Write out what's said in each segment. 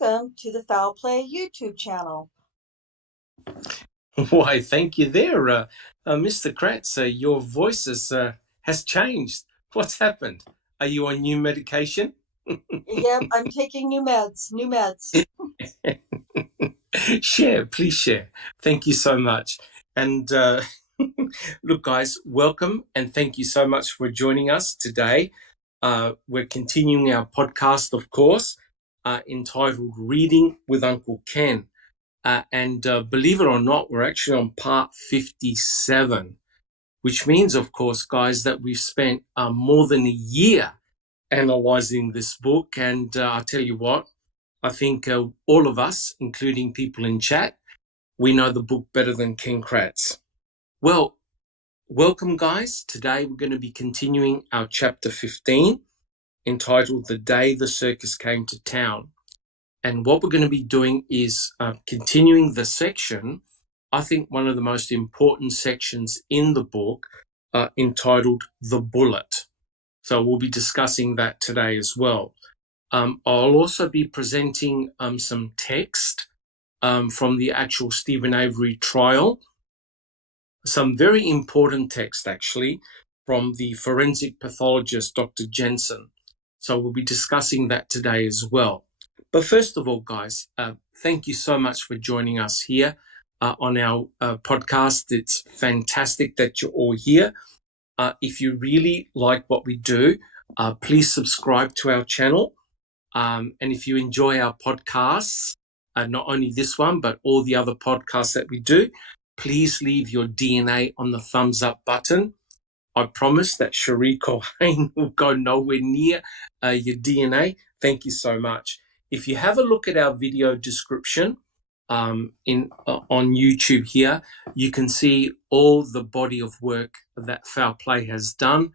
welcome to the Foul Play YouTube channel. Why, thank you there, Mr. Kratz. Your voice has changed. What's happened? Are you on new medication? Yep, I'm taking new meds. Share, please share. Thank you so much. And look, guys, welcome and thank you so much for joining us today. We're continuing our podcast, of course, entitled Reading with Uncle Ken. And believe it or not, we're actually on part 57, which means, of course, guys, that we've spent more than a year analyzing this book. And I'll tell you what, I think all of us, including people in chat, we know the book better than Ken Kratz. Well, welcome, guys. Today we're going to be continuing our chapter 15, entitled The Day the Circus Came to Town. And what we're going to be doing is continuing the section, I think one of the most important sections in the book, entitled The Bullet. So we'll be discussing that today as well. I'll also be presenting some text from the actual Stephen Avery trial, some very important text actually from the forensic pathologist, Dr. Jensen. So we'll be discussing that today as well. But first of all, guys, thank you so much for joining us here on our podcast. It's fantastic that you're all here. If you really like what we do, please subscribe to our channel. And if you enjoy our podcasts, not only this one, but all the other podcasts that we do, please leave your DNA on the thumbs up button. I promise that Cherie Cohen will go nowhere near your DNA. Thank you so much. If you have a look at our video description on YouTube here, you can see all the body of work that Foul Play has done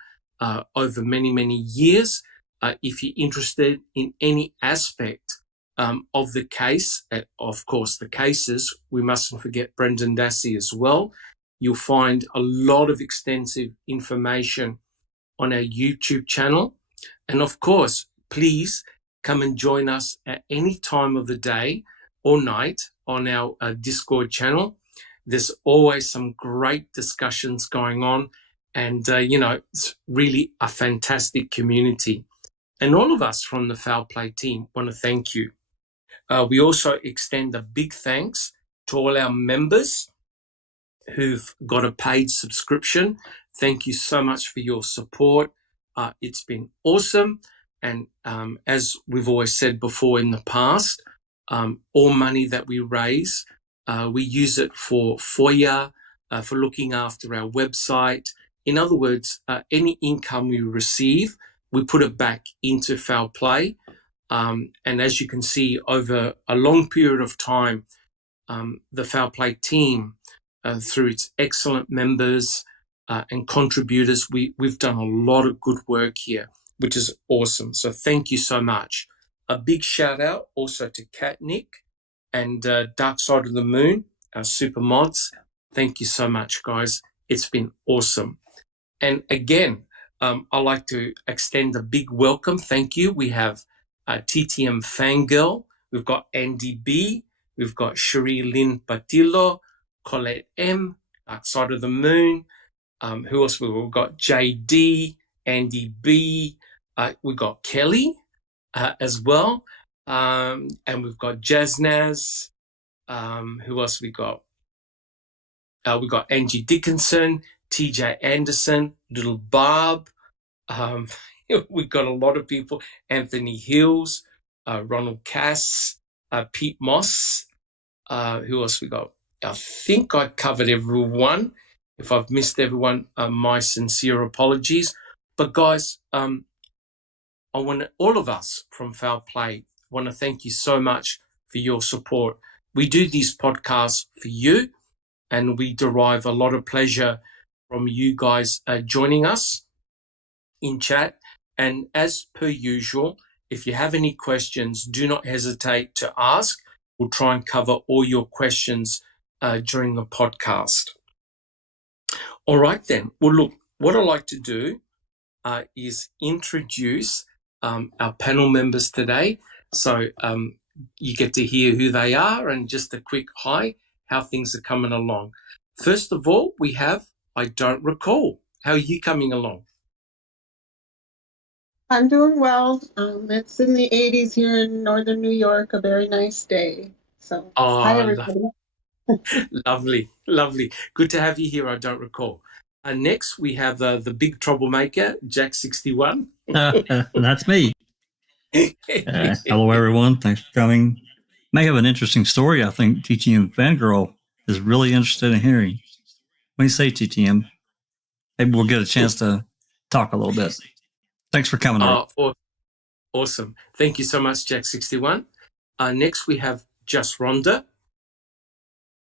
over many, many years. If you're interested in any aspect of the case, of course, the cases, we mustn't forget Brendan Dassey as well. You'll find a lot of extensive information on our YouTube channel. And of course, please come and join us at any time of the day or night on our Discord channel. There's always some great discussions going on, and it's really a fantastic community. And all of us from the Foul Play team want to thank you. We also extend a big thanks to all our members who've got a paid subscription. Thank you so much for your support. It's been awesome. And as we've always said before in the past, all money that we raise, we use it for FOIA, for looking after our website. In other words, any income we receive, we put it back into Foul Play. And as you can see, over a long period of time, the Foul Play team, through its excellent members and contributors, we've done a lot of good work here, which is awesome. So thank you so much. A big shout out also to Cat Nick and Dark Side of the Moon, our super mods. Thank you so much, guys. It's been awesome. And again, I'd like to extend a big welcome. Thank you. We have TTM Fangirl. We've got Andy B. We've got Cherie Lynn Patillo, Colette M, Dark Side of the Moon. Who else? We've got JD, Andy B. We've got Kelly as well. And we've got Jaznaz. Who else we got? We've got Angie Dickinson, TJ Anderson, Little Barb. We've got a lot of people. Anthony Hills, Ronald Cass, Pete Moss. Who else we got? I think I covered everyone. If I've missed everyone, my sincere apologies. But guys, I want all of us from Foul Play want to thank you so much for your support. We do these podcasts for you, and we derive a lot of pleasure from you guys joining us in chat. And as per usual, if you have any questions, do not hesitate to ask. We'll try and cover all your questions during the podcast. All right, then. Well, look, what I'd like to do is introduce our panel members today. So you get to hear who they are and just a quick hi, how things are coming along. First of all, we have I don't recall. How are you coming along? I'm doing well. It's in the 80s here in northern New York, a very nice day. So, hi, everybody. Lovely, lovely. Good to have you here. I don't recall. Next, we have the big troublemaker, Jack61. That's me. Hello, everyone. Thanks for coming. May have an interesting story. I think TTM Fangirl is really interested in hearing. When you say TTM, maybe we'll get a chance to talk a little bit. Thanks for coming. Awesome. Thank you so much, Jack61. Next, we have Just Rhonda.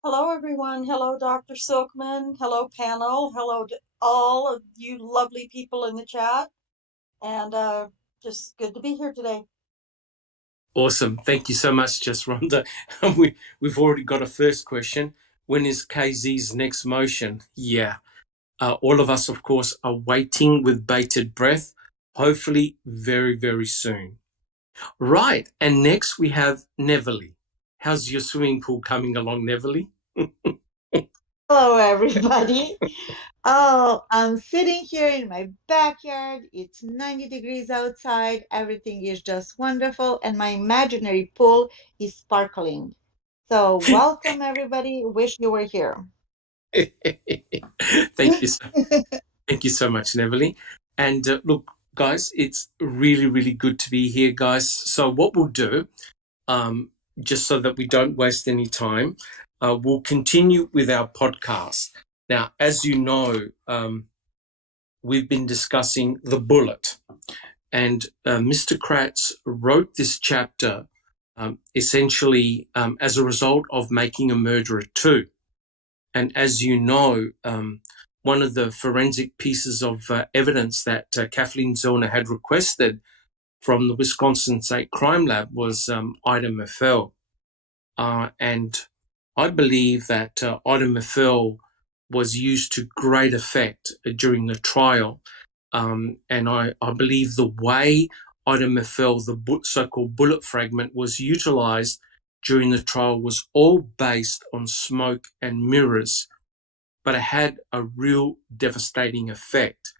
Hello, everyone. Hello, Dr. Silkman. Hello, panel. Hello to all of you lovely people in the chat. And just good to be here today. Awesome. Thank you so much, Just Rhonda. We've already got a first question. When is KZ's next motion? Yeah. All of us, of course, are waiting with bated breath, hopefully very, very soon. Right. And next we have Neverly. How's your swimming pool coming along, Neverly? Hello, everybody. Oh, I'm sitting here in my backyard. It's 90 degrees outside. Everything is just wonderful. And my imaginary pool is sparkling. So welcome, everybody. Wish you were here. Thank you so much, Neverly. And look, guys, it's really, really good to be here, guys. So what we'll do, just so that we don't waste any time, we'll continue with our podcast. Now, as you know, we've been discussing the bullet, and Mr. Kratz wrote this chapter essentially as a result of Making a Murderer 2. And as you know, one of the forensic pieces of evidence that Kathleen Zellner had requested from the Wisconsin State Crime Lab was item FL. And I believe that item FL was used to great effect during the trial. And I believe the way item FL, the so-called bullet fragment, was utilized during the trial was all based on smoke and mirrors, but it had a real devastating effect,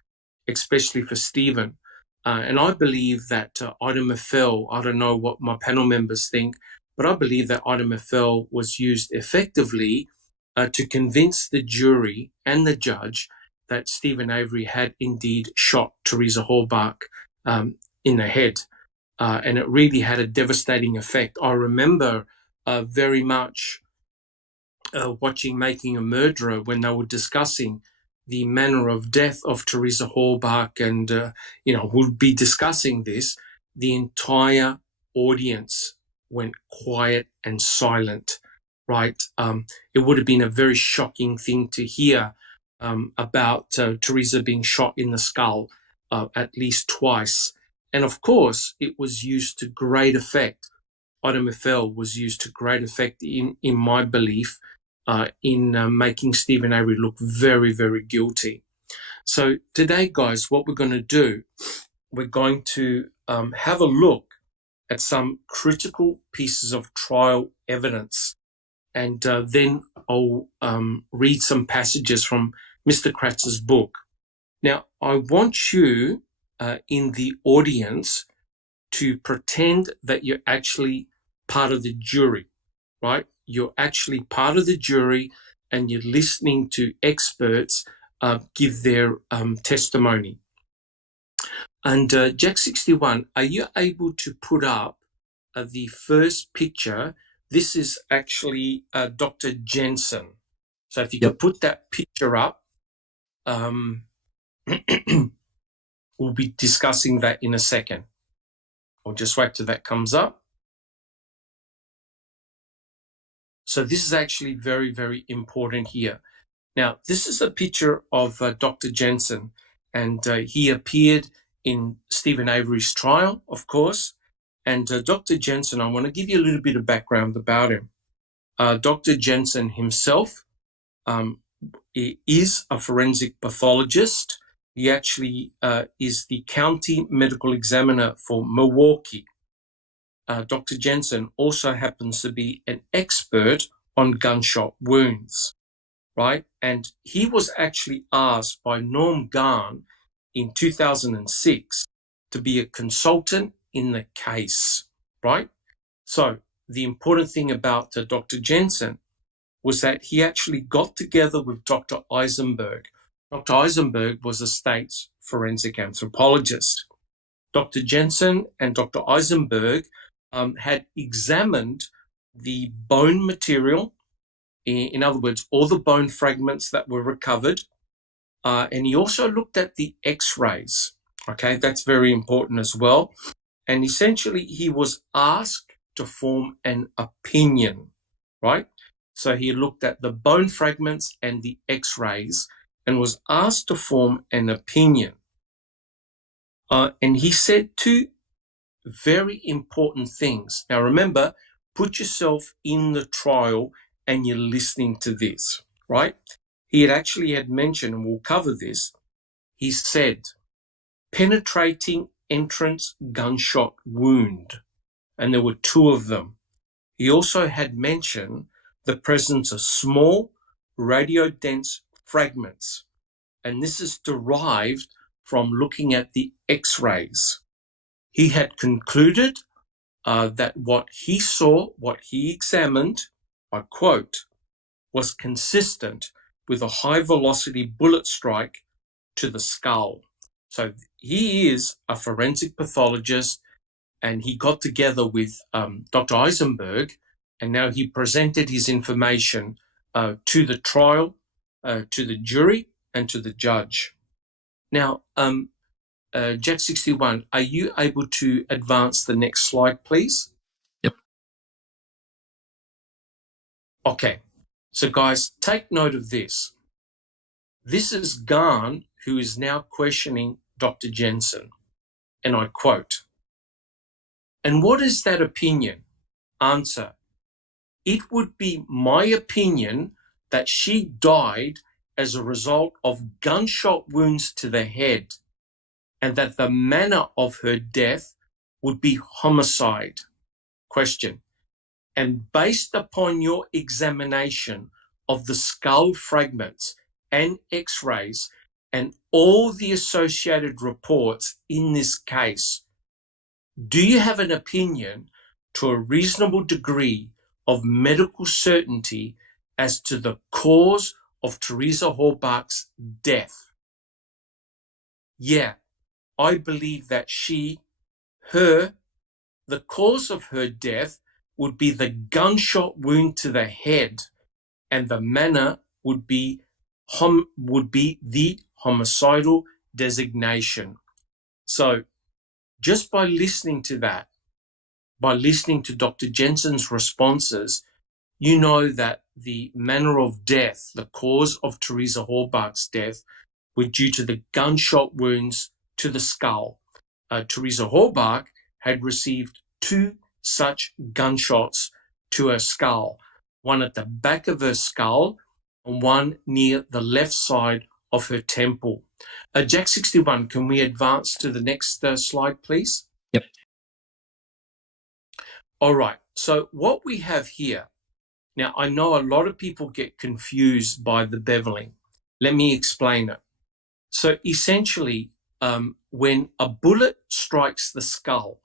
especially for Stephen. And I believe that item FL, I don't know what my panel members think, but I believe that item FL was used effectively to convince the jury and the judge that Stephen Avery had indeed shot Teresa Halbach in the head. And it really had a devastating effect. I remember very much watching Making a Murderer when they were discussing the manner of death of Teresa Halbach, and we'll be discussing this. The entire audience went quiet and silent, right? It would have been a very shocking thing to hear about Teresa being shot in the skull at least twice. And of course, it was used to great effect. Item FL was used to great effect, in my belief, in making Stephen Avery look very, very guilty. So today, guys, what we're going to do, we're going to have a look at some critical pieces of trial evidence, and then I'll read some passages from Mr. Kratz's book. Now, I want you in the audience to pretend that you're actually part of the jury, right? You're actually part of the jury and you're listening to experts give their testimony. And Jack61, are you able to put up the first picture? This is actually Dr. Jensen. So if you could put that picture up, we'll be discussing that in a second. I'll just wait till that comes up. So this is actually very, very important here. Now, this is a picture of Dr. Jensen, and he appeared in Stephen Avery's trial, of course. And Dr. Jensen, I want to give you a little bit of background about him. Dr. Jensen himself is a forensic pathologist. He actually is the county medical examiner for Milwaukee. Dr. Jensen also happens to be an expert on gunshot wounds, right? And he was actually asked by Norm Garn in 2006 to be a consultant in the case, right? So the important thing about Dr. Jensen was that he actually got together with Dr. Eisenberg. Dr. Eisenberg was a state's forensic anthropologist. Dr. Jensen and Dr. Eisenberg had examined the bone material, in other words, all the bone fragments that were recovered, and he also looked at the x-rays. Okay, that's very important as well. And essentially, he was asked to form an opinion, right? So he looked at the bone fragments and the x-rays and was asked to form an opinion. And he said two very important things. Now, remember, put yourself in the trial and you're listening to this, right? He had mentioned, and we'll cover this, he said, penetrating entrance gunshot wound, and there were two of them. He also had mentioned the presence of small radiodense fragments, and this is derived from looking at the x-rays. He had concluded that what he saw, what he examined, I quote, was consistent with a high-velocity bullet strike to the skull. So he is a forensic pathologist, and he got together with Dr. Eisenberg, and now he presented his information to the trial, to the jury, and to the judge. Now, Jack 61, are you able to advance the next slide, please? Yep. Okay. So, guys, take note of this. This is Garn, who is now questioning Dr. Jensen, and I quote, "And what is that opinion?" Answer, "It would be my opinion that she died as a result of gunshot wounds to the head, and that the manner of her death would be homicide." Question, "And based upon your examination of the skull fragments and x-rays and all the associated reports in this case, do you have an opinion to a reasonable degree of medical certainty as to the cause of Teresa Halbach's death?" Yeah, I believe that the cause of her death would be the gunshot wound to the head, and the manner would be the homicidal designation. So just by listening to that, by listening to Dr. Jensen's responses, you know that the manner of death, the cause of Teresa Halbach's death, were due to the gunshot wounds to the skull. Teresa Halbach had received two such gunshots to her skull, one at the back of her skull and one near the left side of her temple. Jack 61, can we advance to the next slide, please? Yep. All right, so what we have here, now I know a lot of people get confused by the beveling. Let me explain it. So essentially, when a bullet strikes the skull,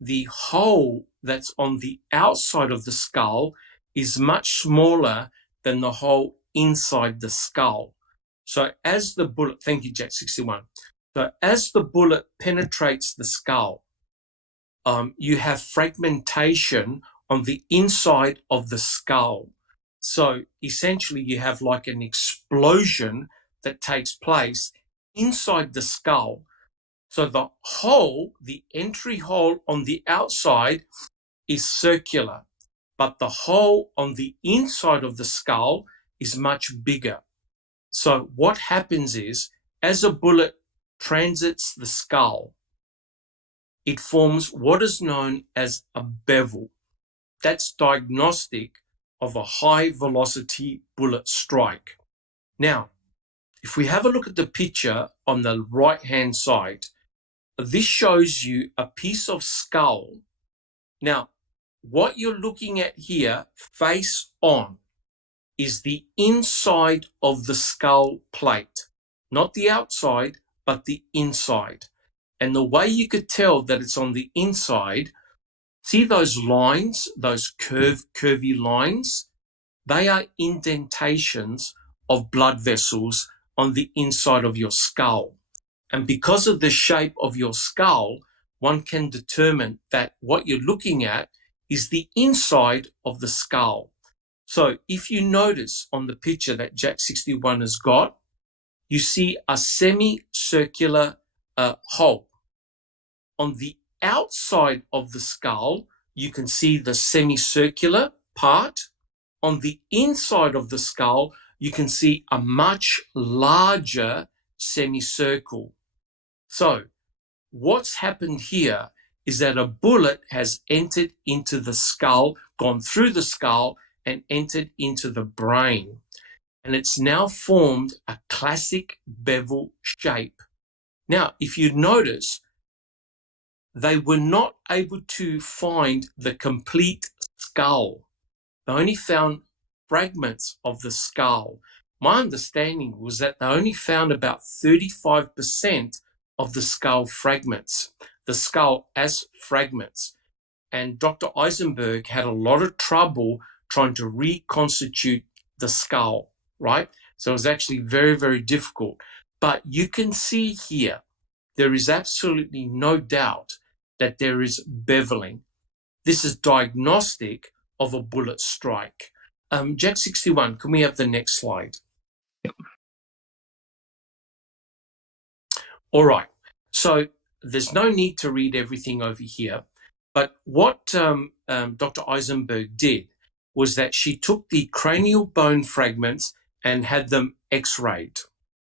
the hole that's on the outside of the skull is much smaller than the hole inside the skull. So as the bullet, thank you, Jack 61. So as the bullet penetrates the skull, you have fragmentation on the inside of the skull. So essentially you have like an explosion that takes place inside the skull. So the hole, the entry hole on the outside is circular, but the hole on the inside of the skull is much bigger. So what happens is, as a bullet transits the skull, it forms what is known as a bevel. That's diagnostic of a high velocity bullet strike. Now, if we have a look at the picture on the right-hand side, this shows you a piece of skull Now, what you're looking at here, face on, is the inside of the skull plate, not the outside, but the inside. And the way you could tell that it's on the inside, see those lines, those curvy lines? They are indentations of blood vessels on the inside of your skull. And because of the shape of your skull, one can determine that what you're looking at is the inside of the skull. So if you notice on the picture that Jack 61 has got, you see a semicircular hole. On the outside of the skull, you can see the semicircular part. On the inside of the skull, you can see a much larger semicircle. So what's happened here is that a bullet has entered into the skull, gone through the skull, and entered into the brain. And it's now formed a classic bevel shape. Now, if you notice, they were not able to find the complete skull. They only found fragments of the skull. My understanding was that they only found about 35% of the skull fragments, the skull as fragments. And Dr. Eisenberg had a lot of trouble trying to reconstitute the skull, right? So it was actually very, very difficult. But you can see here, there is absolutely no doubt that there is beveling. This is diagnostic of a bullet strike. Jack 61, can we have the next slide? Yep. All right. So there's no need to read everything over here. But what Dr. Eisenberg did was that she took the cranial bone fragments and had them x-rayed,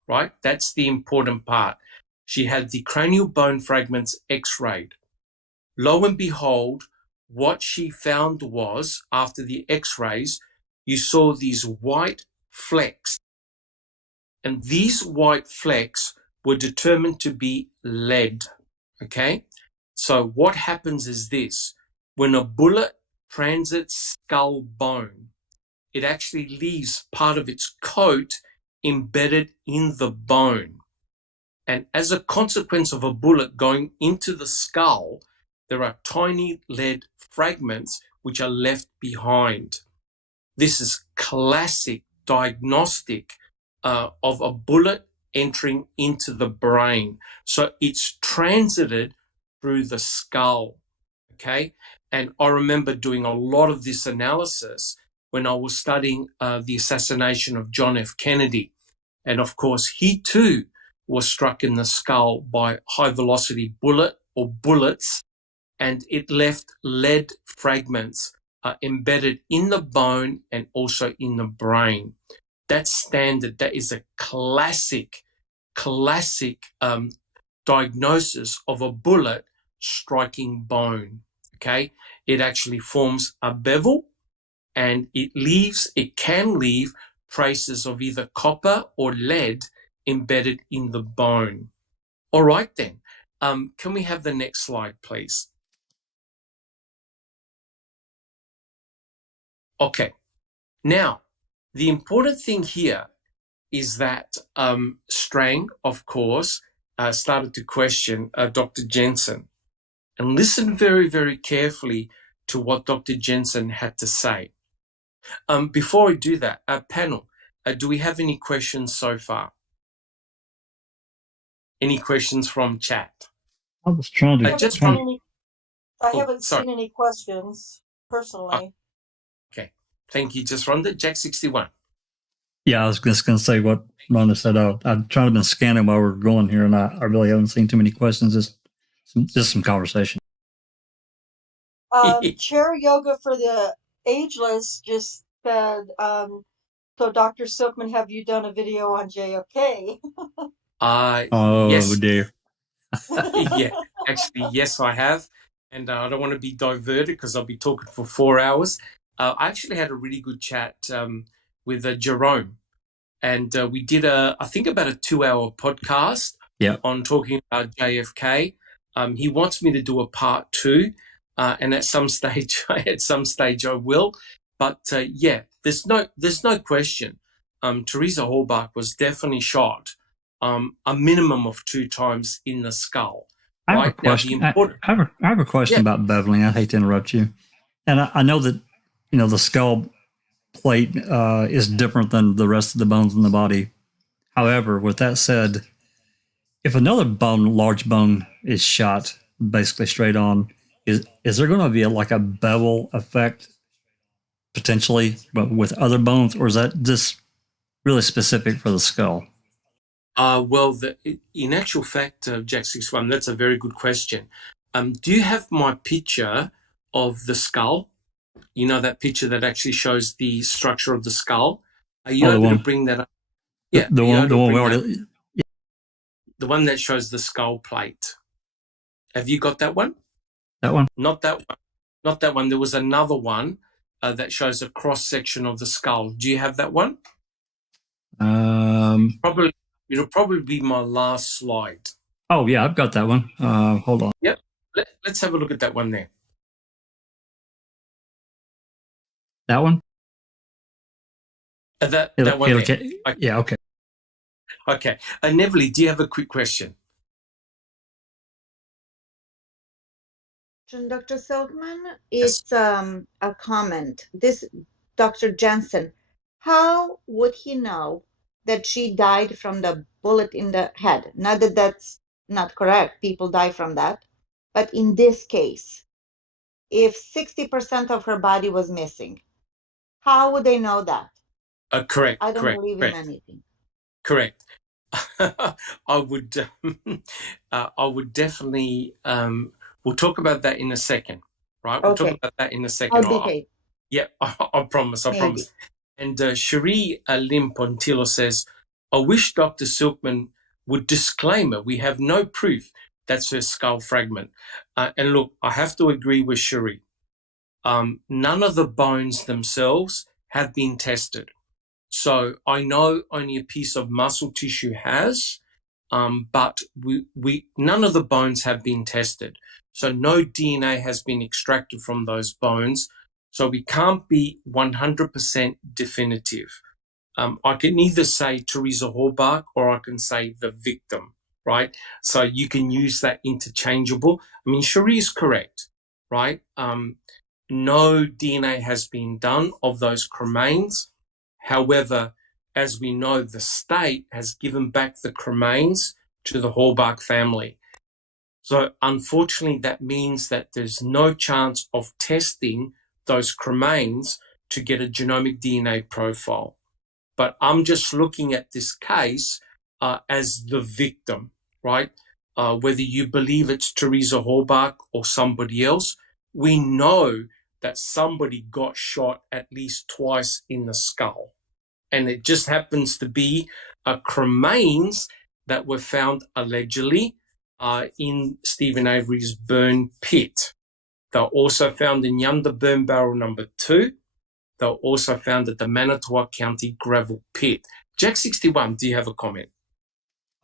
right? That's the important part. She had the cranial bone fragments x-rayed. Lo and behold, what she found was, after the x-rays, you saw these white flecks. And these white flecks were determined to be lead, okay? So what happens is this. When a bullet transits skull bone, it actually leaves part of its coat embedded in the bone. And as a consequence of a bullet going into the skull, there are tiny lead fragments which are left behind. This is classic diagnostic of a bullet entering into the brain. So it's transited through the skull, okay? And I remember doing a lot of this analysis when I was studying the assassination of John F. Kennedy. And of course, he too was struck in the skull by high-velocity bullet or bullets, and it left lead fragments embedded in the bone and also in the brain. That's standard. That is a classic diagnosis of a bullet striking bone, okay? It actually forms a bevel, and it can leave traces of either copper or lead embedded in the bone. All right then, can we have the next slide, please? Okay, now the important thing here is that Strang, of course, started to question Dr. Jensen. And listen very, very carefully to what Dr. Jensen had to say. Before we do that, panel, do we have any questions so far? Any questions from chat? I was trying to. I haven't seen any questions personally. Okay, thank you. Just Rhonda, Jack 61. Yeah, I was just going to say what Rhonda said. I've tried to been scanning while we're going here, and I really haven't seen too many questions. Just some conversation. Chair Yoga for the Ageless just said, so Dr. Silkman, have you done a video on JFK? Oh, yes. dear. Yeah, actually, yes, I have. And I don't want to be diverted because I'll be talking for 4 hours. I actually had a really good chat with Jerome. And we did I think about a 2-hour podcast on talking about JFK. He wants me to do a part 2. and at some stage I will. But yeah, there's no question. Teresa Halbach was definitely shot a minimum of 2 times in the skull. I have a Right question. now, I have a question about beveling. I hate to interrupt you, and I know that the skull plate is different than the rest of the bones in the body. However, with that said, if another bone, large bone, is shot basically straight on, is there going to be like a bevel effect potentially, but with other bones, or is that just really specific for the skull? Well, in actual fact, Jack 61, that's a very good question. Do you have my picture of the skull? You know, that picture that actually shows the structure of the skull? Are you able to bring that up? Yeah, the one we already. The one that shows the skull plate. Have you got that one? That one? Not that one. Not that one. There was another one that shows a cross section of the skull. Do you have that one? Probably. It'll probably be my last slide. Oh yeah, I've got that one. Hold on. Yep. Let's have a look at that one there. That one? That one there. Okay. Yeah, okay. Okay. Neville, do you have a quick question? Dr. Silkman, it's a comment. This Dr. Jensen, how would he know that she died from the bullet in the head? Not that that's not correct. People die from that. But in this case, if 60% of her body was missing, how would they know that? Correct. I don't correct, believe correct. in anything. Correct. I would definitely. We'll talk about that in a second, right? We'll talk about that in a second. I'll behave. Yeah, I promise. I promise. And Cherie Lim Pontillo says, I wish Dr. Silkman would disclaimer, we have no proof that's her skull fragment. And look, I have to agree with Cherie. None of the bones themselves have been tested. So I know only a piece of muscle tissue has, but none of the bones have been tested. So no DNA has been extracted from those bones. So we can't be 100% definitive. I can either say Teresa Halbach or I can say the victim, right? So you can use that interchangeable. I mean, Cherie is correct, right? No DNA has been done of those cremains. However, as we know, the state has given back the cremains to the Halbach family. So unfortunately, that means that there's no chance of testing those cremains to get a genomic DNA profile. But I'm just looking at this case as the victim, right? Whether you believe it's Teresa Halbach or somebody else, we know that somebody got shot at least twice in the skull. And it just happens to be cremains that were found allegedly in Stephen Avery's burn pit. They're also found in Yunda burn barrel number 2. They're also found at the Manitowoc County gravel pit. Jack 61, do you have a comment?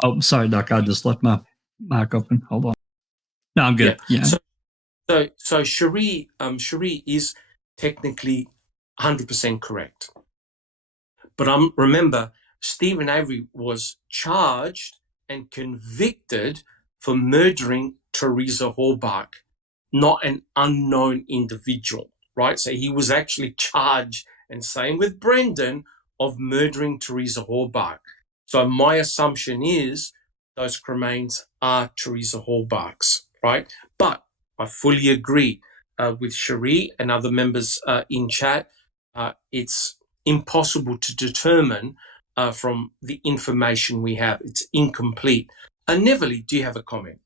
Oh, sorry, Doc. I just left my mic open. Hold on. No, I'm good. Yeah. So Cherie is technically 100% correct. But remember, Stephen Avery was charged and convicted for murdering Teresa Halbach, not an unknown individual, right? So he was actually charged, and same with Brendan, of murdering Teresa Halbach. So my assumption is those cremains are Teresa Halbach's, right? But I fully agree with Cherie and other members in chat. It's impossible to determine from the information we have. It's incomplete. Neville, do you have a comment?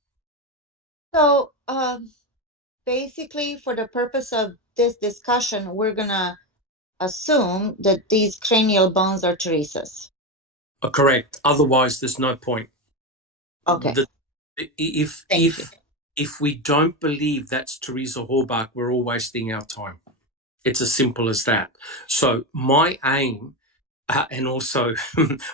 So basically, for the purpose of this discussion, we're going to assume that these cranial bones are Teresa's. Correct. Otherwise, there's no point. Okay. If we don't believe that's Teresa Halbach, we're all wasting our time. It's as simple as that. So my aim, and also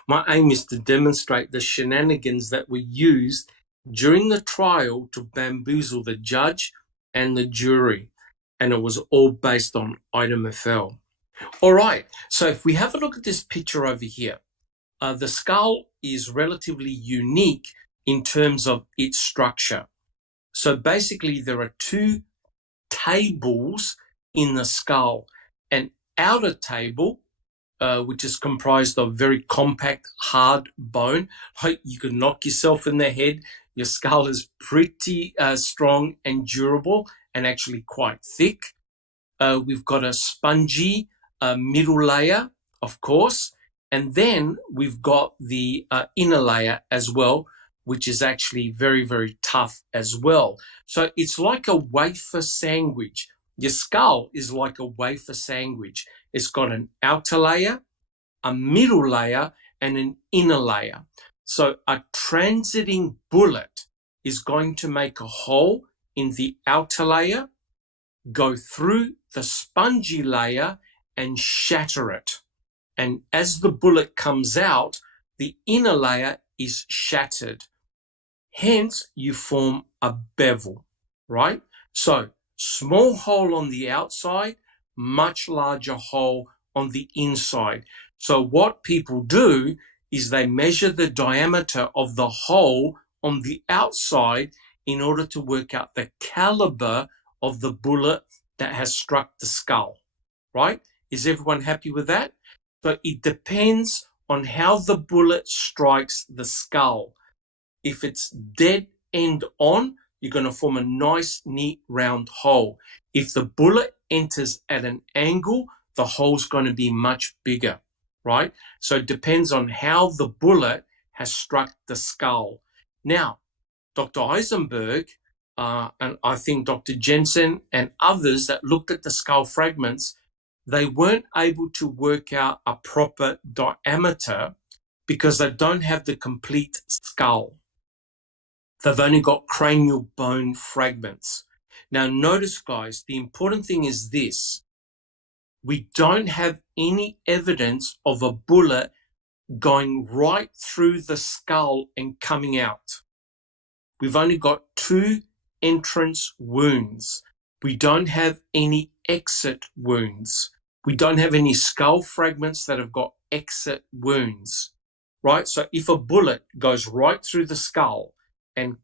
my aim is to demonstrate the shenanigans that were used during the trial to bamboozle the judge and the jury, and it was all based on item FL. All right, so if we have a look at this picture over here, the skull is relatively unique in terms of its structure. So basically there are two tables in the skull, an outer table, which is comprised of very compact, hard bone. You can knock yourself in the head. Your skull is pretty strong and durable and actually quite thick. We've got a spongy middle layer, of course, and then we've got the inner layer as well, which is actually very, very tough as well. So it's like a wafer sandwich. Your skull is like a wafer sandwich. It's got an outer layer, a middle layer, and an inner layer. So a transiting bullet is going to make a hole in the outer layer, go through the spongy layer and shatter it. And as the bullet comes out, the inner layer is shattered. Hence, you form a bevel, right? So, small hole on the outside, much larger hole on the inside. So what people do is they measure the diameter of the hole on the outside in order to work out the caliber of the bullet that has struck the skull, right? Is everyone happy with that? So it depends on how the bullet strikes the skull. If it's dead end on, you're going to form a nice, neat, round hole. If the bullet enters at an angle, the hole's going to be much bigger, right? So it depends on how the bullet has struck the skull. Now, Dr. Eisenberg, and I think Dr. Jensen and others that looked at the skull fragments, they weren't able to work out a proper diameter because they don't have the complete skull. They've only got cranial bone fragments. Now, notice, guys, the important thing is this. We don't have any evidence of a bullet going right through the skull and coming out. We've only got two entrance wounds. We don't have any exit wounds. We don't have any skull fragments that have got exit wounds, right? So if a bullet goes right through the skull and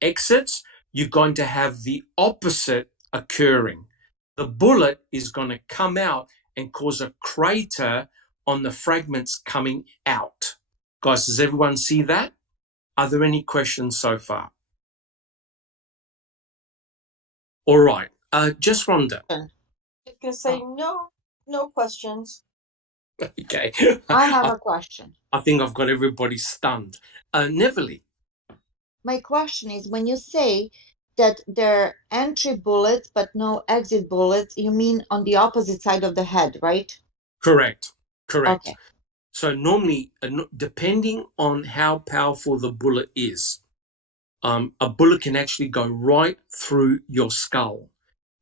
exits, you're going to have the opposite occurring. The bullet is going to come out and cause a crater on the fragments coming out. Guys, does everyone see that? Are there any questions so far? All right. Just Rhonda. I was going to say no questions. Okay. I have a question. I think I've got everybody stunned. Neville. My question is, when you say that there are entry bullets but no exit bullets, you mean on the opposite side of the head, right? Correct. Okay. So normally, depending on how powerful the bullet is, a bullet can actually go right through your skull,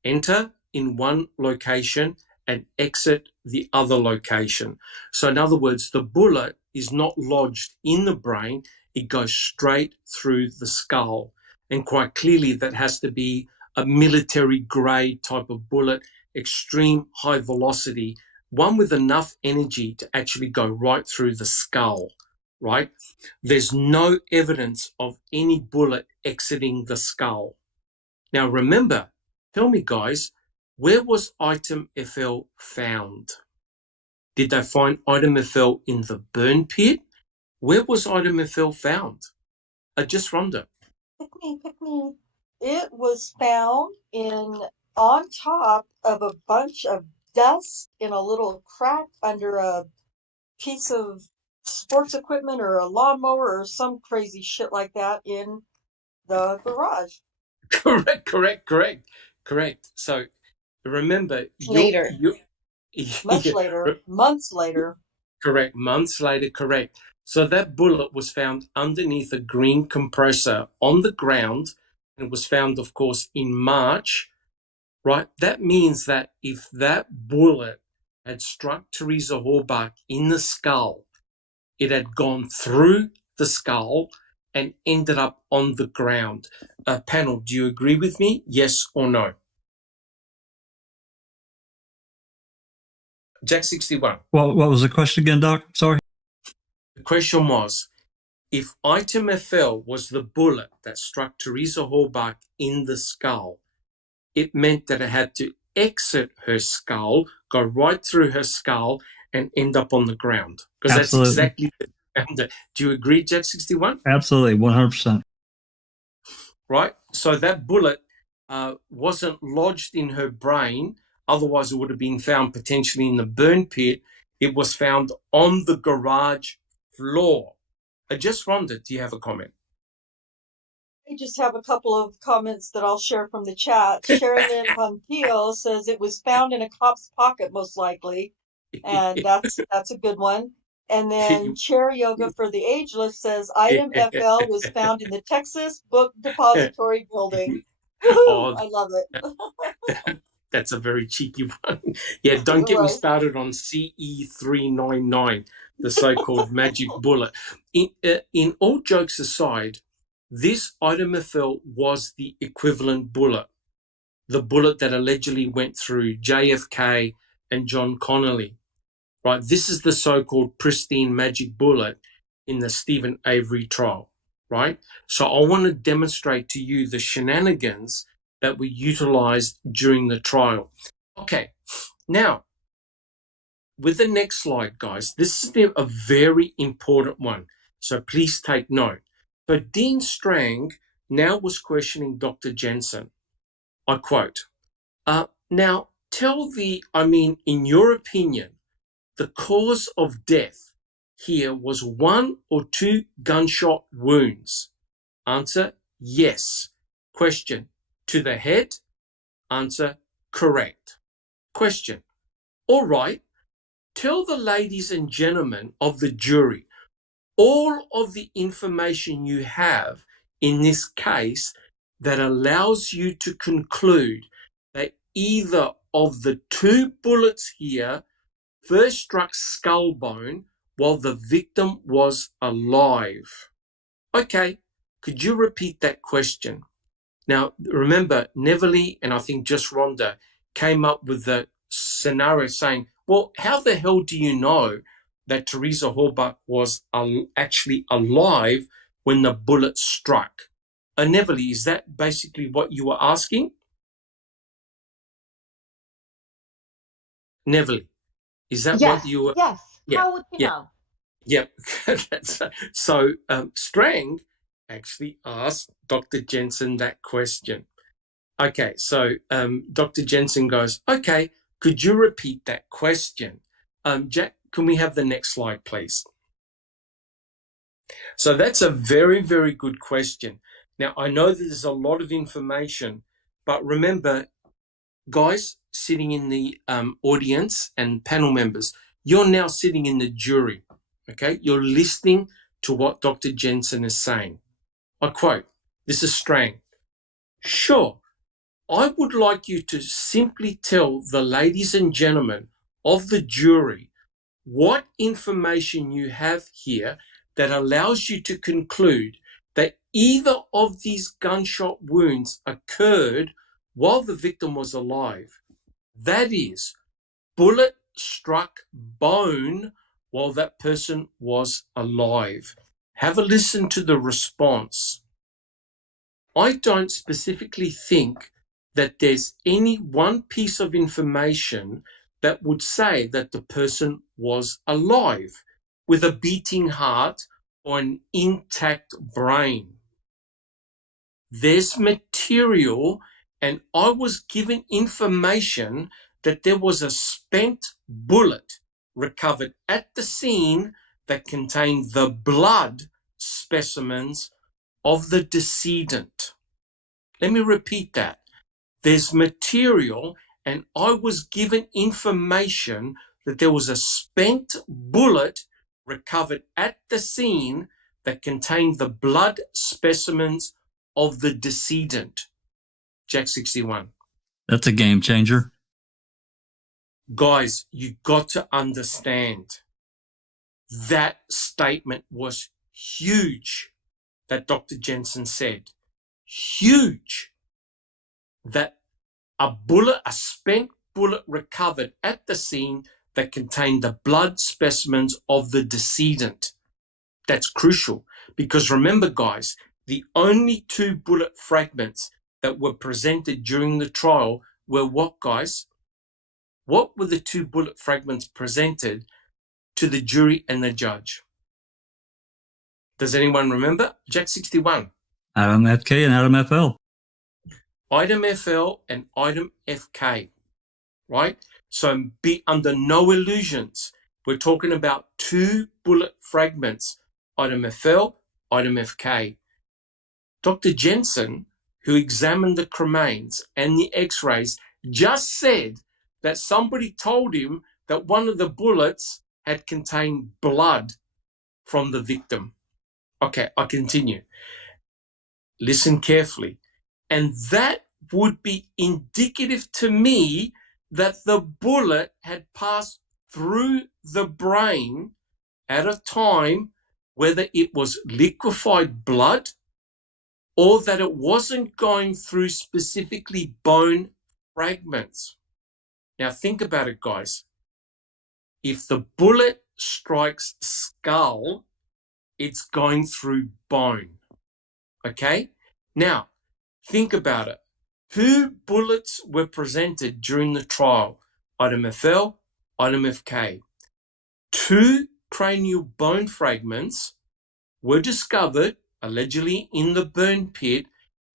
enter in one location and exit the other location. So in other words, the bullet is not lodged in the brain, it goes straight through the skull. And quite clearly that has to be a military grade type of bullet, extreme high velocity, one with enough energy to actually go right through the skull, right? There's no evidence of any bullet exiting the skull. Now remember, tell me guys, where was item FL found? Did they find item FL in the burn pit? Where was item FL found? Just Rhonda. Pick me. It was found on top of a bunch of dust in a little crack under a piece of sports equipment or a lawnmower or some crazy shit like that in the garage. Correct. So remember, Later. Much later, months later. Correct, months later, correct. So that bullet was found underneath a green compressor on the ground, and it was found, of course, in March, right? That means that if that bullet had struck Teresa Horbach in the skull, it had gone through the skull and ended up on the ground. Panel, do you agree with me? Yes or no? Jack 61. Well, what was the question again, Doc? Sorry. The question was, if item FL was the bullet that struck Teresa Horbach in the skull, it meant that it had to exit her skull, go right through her skull, and end up on the ground. Because that's exactly what it found. Do you agree, Jack 61? Absolutely, 100%. Right? So that bullet wasn't lodged in her brain. Otherwise, it would have been found potentially in the burn pit. It was found on the garage floor. Just Rhonda, do you have a comment? I just have a couple of comments that I'll share from the chat. Sherilyn Pontillo says it was found in a cop's pocket, most likely. And that's a good one. And then Chair Yoga for the Ageless says item FL was found in the Texas Book Depository building. Woohoo! I love it. That's a very cheeky one. Yeah, don't get me started on CE399, the so-called magic bullet. In all jokes aside, this item FL was the equivalent bullet, the bullet that allegedly went through JFK and John Connolly. Right, this is the so-called pristine magic bullet in the Stephen Avery trial, right? So I want to demonstrate to you the shenanigans that were utilized during the trial. Okay, now, with the next slide, guys, this is a very important one, so please take note. So Dean Strang now was questioning Dr. Jensen. I quote, now in your opinion, the cause of death here was 1 or 2 gunshot wounds. Answer, yes. Question, to the head? Answer, correct. Question, all right, tell the ladies and gentlemen of the jury all of the information you have in this case that allows you to conclude that either of the 2 bullets here first struck skull bone while the victim was alive. Okay, could you repeat that question? Now, remember, Neverly and I think just Rhonda came up with the scenario saying, well, how the hell do you know that Teresa Horbach was actually alive when the bullet struck? Neverly, is that basically what you were asking? Neverly, is that what you were? Yes. Yeah, how would you know? Yep. So Strang actually asked Dr. Jensen that question. Okay, so Dr. Jensen goes, okay, could you repeat that question? Jack, can we have the next slide, please? So that's a very, very good question. Now, I know that there's a lot of information, but remember, guys sitting in the audience and panel members, you're now sitting in the jury, okay? You're listening to what Dr. Jensen is saying. I quote, this is Strang. Sure, I would like you to simply tell the ladies and gentlemen of the jury what information you have here that allows you to conclude that either of these gunshot wounds occurred while the victim was alive. That is, bullet struck bone while that person was alive. Have a listen to the response. I don't specifically think that there's any one piece of information that would say that the person was alive with a beating heart or an intact brain. There's material, and I was given information that there was a spent bullet recovered at the scene that contained the blood specimens of the decedent. Let me repeat that. There's material, and I was given information that there was a spent bullet recovered at the scene that contained the blood specimens of the decedent. Jack 61. That's a game changer. Guys, you got to understand that statement was huge. that Dr. Jensen said. Huge. That a spent bullet recovered at the scene that contained the blood specimens of the decedent. That's crucial because remember, guys, the only 2 bullet fragments that were presented during the trial were what, guys? What were the 2 bullet fragments presented to the jury and the judge? Does anyone remember? Jack 61. Item FK and item FL. Item FL and item FK, right? So be under no illusions. We're talking about 2 bullet fragments, item FL, item FK. Dr. Jensen, who examined the cremains and the x-rays, just said that somebody told him that one of the bullets had contained blood from the victim. Okay, I continue. Listen carefully. And that would be indicative to me that the bullet had passed through the brain at a time, whether it was liquefied blood or that it wasn't going through specifically bone fragments. Now think about it, guys. If the bullet strikes skull, it's going through bone. Okay? Now, think about it. 2 bullets were presented during the trial, item FL, item FK. 2 cranial bone fragments were discovered, allegedly in the burn pit,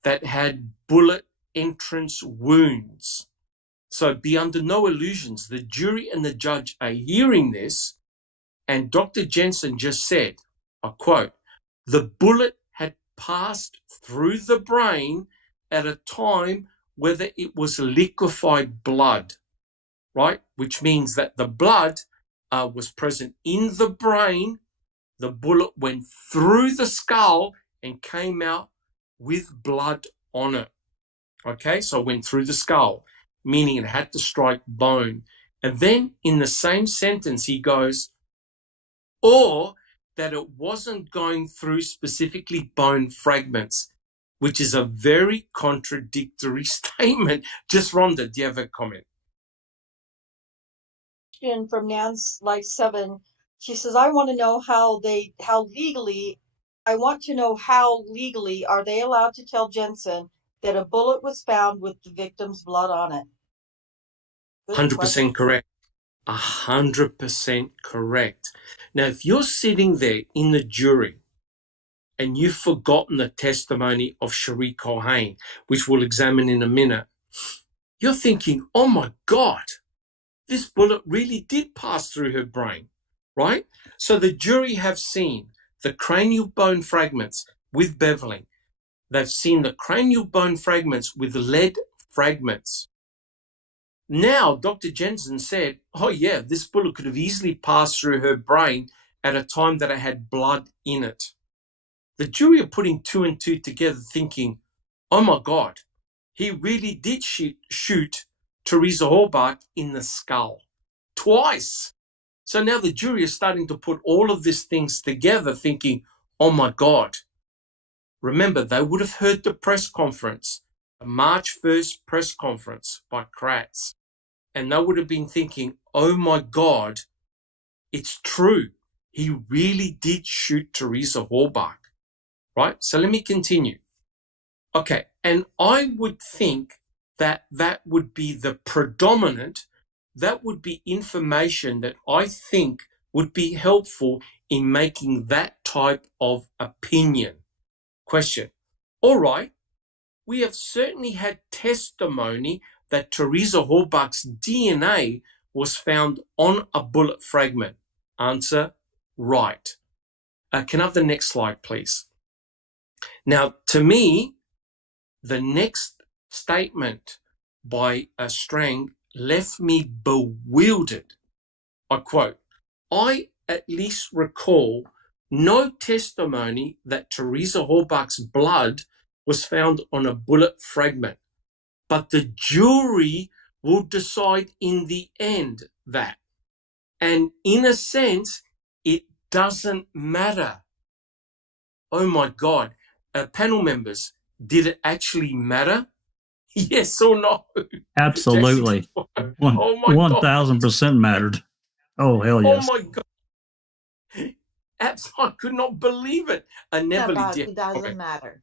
that had bullet entrance wounds. So be under no illusions. The jury and the judge are hearing this, and Dr. Jensen just said, I quote, the bullet had passed through the brain at a time whether it was liquefied blood, right? Which means that the blood was present in the brain, the bullet went through the skull and came out with blood on it. Okay, so it went through the skull, meaning it had to strike bone. And then in the same sentence, he goes, or that it wasn't going through specifically bone fragments, which is a very contradictory statement. Just Rhonda, do you have a comment? From Nan's Life 7, she says, I want to know how legally are they allowed to tell Jensen that a bullet was found with the victim's blood on it? Good 100% question. correct. 100% correct. Now, if you're sitting there in the jury and you've forgotten the testimony of Cherie Culhane, which we'll examine in a minute, you're thinking, oh my God, this bullet really did pass through her brain, right? So the jury have seen the cranial bone fragments with beveling. They've seen the cranial bone fragments with lead fragments. Now, Dr. Jensen said, oh yeah, this bullet could have easily passed through her brain at a time that it had blood in it. The jury are putting 2 and 2 together thinking, oh my God, he really did shoot Teresa Halbach in the skull twice. So now the jury is starting to put all of these things together thinking, oh my God. Remember, they would have heard the press conference, the March 1st press conference by Kratz, and they would have been thinking, oh my God, it's true. He really did shoot Teresa Halbach, right? So let me continue. Okay, and I would think that would be the predominant, that would be information that I think would be helpful in making that type of opinion. Question. All right, we have certainly had testimony that Teresa Halbach's DNA was found on a bullet fragment. Answer, right. Can I have the next slide, please? Now, to me, the next statement by Strang left me bewildered. I quote, I at least recall no testimony that Teresa Halbach's blood was found on a bullet fragment, but the jury will decide in the end that. And in a sense, it doesn't matter. Oh my God, panel members, did it actually matter? Yes or no? Absolutely. Oh my God. 1000% mattered. Oh, hell Oh yes. my God. I could not believe it. I never About did. it doesn't matter.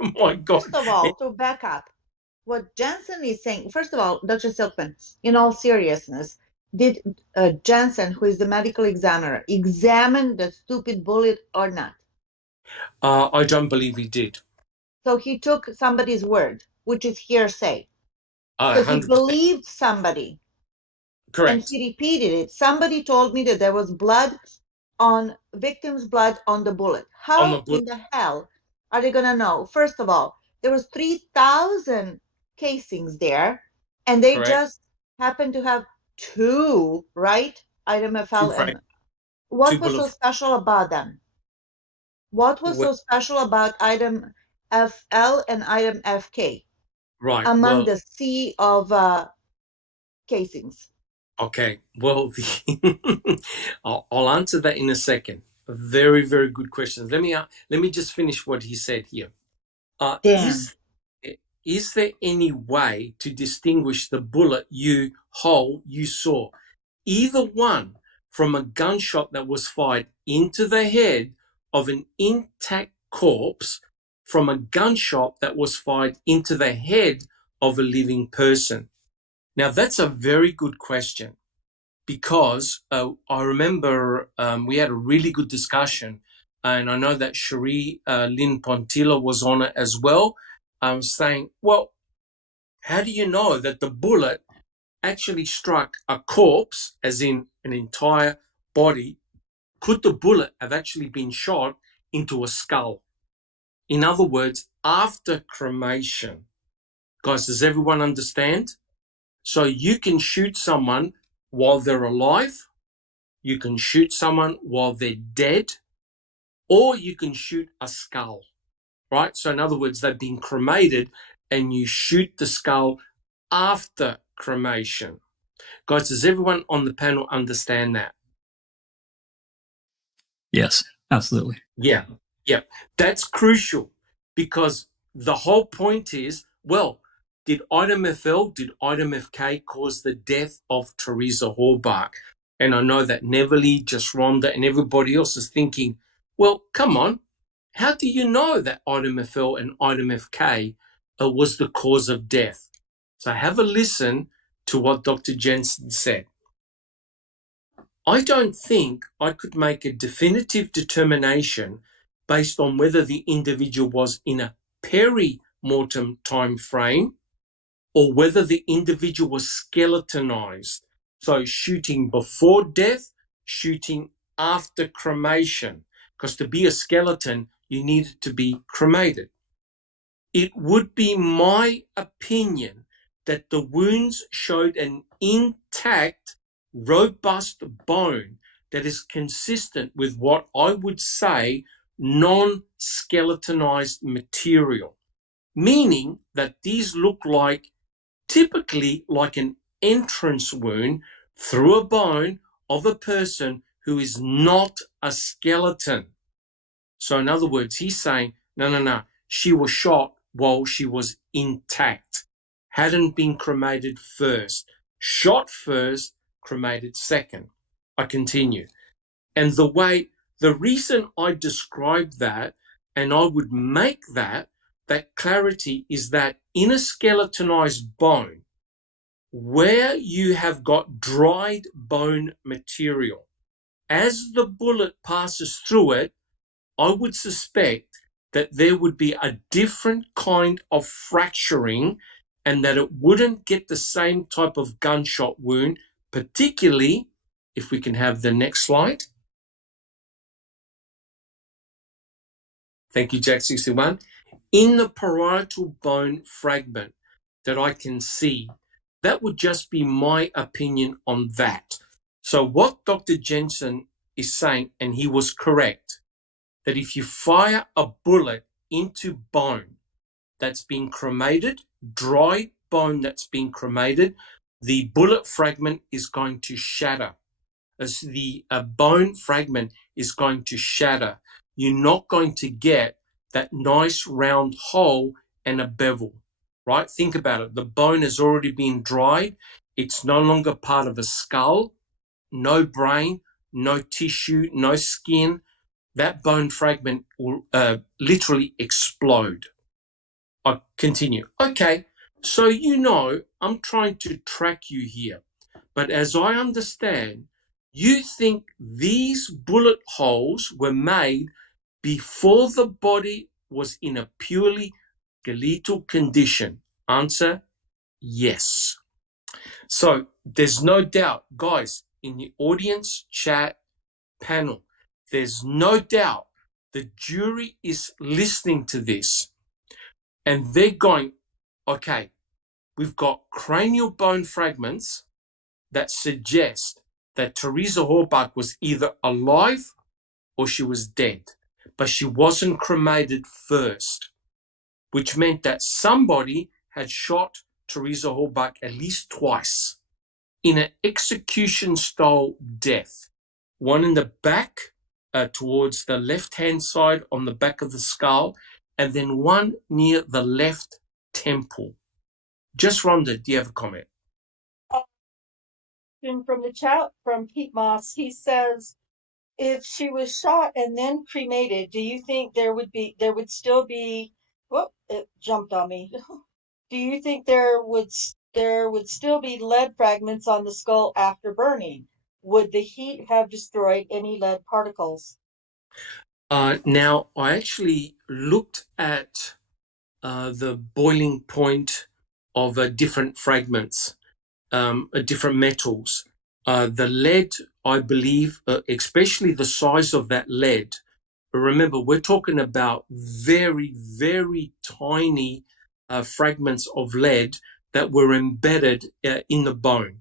Oh my God. First of all, to back up, what Jensen is saying, first of all, Dr. Silkman, in all seriousness, did Jensen, who is the medical examiner, examine the stupid bullet or not? I don't believe he did. So he took somebody's word, which is hearsay. So he 100%. believed somebody. Correct. And he repeated it. Somebody told me that there was blood on victim's blood on the bullet. How in the hell are they going to know? First of all, there was 3,000 casings there, and they Correct. just happened to have two, right? Item FL. And what was so special about them? What was so special about item FL and item FK? Right. Among the sea of casings. Okay. Well, I'll answer that in a second. Very, very good questions. Let me just finish what he said here. Is there any way to distinguish the bullet you saw, either one, from a gunshot that was fired into the head of an intact corpse from a gunshot that was fired into the head of a living person? Now, that's a very good question, because I remember we had a really good discussion, and I know that Cherie Lynn Pontilla was on it as well. I was saying, well, how do you know that the bullet actually struck a corpse, as in an entire body? Could the bullet have actually been shot into a skull? In other words, after cremation. Guys, does everyone understand? So you can shoot someone while they're alive, you can shoot someone while they're dead, or you can shoot a skull, right? So in other words, they've been cremated and you shoot the skull after cremation. Guys, does everyone on the panel understand that? Yes, absolutely. Yeah. That's crucial, because the whole point is, well, did item FL, did item FK cause the death of Teresa Horbach? And I know that Neverly, just Rhonda, and everybody else is thinking, well, come on, how do you know that item FL and item FK was the cause of death? So have a listen to what Dr. Jensen said. I don't think I could make a definitive determination based on whether the individual was in a peri-mortem time frame or whether the individual was skeletonized. So shooting before death, shooting after cremation. Because to be a skeleton, you needed to be cremated. It would be my opinion that the wounds showed an intact, robust bone that is consistent with what I would say non-skeletonized material, meaning that these look typically like an entrance wound through a bone of a person who is not a skeleton. So in other words, he's saying, no, she was shot while she was intact, hadn't been cremated first, shot first, cremated second. I continue. And the reason I describe that, and I would make that clarity, is that in a skeletonized bone, where you have got dried bone material, as the bullet passes through it, I would suspect that there would be a different kind of fracturing and that it wouldn't get the same type of gunshot wound, particularly if we can have the next slide. Thank you, Jack61. In the parietal bone fragment that I can see, that would just be my opinion on that. So what Dr. Jensen is saying, and he was correct, that if you fire a bullet into bone that's been cremated, dry bone that's been cremated, the bullet fragment is going to shatter. As the bone fragment is going to shatter. You're not going to get that nice round hole and a bevel, right? Think about it. The bone has already been dried. It's no longer part of a skull, no brain, no tissue, no skin. That bone fragment will literally explode. I continue. Okay, so I'm trying to track you here. But as I understand, you think these bullet holes were made before the body was in a purely skeletal condition. Answer, yes. So there's no doubt, guys, in the audience, chat, panel, there's no doubt the jury is listening to this and they're going, okay, we've got cranial bone fragments that suggest that Teresa Horbach was either alive or she was dead, but she wasn't cremated first, which meant that somebody had shot Teresa Horbach at least twice in an execution-style death. One in the back, towards the left-hand side on the back of the skull, and then one near the left temple. Just Rhonda, do you have a comment? From the chat from Pete Moss, he says, if she was shot and then cremated, do you think there would still be, whoop, it jumped on me. Do you think there would still be lead fragments on the skull after burning? Would the heat have destroyed any lead particles? Now, I actually looked at the boiling point of different fragments, different metals. The lead, I believe, especially the size of that lead, remember, we're talking about very, very tiny fragments of lead that were embedded in the bone,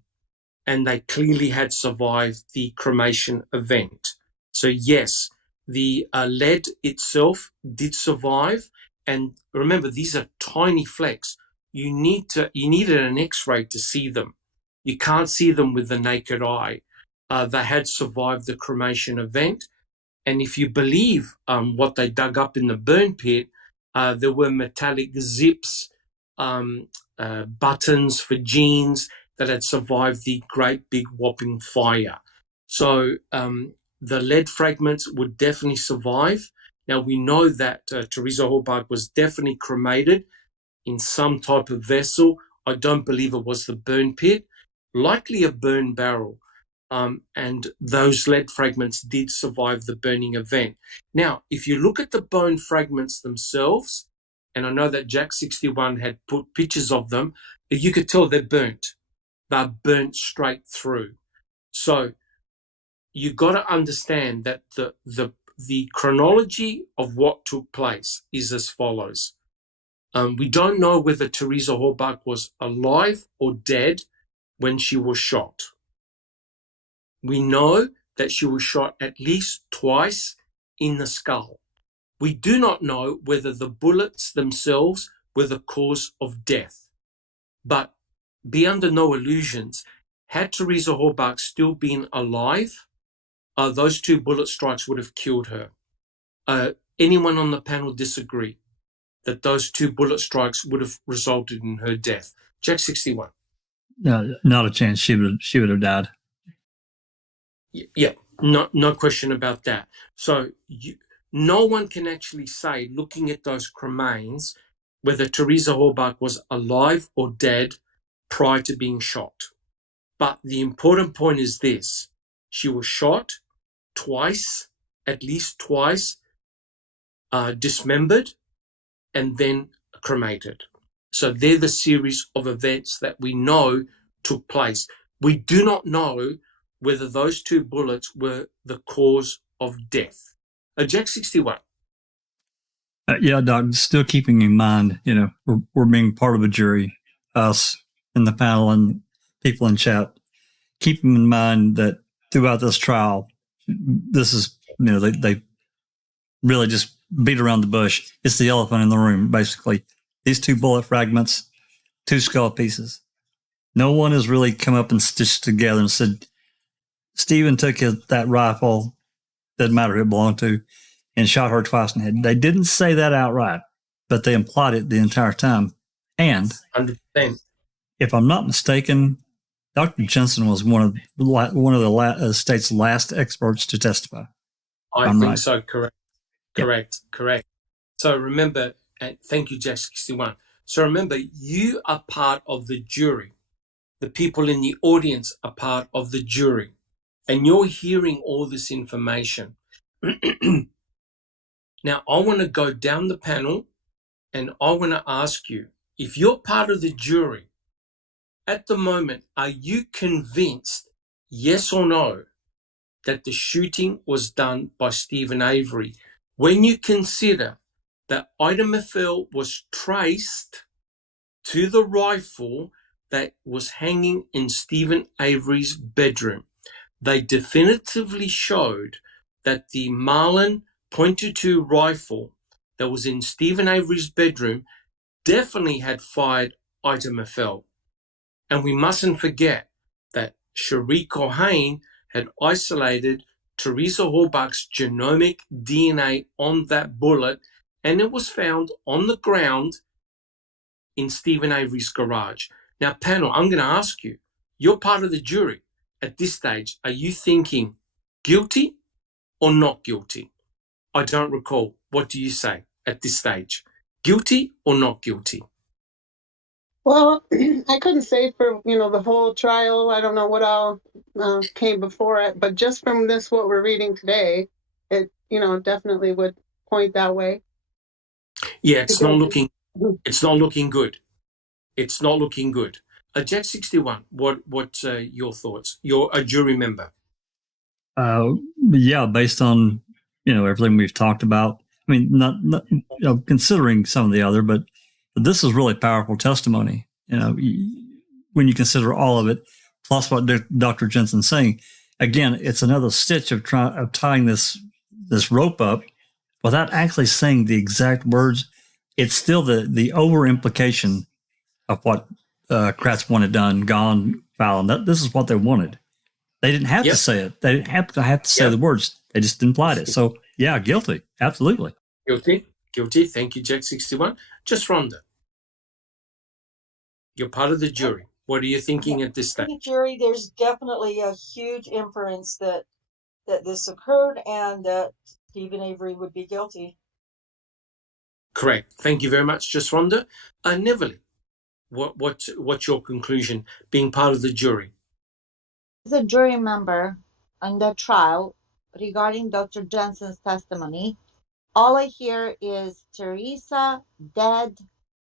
and they clearly had survived the cremation event. So yes, the lead itself did survive, and remember, these are tiny flecks. You needed an X-ray to see them. You can't see them with the naked eye. They had survived the cremation event. And if you believe what they dug up in the burn pit, there were metallic zips, buttons for jeans that had survived the great big whopping fire. So the lead fragments would definitely survive. Now, we know that Teresa Horbach was definitely cremated in some type of vessel. I don't believe it was the burn pit, likely a burn barrel. And those lead fragments did survive the burning event. Now, if you look at the bone fragments themselves, and I know that Jack 61 had put pictures of them, you could tell they're burnt. They're burnt straight through. So you got to understand that the chronology of what took place is as follows. We don't know whether Teresa Horbach was alive or dead when she was shot. We know that she was shot at least twice in the skull. We do not know whether the bullets themselves were the cause of death. But be under no illusions, had Teresa Horbach still been alive, those two bullet strikes would have killed her. Anyone on the panel disagree that those two bullet strikes would have resulted in her death? Jack 61. No, not a chance. She would have died. Yeah, no question about that. So no one can actually say, looking at those cremains, whether Teresa Horbach was alive or dead prior to being shot. But the important point is this: she was shot twice, at least twice, dismembered, and then cremated. So they're the series of events that we know took place. We do not know whether those two bullets were the cause of death. Jack 61. Yeah, Doc, still keeping in mind, we're being part of a jury, us in the panel and people in chat. Keeping in mind that throughout this trial, this is, they really just beat around the bush. It's the elephant in the room, basically. These two bullet fragments, two skull pieces. No one has really come up and stitched together and said, Stephen took that rifle, doesn't matter who it belonged to. and shot her twice in the head. They didn't say that outright, but they implied it the entire time. And 100%. if I'm not mistaken, Dr. Jensen was one of the state's last experts to testify. I think so. Correct. So remember, thank you, Jack 61. So remember, you are part of the jury. The people in the audience are part of the jury, and you're hearing all this information. Now, I want to go down the panel, and I want to ask you, if you're part of the jury, at the moment, are you convinced, yes or no, that the shooting was done by Stephen Avery? When you consider that itemophilia was traced to the rifle that was hanging in Stephen Avery's bedroom, they definitively showed that the Marlin .22 rifle that was in Stephen Avery's bedroom definitely had fired itemophilia. And we mustn't forget that Cherie Cohen had isolated Teresa Horbach's genomic DNA on that bullet, and it was found on the ground in Stephen Avery's garage. Now, panel, I'm going to ask you, you're part of the jury. At this stage, are you thinking guilty or not guilty? I don't recall. What do you say at this stage? Guilty or not guilty? Well, I couldn't say for, the whole trial. I don't know what all came before it, but just from this, what we're reading today, it, definitely would point that way. Yeah, it's not looking good. It's not looking good. Jet 61, what's your thoughts? You're a jury member. Yeah, based on, everything we've talked about. I mean, not considering some of the other, but this is really powerful testimony. When you consider all of it, plus what Dr. Jensen's saying, again, it's another stitch of tying this rope up without actually saying the exact words. It's still the over implication of what Kratz wanted done, gone, foul. This is what they wanted. They didn't have to say it. They didn't have to say the words. They just implied it. So, yeah, guilty. Absolutely. Guilty. Thank you, Jack 61. Just Rhonda. You're part of the jury. What are you thinking at this stage? The jury, there's definitely a huge inference that this occurred and that Stephen Avery would be guilty. Correct. Thank you very much, Just Rhonda. Neverly, what's your conclusion being part of the jury? As a jury member on that trial regarding Dr. Jensen's testimony, all I hear is Teresa, dead,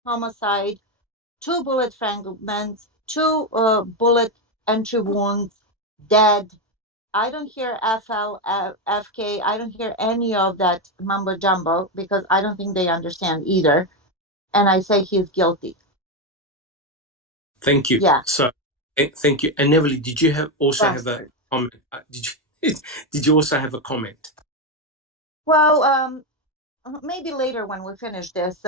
homicide, 2 bullet fragments, 2 bullet entry wounds, dead. I don't hear FL, FK. I don't hear any of that mumbo jumbo because I don't think they understand either. And I say he's guilty. Thank you. Yeah. So, thank you. And Neverly, did you have a comment? Did you also have a comment? Well, maybe later when we finish this.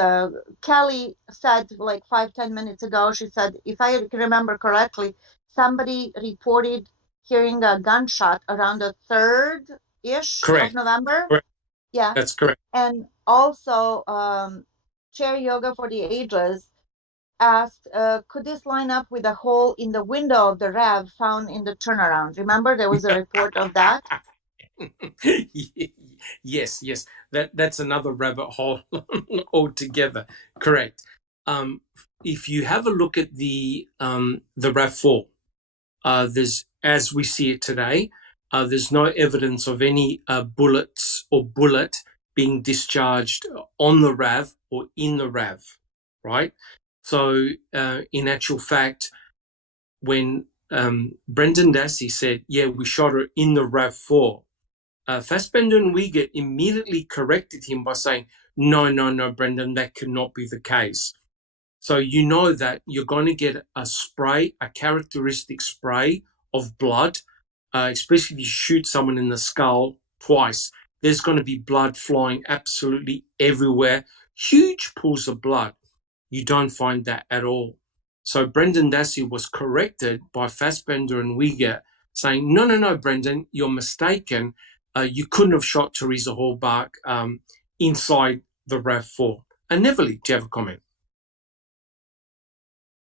Kelly said like 5-10 minutes ago, she said, if I remember correctly, somebody reported hearing a gunshot around the 3rd-ish of November. Correct. Yeah. That's correct. And also, Chair Yoga for the Ageless asked, could this line up with a hole in the window of the RAV found in the turnaround? Remember, there was a report of that? Yes. That's another rabbit hole altogether. Correct. If you have a look at the RAV4, there's, as we see it today, there's no evidence of any bullets or bullet being discharged on the RAV or in the RAV, right? So in actual fact, when Brendan Dassey said, yeah, we shot her in the RAV4, Fassbender and Wiegert immediately corrected him by saying, no, Brendan, that could not be the case. So you know that you're going to get a spray, a characteristic spray of blood, especially if you shoot someone in the skull twice. There's going to be blood flying absolutely everywhere, huge pools of blood. You don't find that at all. So Brendan Dassey was corrected by Fassbender and Wiegert saying, no, Brendan, you're mistaken. you couldn't have shot Teresa Hallbach inside the RAV4. And Neverly, do you have a comment?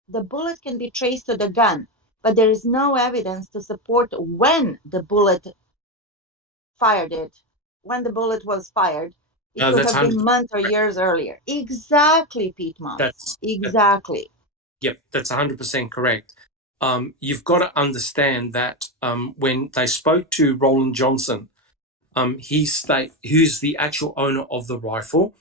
The bullet can be traced to the gun, but there is no evidence to support when the bullet fired it. When the bullet was fired, it could have been months or years earlier. Exactly, Pete Moss. Exactly. Yep, that's 100% correct. You've got to understand that when they spoke to Roland Johnson, who's the actual owner of the rifle,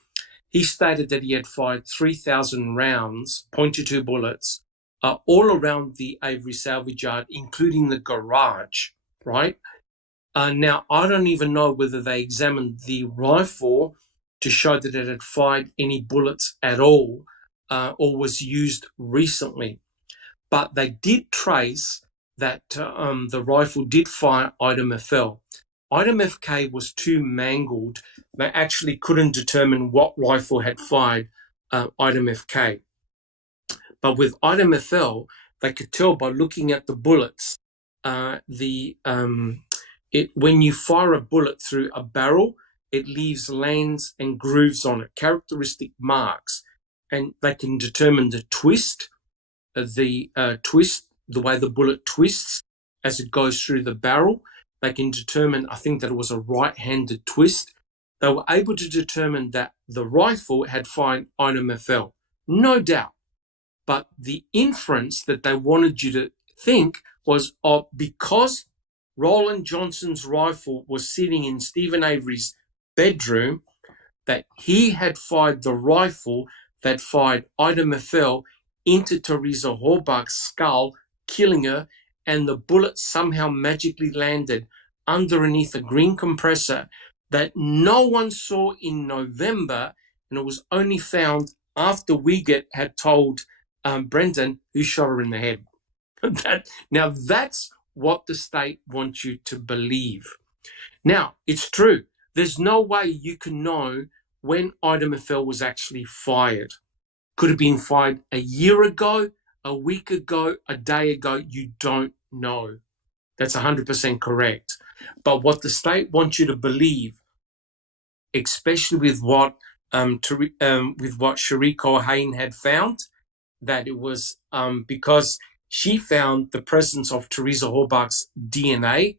he stated that he had fired 3,000 rounds, .22 bullets, all around the Avery salvage yard, including the garage, right? Now, I don't even know whether they examined the rifle to show that it had fired any bullets at all or was used recently. But they did trace that the rifle did fire item FL. Item FK was too mangled. They actually couldn't determine what rifle had fired item FK. But with item FL, they could tell by looking at the bullets. When you fire a bullet through a barrel, it leaves lands and grooves on it, characteristic marks, and they can determine the twist, the way the bullet twists as it goes through the barrel. They can determine, I think that it was a right-handed twist. They were able to determine that the rifle had fired item FL, no doubt. But the inference that they wanted you to think was because Roland Johnson's rifle was sitting in Stephen Avery's bedroom, that he had fired the rifle that fired item FL into Teresa Hallbach's skull, killing her, and the bullet somehow magically landed underneath a green compressor that no one saw in November, and it was only found after Wiegert had told Brendan, who shot her in the head. Now, that's what the state wants you to believe. Now, it's true. There's no way you can know when item FL was actually fired. Could have been fired a year ago, a week ago, a day ago. You don't know. That's 100% correct. But what the state wants you to believe, especially with what Cherie Cohen had found, that it was because she found the presence of Teresa Hallbach's DNA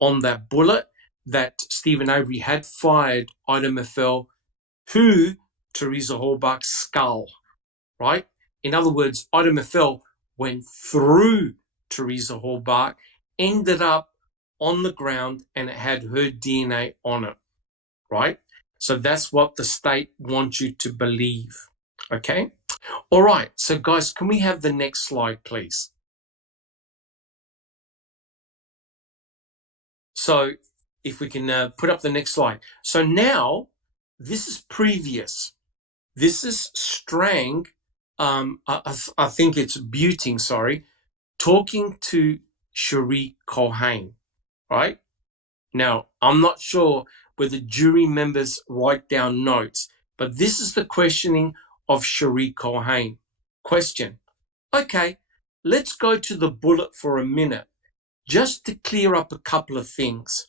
on that bullet, that Stephen Avery had fired item FL to Teresa Hallbach's skull, right? In other words, item FL went through Teresa Hallbach, ended up on the ground, and it had her DNA on it, right? So that's what the state wants you to believe, okay? All right, so guys, can we have the next slide, please? So if we can put up the next slide. So now, this is previous. This is Strang, I think it's Buting, talking to Cherie Cohen, right? Now, I'm not sure whether jury members write down notes, but this is the questioning of Cherie Cohen. Question. Okay, let's go to the bullet for a minute, just to clear up a couple of things.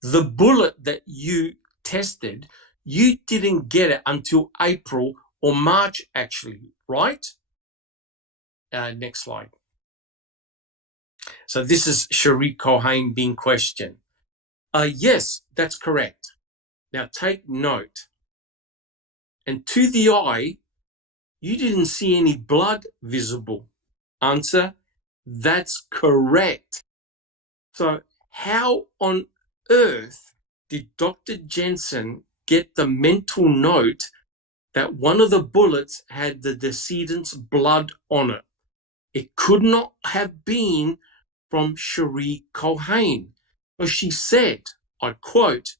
The bullet that you tested, you didn't get it until April or March, actually, right? Next slide. So this is Cherie Cohen being questioned. Yes, that's correct. Now take note. And to the eye, you didn't see any blood visible. Answer, that's correct. So how on earth did Dr. Jensen get the mental note that one of the bullets had the decedent's blood on it? It could not have been from Cherie Cohen. Well, she said, I quote,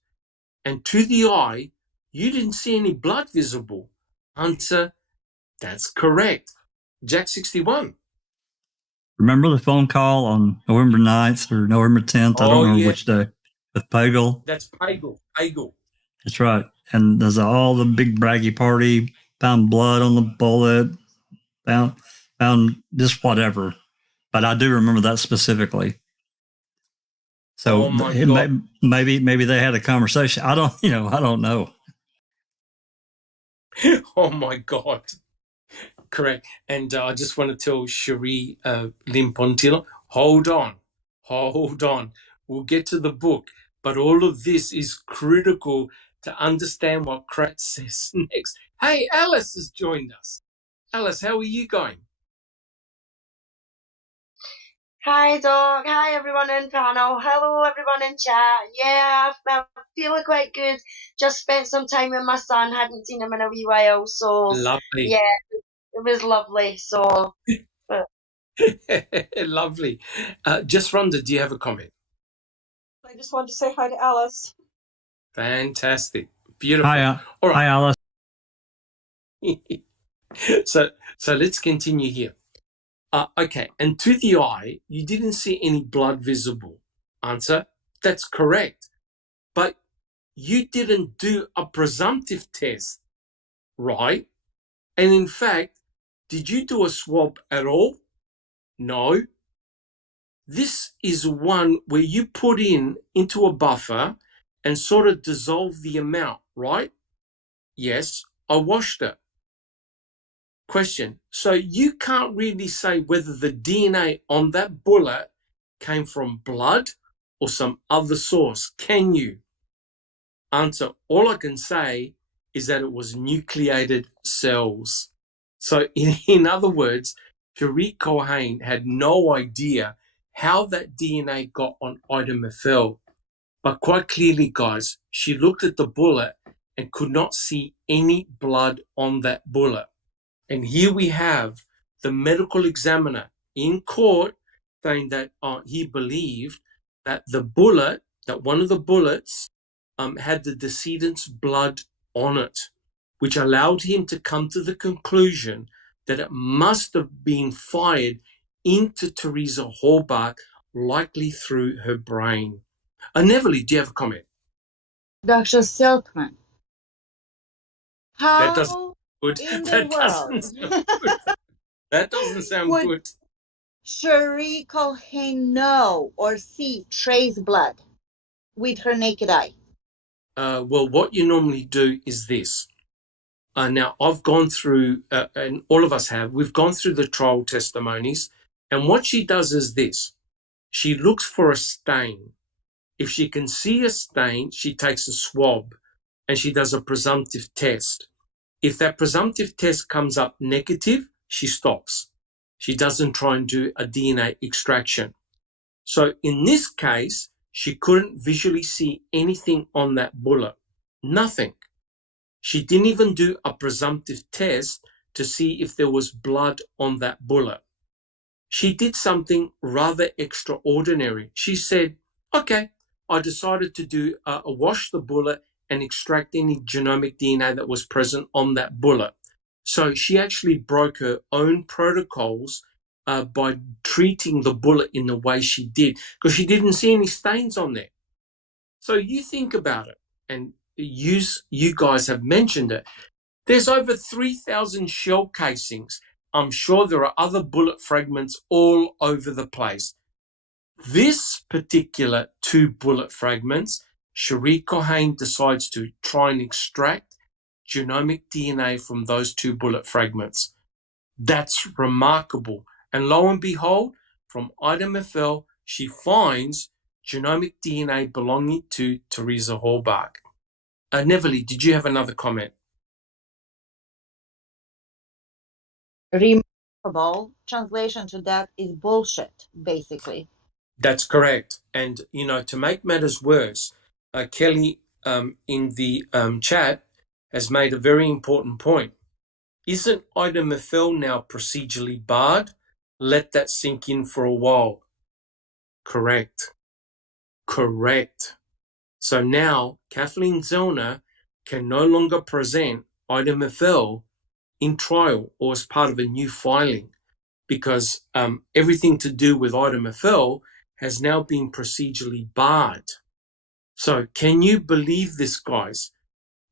and to the eye, you didn't see any blood visible. Answer, that's correct. Jack 61. Remember the phone call on November 9th or November 10th? I don't remember which day. With Pagel? That's Pagel. That's right. And there's all the big braggy party, found blood on the bullet, found just whatever. But I do remember that specifically. So Oh my God. maybe they had a conversation. I don't know. Oh my God. Correct. And I just want to tell Cherie Limpontilo, hold on. We'll get to the book. But all of this is critical to understand what Kratz says next. Hey, Alice has joined us. Alice, how are you going? Hi, Doc. Hi, everyone in panel. Hello, everyone in chat. Yeah, I'm feeling quite good. Just spent some time with my son. Hadn't seen him in a wee while, so Lovely. yeah, it was lovely. So, Lovely. Just Rhonda, do you have a comment? I just wanted to say hi to Alice. Fantastic. Beautiful. Hi, All right. hi, Alice. So let's continue here. Okay, and to the eye, you didn't see any blood visible. Answer, that's correct. But you didn't do a presumptive test, right? And in fact, did you do a swab at all? No. This is one where you put into a buffer and sort of dissolve the amount, right? Yes, I washed it. Question. So you can't really say whether the DNA on that bullet came from blood or some other source, can you? Answer. All I can say is that it was nucleated cells. So in other words, Cherie Cohen had no idea how that DNA got on item FL. But quite clearly, guys, she looked at the bullet and could not see any blood on that bullet. And here we have the medical examiner in court saying that he believed that one of the bullets had the decedent's blood on it, which allowed him to come to the conclusion that it must have been fired into Teresa Halbach, likely through her brain. Neville, do you have a comment? Dr. Silkman, That doesn't how good. in the That world doesn't sound good. That doesn't sound would good. Cherie Cohen know or see trace blood with her naked eye? Well, what you normally do is this. Now, I've gone through, and all of us have, we've gone through the trial testimonies, and what she does is this. She looks for a stain. If she can see a stain, she takes a swab, and she does a presumptive test. If that presumptive test comes up negative, she stops. She doesn't try and do a DNA extraction. So in this case, she couldn't visually see anything on that bullet. Nothing. She didn't even do a presumptive test to see if there was blood on that bullet. She did something rather extraordinary. She said, okay, I decided to do wash the bullet and extract any genomic DNA that was present on that bullet. So she actually broke her own protocols by treating the bullet in the way she did, because she didn't see any stains on there. So you think about it, and you guys have mentioned it. There's over 3,000 shell casings. I'm sure there are other bullet fragments all over the place. This particular 2 bullet fragments, Cherie Cohen decides to try and extract genomic DNA from those 2 bullet fragments. That's remarkable. And lo and behold, from item FL, she finds genomic DNA belonging to Teresa Halbach. Neville, did you have another comment? Remarkable. Translation to that is bullshit, basically. That's correct. And, to make matters worse, Kelly in the chat has made a very important point. Isn't item FL now procedurally barred? Let that sink in for a while. Correct. So now Kathleen Zellner can no longer present item FL in trial or as part of a new filing, because everything to do with item FL has now been procedurally barred. So can you believe this, guys?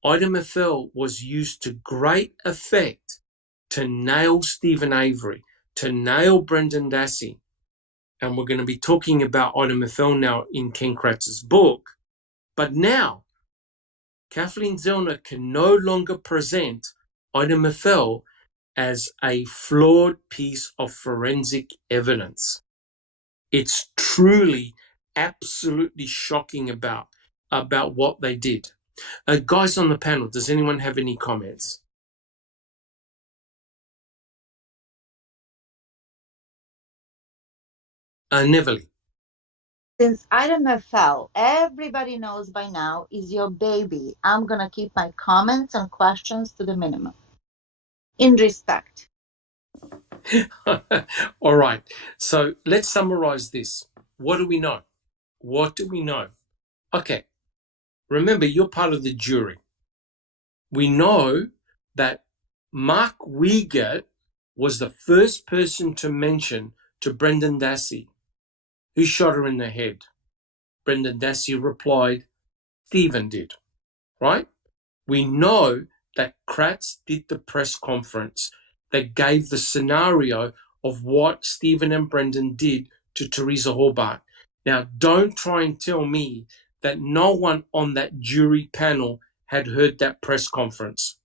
Item FL was used to great effect to nail Stephen Avery, to nail Brendan Dassey. and we're going to be talking about item FL now in Ken Kratz's book. But now, Kathleen Zellner can no longer present item FL as a flawed piece of forensic evidence. It's truly, absolutely shocking about what they did. Guys on the panel, does anyone have any comments? Neverly. Since item FL, everybody knows by now, is your baby, I'm going to keep my comments and questions to the minimum. In respect. All right. So let's summarize this. What do we know? What do we know? Okay. Remember, you're part of the jury. We know that Mark Wiegert was the first person to mention to Brendan Dassey, who shot her in the head. Brendan Dassey replied, Stephen did, right? We know that Kratz did the press conference that gave the scenario of what Stephen and Brendan did to Teresa Horbach. Now, don't try and tell me that no one on that jury panel had heard that press conference,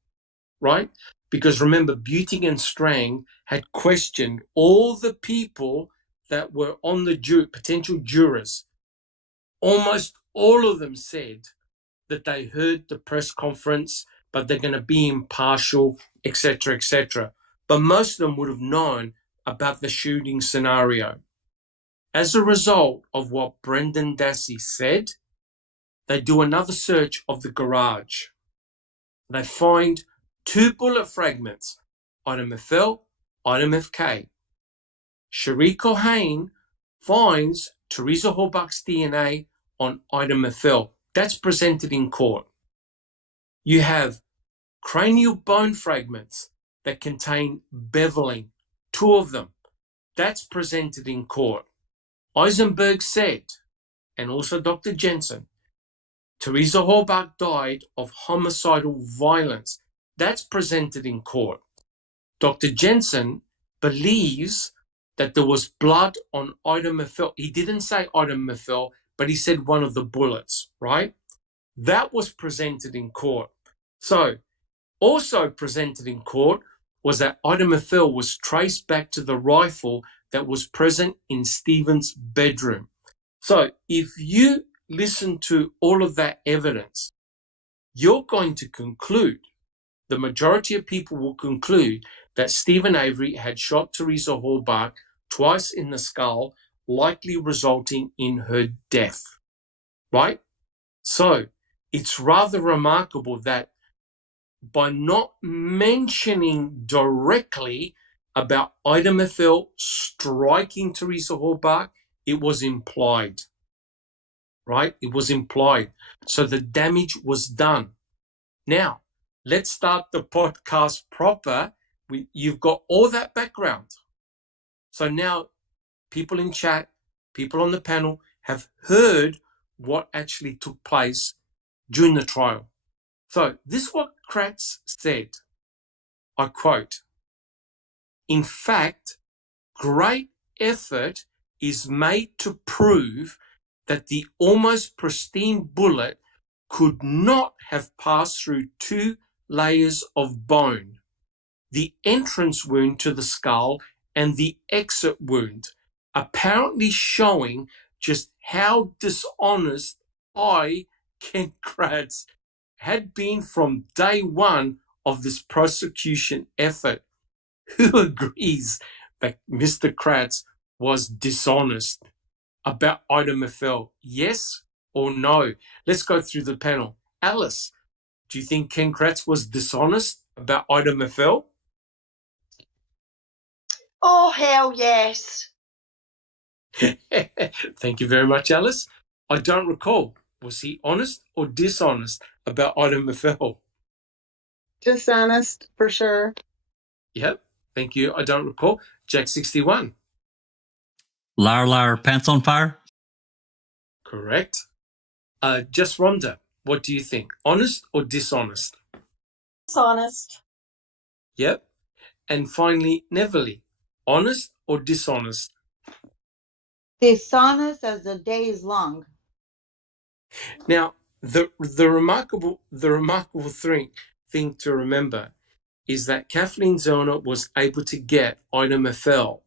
right? Because remember, Buting and Strang had questioned all the people that were on the jury, potential jurors. Almost all of them said that they heard the press conference, but they're going to be impartial, etc., etc. But most of them would have known about the shooting scenario. As a result of what Brendan Dassey said, they do another search of the garage. They find 2 bullet fragments, item FL, item FK. Cherie Cohane finds Teresa Horbach's DNA on item FL. That's presented in court. You have cranial bone fragments that contain beveling, 2 of them. That's presented in court. Eisenberg said, and also Dr. Jensen, Teresa Horbach died of homicidal violence. That's presented in court. Dr. Jensen believes that there was blood on item FL. He didn't say item FL, but he said one of the bullets, right? That was presented in court. So, also presented in court was that item FL was traced back to the rifle that was present in Stephen's bedroom. So, if you listen to all of that evidence, you're going to conclude, the majority of people will conclude, that Stephen Avery had shot Teresa Horbach twice in the skull, likely resulting in her death, right? So, it's rather remarkable that by not mentioning directly about item FL striking Teresa Horbach, it was implied, right? It was implied. So the damage was done. Now, let's start the podcast proper. You've got all that background. So now people in chat, people on the panel have heard what actually took place during the trial. So this is what Kratz said. I quote, "In fact, great effort is made to prove that the almost pristine bullet could not have passed through 2 layers of bone, the entrance wound to the skull and the exit wound, apparently showing just how dishonest I, Ken Kratz, had been from day one of this prosecution effort." Who agrees that Mr. Kratz was dishonest about item FL? Yes or no? Let's go through the panel. Alice, do you think Ken Kratz was dishonest about item FL? Oh, hell yes. Thank you very much, Alice. I don't recall. Was he honest or dishonest about item FL? Dishonest, for sure. Yep. Thank you. I don't recall. Jack 61. Liar, liar, pants on fire. Correct. Just Rhonda, what do you think? Honest or dishonest? Dishonest. Yep. And finally, Neverly, honest or dishonest? Dishonest as the day is long. Now, the remarkable thing to remember is that Kathleen Zellner was able to get item FL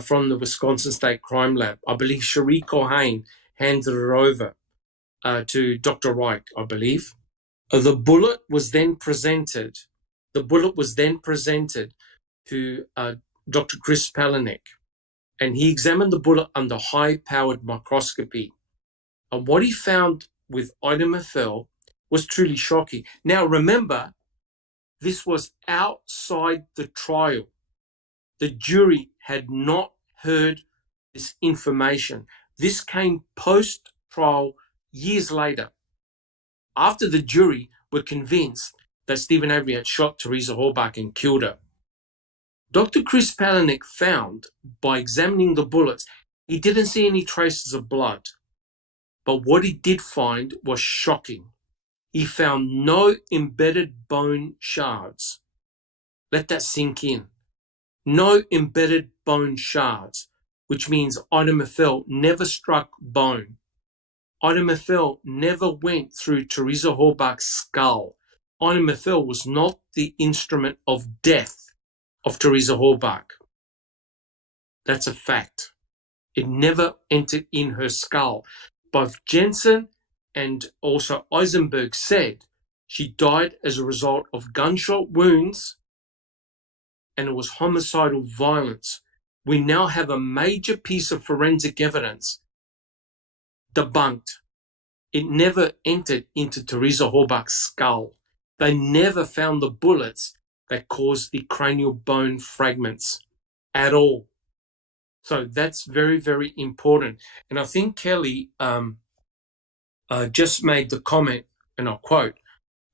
from the Wisconsin State Crime Lab. I believe Cherie Cohane handed it over to Dr. Reich, I believe. The bullet was then presented. The bullet was then presented to Dr. Chris Palanek, and he examined the bullet under high-powered microscopy. And what he found with item FL was truly shocking. Now, remember, this was outside the trial. The jury had not heard this information. This came post-trial years later, after the jury were convinced that Stephen Avery had shot Teresa Halbach and killed her. Dr. Chris Palanek found, by examining the bullets, he didn't see any traces of blood. But what he did find was shocking. He found no embedded bone shards. Let that sink in. No embedded bone shards, which means item FL never struck bone. Item FL never went through Teresa Halbach's skull. Item FL was not the instrument of death of Teresa Halbach. That's a fact. It never entered in her skull. Both Jensen and also Eisenberg said she died as a result of gunshot wounds and it was homicidal violence. We now have a major piece of forensic evidence debunked. It never entered into Teresa Halbach's skull. They never found the bullets that caused the cranial bone fragments at all. So that's very, very important. And I think Kelly just made the comment, and I'll quote,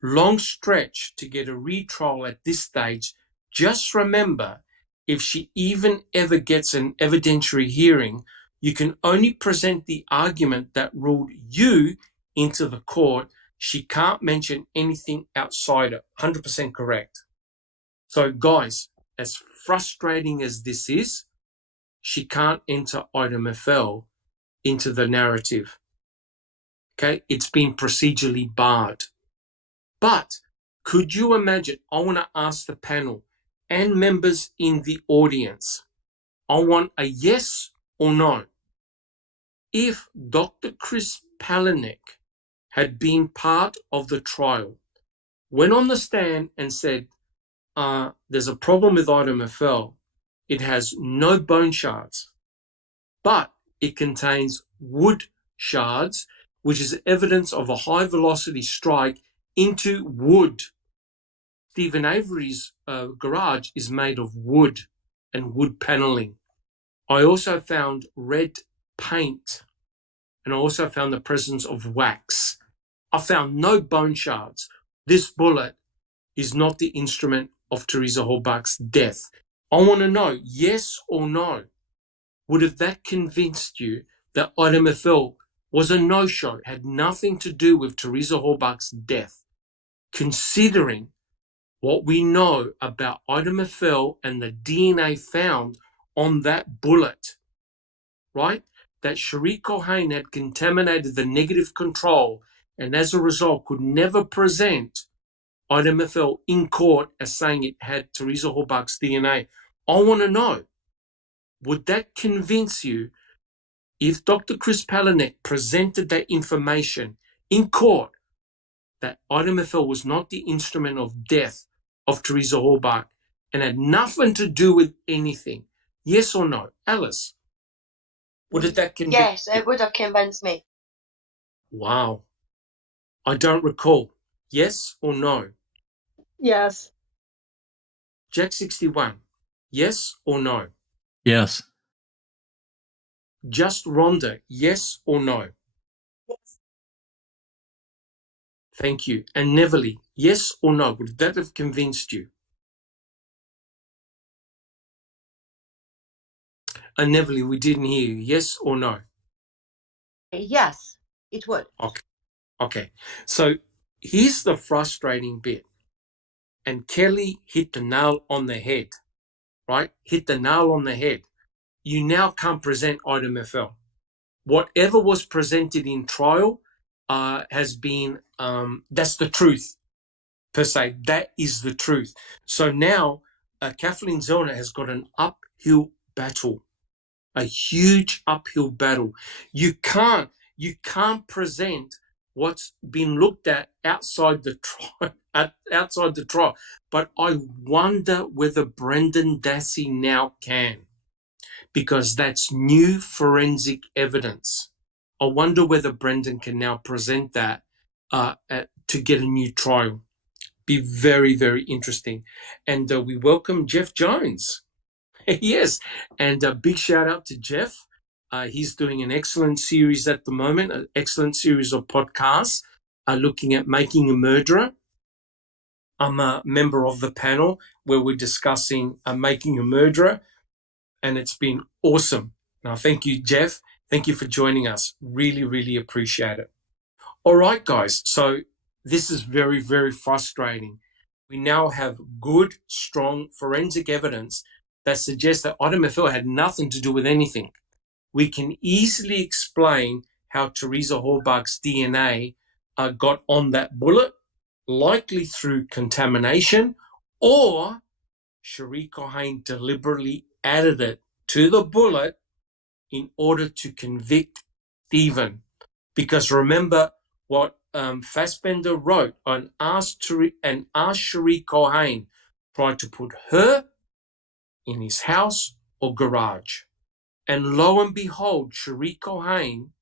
"Long stretch to get a retrial at this stage. Just remember, if she even ever gets an evidentiary hearing, you can only present the argument that ruled you into the court. She can't mention anything outside it." 100% correct. So guys, as frustrating as this is, she can't enter item FL into the narrative. Okay, it's been procedurally barred. But could you imagine, I want to ask the panel and members in the audience, I want a yes or no. If Dr. Chris Palanek had been part of the trial, went on the stand and said, there's a problem with item FL. It has no bone shards, but it contains wood shards, which is evidence of a high velocity strike into wood. Stephen Avery's garage is made of wood and wood paneling. I also found red paint, and I also found the presence of wax. I found no bone shards. This bullet is not the instrument of Teresa Halbach's death. I want to know, yes or no, would have that convinced you that item FL was a no-show, had nothing to do with Teresa Halbach's death, considering what we know about item FL and the DNA found on that bullet, right? That Cherie Cohane had contaminated the negative control and as a result could never present item FL in court as saying it had Teresa Halbach's DNA. I want to know, would that convince you if Dr. Chris Palanek presented that information in court that item FL was not the instrument of death of Teresa Halbach and had nothing to do with anything? Yes or no? Alice, would that convince you? Yes, it would have convinced me. Wow. I don't recall. Yes or no? Yes. Jack 61. Yes or no? Yes. Just Rhonda. Yes or no? Yes. Thank you. And Neverly. Yes or no? Would that have convinced you? And Neverly, we didn't hear you. Yes or no? Yes, it would. Okay. So here's the frustrating bit. And Kelly hit the nail on the head, right? Hit the nail on the head. You now can't present item FL. whatever was presented in trial has been, that's the truth, per se. That is the truth. So now Kathleen Zellner has got an uphill battle, a huge uphill battle. You can't present what's been looked at outside the trial. But I wonder whether Brendan Dassey now can, because that's new forensic evidence. I wonder whether Brendan can now present that to get a new trial. Be very, very interesting. And we welcome Jeff Jones. Yes, and a big shout out to Jeff. He's doing an excellent series at the moment, an excellent series of podcasts looking at making a murderer. I'm a member of the panel where we're discussing making a murderer, and it's been awesome. Now, thank you, Jeff. Thank you for joining us. Really, really appreciate it. All right, guys. So this is very, very frustrating. We now have good, strong forensic evidence that suggests that Item FL had nothing to do with anything. We can easily explain how Teresa Horbach's DNA got on that bullet, likely through contamination, or Cherie Cohen deliberately added it to the bullet in order to convict Stephen. Because remember what Fassbender wrote and asked Cherie Cohen, tried to put her in his house or garage. And lo and behold, Cherie Cohen,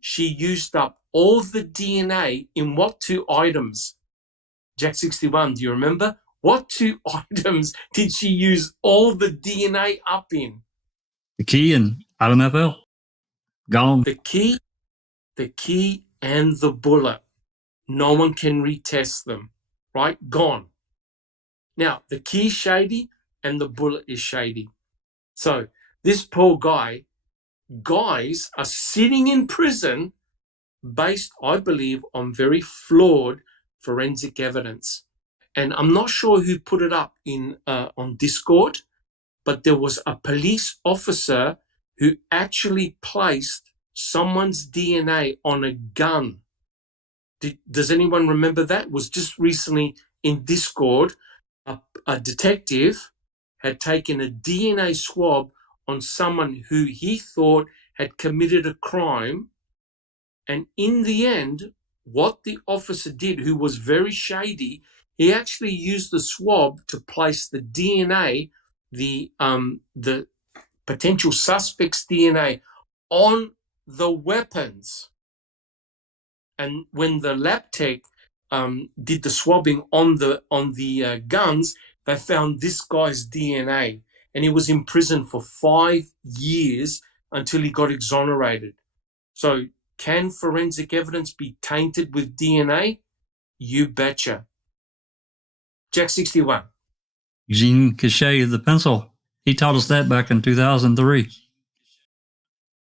she used up all the DNA in what two items? Jack 61, do you remember? What two items did she use all the DNA up in? The key and Item FL. Gone. The key and the bullet. No one can retest them, right? Gone. Now, the key is shady and the bullet is shady. So this poor guys are sitting in prison based, I believe, on very flawed forensic evidence. And I'm not sure who put it up in on Discord, but there was a police officer who actually placed someone's DNA on a gun. Does anyone remember that? It was just recently in Discord. A detective had taken a DNA swab on someone who he thought had committed a crime. And in the end, what the officer did, who was very shady, he actually used the swab to place the DNA, the potential suspect's DNA, on the weapons. And when the lab tech did the swabbing on the guns, they found this guy's DNA, and he was in prison for 5 years until he got exonerated. So can forensic evidence be tainted with DNA? You betcha. Jack 61. Jean Cachet, the pencil. He taught us that back in 2003.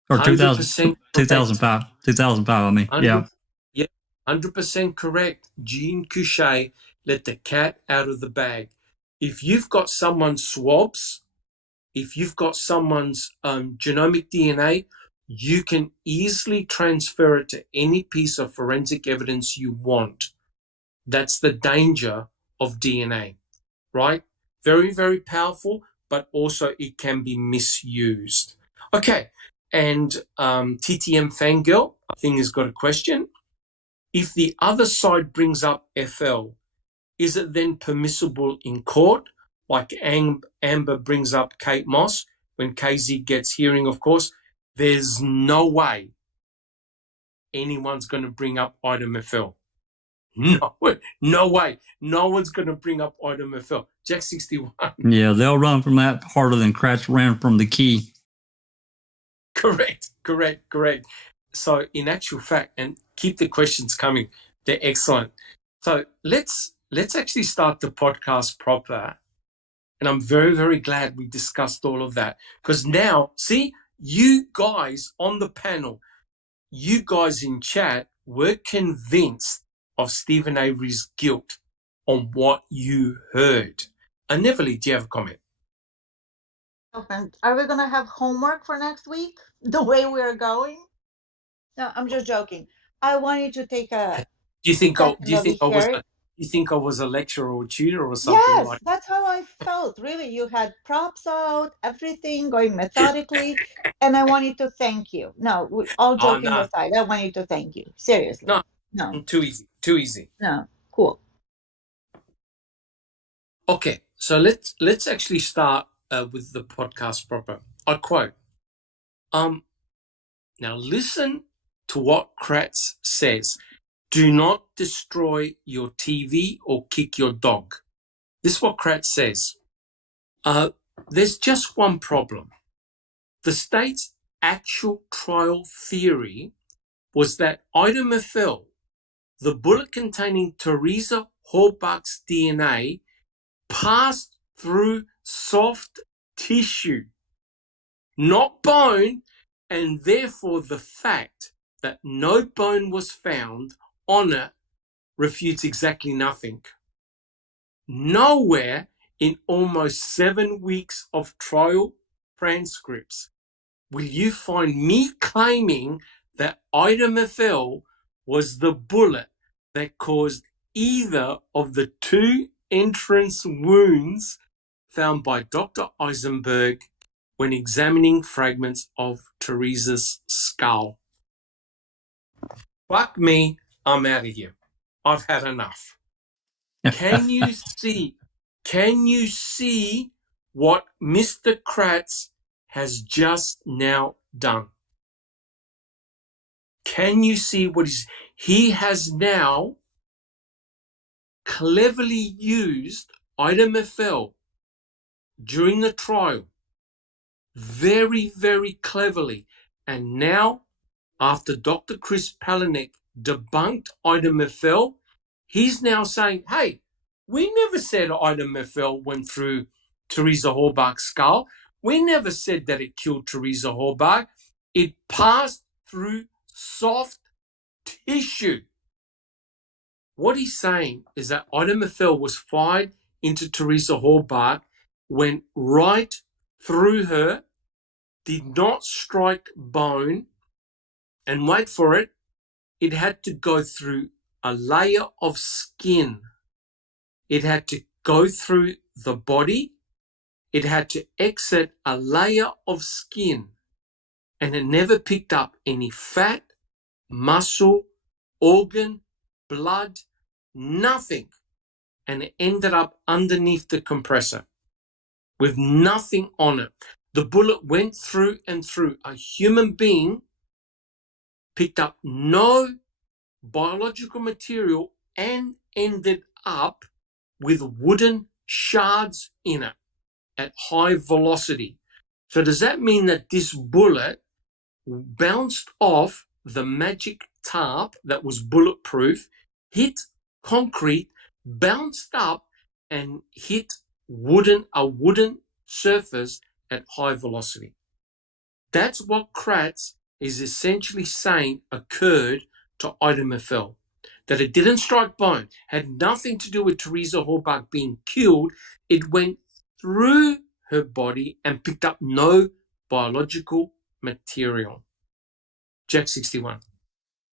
Or 2000, 2005. 2005, I mean. Yeah. Yeah, 100% correct. Jean Couchet let the cat out of the bag. If you've got someone's swabs, if you've got someone's genomic DNA, you can easily transfer it to any piece of forensic evidence you want. That's the danger of DNA, right? Very, very powerful, but also it can be misused. Okay, and TTM Fangirl, I think, has got a question. If the other side brings up FL, is it then permissible in court? Like Amber brings up Kate Moss when KZ gets hearing, of course. There's no way anyone's going to bring up Item FL. No way. No one's going to bring up Item FL. Jack 61. Yeah, they'll run from that harder than Kratz ran from the key. Correct. So in actual fact, and keep the questions coming, they're excellent. So let's actually start the podcast proper. And I'm very, very glad we discussed all of that. Because now, see, you guys on the panel, you guys in chat were convinced of Stephen Avery's guilt on what you heard. Neverly, do you have a comment? Are we going to have homework for next week? The way we're going? No, I'm just joking. I want you to take a Do you think I? Do second you of think the I was? hearing. You think I was a lecturer or tutor or something Yes, like? that's how I felt. Really, you had props out, everything going methodically, and I want you to thank you. No, all Oh joking no, aside, I want you to thank you. Seriously. no, No, too easy, too easy. no, cool. Okay, so let's actually start with the podcast proper. I quote. Now listen to what Kratz says. Do not destroy your TV or kick your dog. This is what Kratz says. There's just one problem. The state's actual trial theory was that Ida Mafel, the bullet containing Teresa Horbach's DNA, passed through soft tissue, not bone, and therefore the fact that no bone was found on it refutes exactly nothing. Nowhere in almost 7 weeks of trial transcripts will you find me claiming that Ida Mafel was the bullet that caused either of the 2 entrance wounds found by Dr. Eisenberg when examining fragments of Teresa's skull. Fuck me, I'm out of here. I've had enough. Can you see what Mr. Kratz has just now done? Can you see what he has now cleverly used Ida Mafel during the trial, very, very cleverly, and now after Dr. Chris Palanek debunked Ida Mafel, he's now saying, hey, we never said Ida Mafel went through Teresa Horbach's skull. We never said that it killed Teresa Horbach. It passed through soft tissue. What he's saying is that Ida Mafel was fired into Teresa Horbach, went right through her, did not strike bone, and wait for it, it had to go through a layer of skin. It had to go through the body. It had to exit a layer of skin. And it never picked up any fat, muscle, organ, blood, nothing. And it ended up underneath the compressor with nothing on it. The bullet went through and through. A human being picked up no biological material and ended up with wooden shards in it at high velocity. So does that mean that this bullet bounced off the magic tarp that was bulletproof, hit concrete, bounced up and hit a wooden surface at high velocity? That's what Kratz is essentially saying occurred to Ida Mafel. That it didn't strike bone, had nothing to do with Teresa Horbach being killed. It went through her body and picked up no biological material. Jack 61.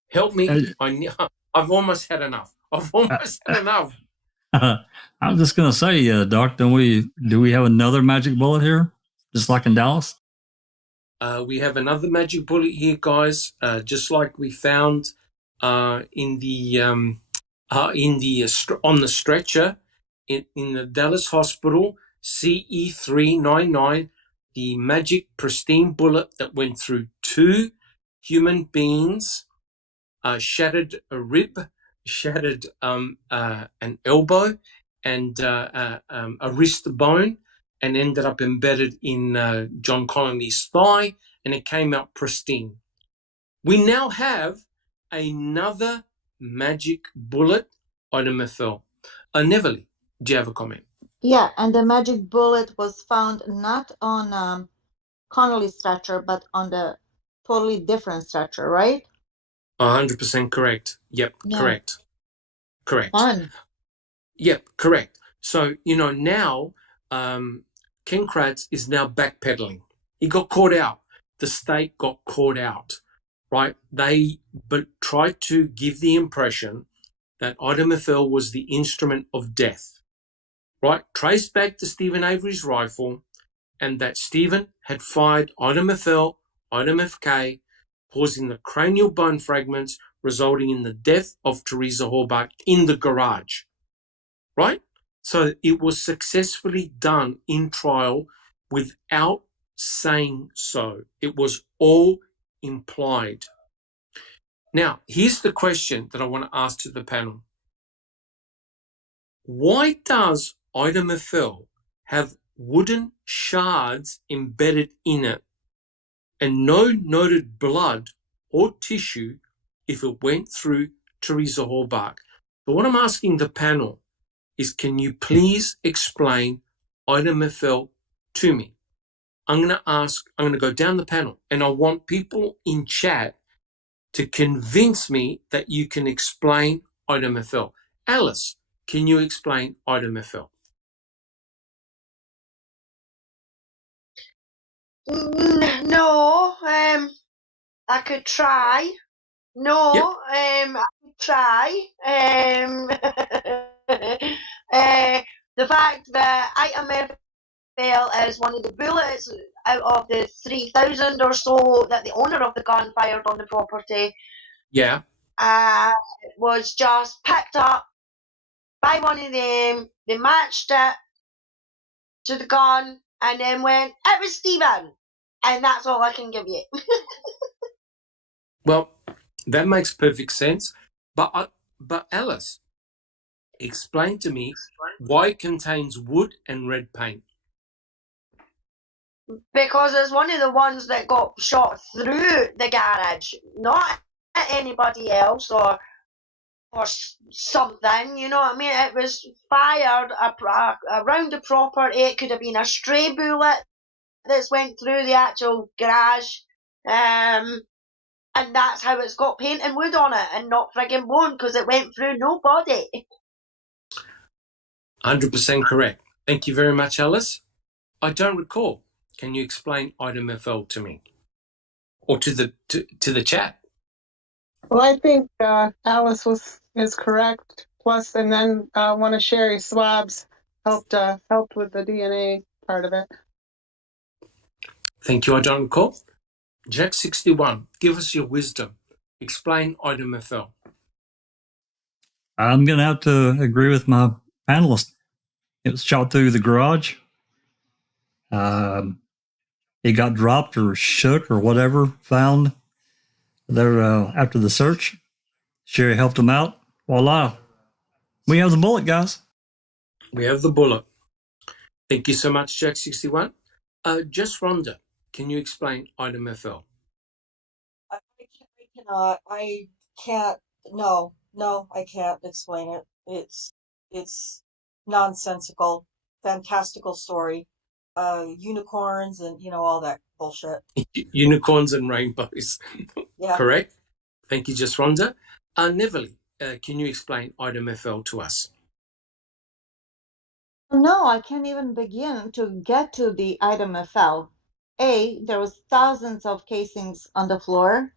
Help me. I've almost had enough. I've almost had enough. I was just gonna say, Doc, do we have another magic bullet here, just like in Dallas? We have another magic bullet here, guys. Just like we found on the stretcher in the Dallas Hospital, CE399, the magic pristine bullet that went through 2 human beings, shattered a rib, shattered an elbow, and a wrist bone, and ended up embedded in John Connolly's thigh, and it came out pristine. We now have another magic bullet, Ida Mafel. Neverly, do you have a comment? Yeah, and the magic bullet was found not on Connolly's stretcher, but on the totally different stretcher, right? 100% correct. Yep, Yeah. Correct. Fun. Yep, correct. So, now Ken Kratz is now backpedaling. He got caught out. The state got caught out. right? They tried to give the impression that Ida Methel was the instrument of death, right? Traced back to Stephen Avery's rifle, and that Stephen had fired Ida Methel, Ida MFK, causing the cranial bone fragments, resulting in the death of Teresa Halbach in the garage, right? So it was successfully done in trial without saying so. It was all implied. Now, here's the question that I want to ask to the panel. Why does Ida Methel have wooden shards embedded in it and no noted blood or tissue if it went through Teresa Halbach? But what I'm asking the panel is, can you please explain Ida Methel to me? I'm going to go down the panel, and I want people in chat to convince me that you can explain Ida Methel. Alice, can you explain Ida Methel? No, I could try. No, Yep. I could try. The fact that Ida Methel is one of the bullets out of the 3,000 or so that the owner of the gun fired on the property. Yeah. Was just picked up by one of them. They matched it to the gun and then went, "It was Stephen," and that's all I can give you. Well, that makes perfect sense. But Alice, explain to me why it contains wood and red paint. Because it's one of the ones that got shot through the garage, not at anybody else or something, you know what I mean? It was fired around the property. It could have been a stray bullet that's went through the actual garage, and that's how it's got paint and wood on it and not friggin' bone, because it went through no body. 100% correct. Thank you very much, Alice. I don't recall. Can you explain Ida Methel to me, or to the chat? Well, I think Alice is correct. Plus, and then one of Sherry's swabs helped with the DNA part of it. Thank you. I don't recall. Jack 61, give us your wisdom. Explain Ida Methel. I'm going to have to agree with my panelist. It was shot through the garage. It got dropped or shook or whatever, found there after the search. Sherry helped him out. Voila. We have the bullet, guys. We have the bullet. Thank you so much, Jack 61. Just Rhonda, can you explain Ida Methel? I cannot. I can't. No, I can't explain it. It's nonsensical, fantastical story. Unicorns and all that bullshit. Unicorns and rainbows. Yeah. Correct. Thank you, Just Rhonda. Neville, can you explain Ida Methel to us? No, I can't even begin to get to the item Methel. A, there was thousands of casings on the floor.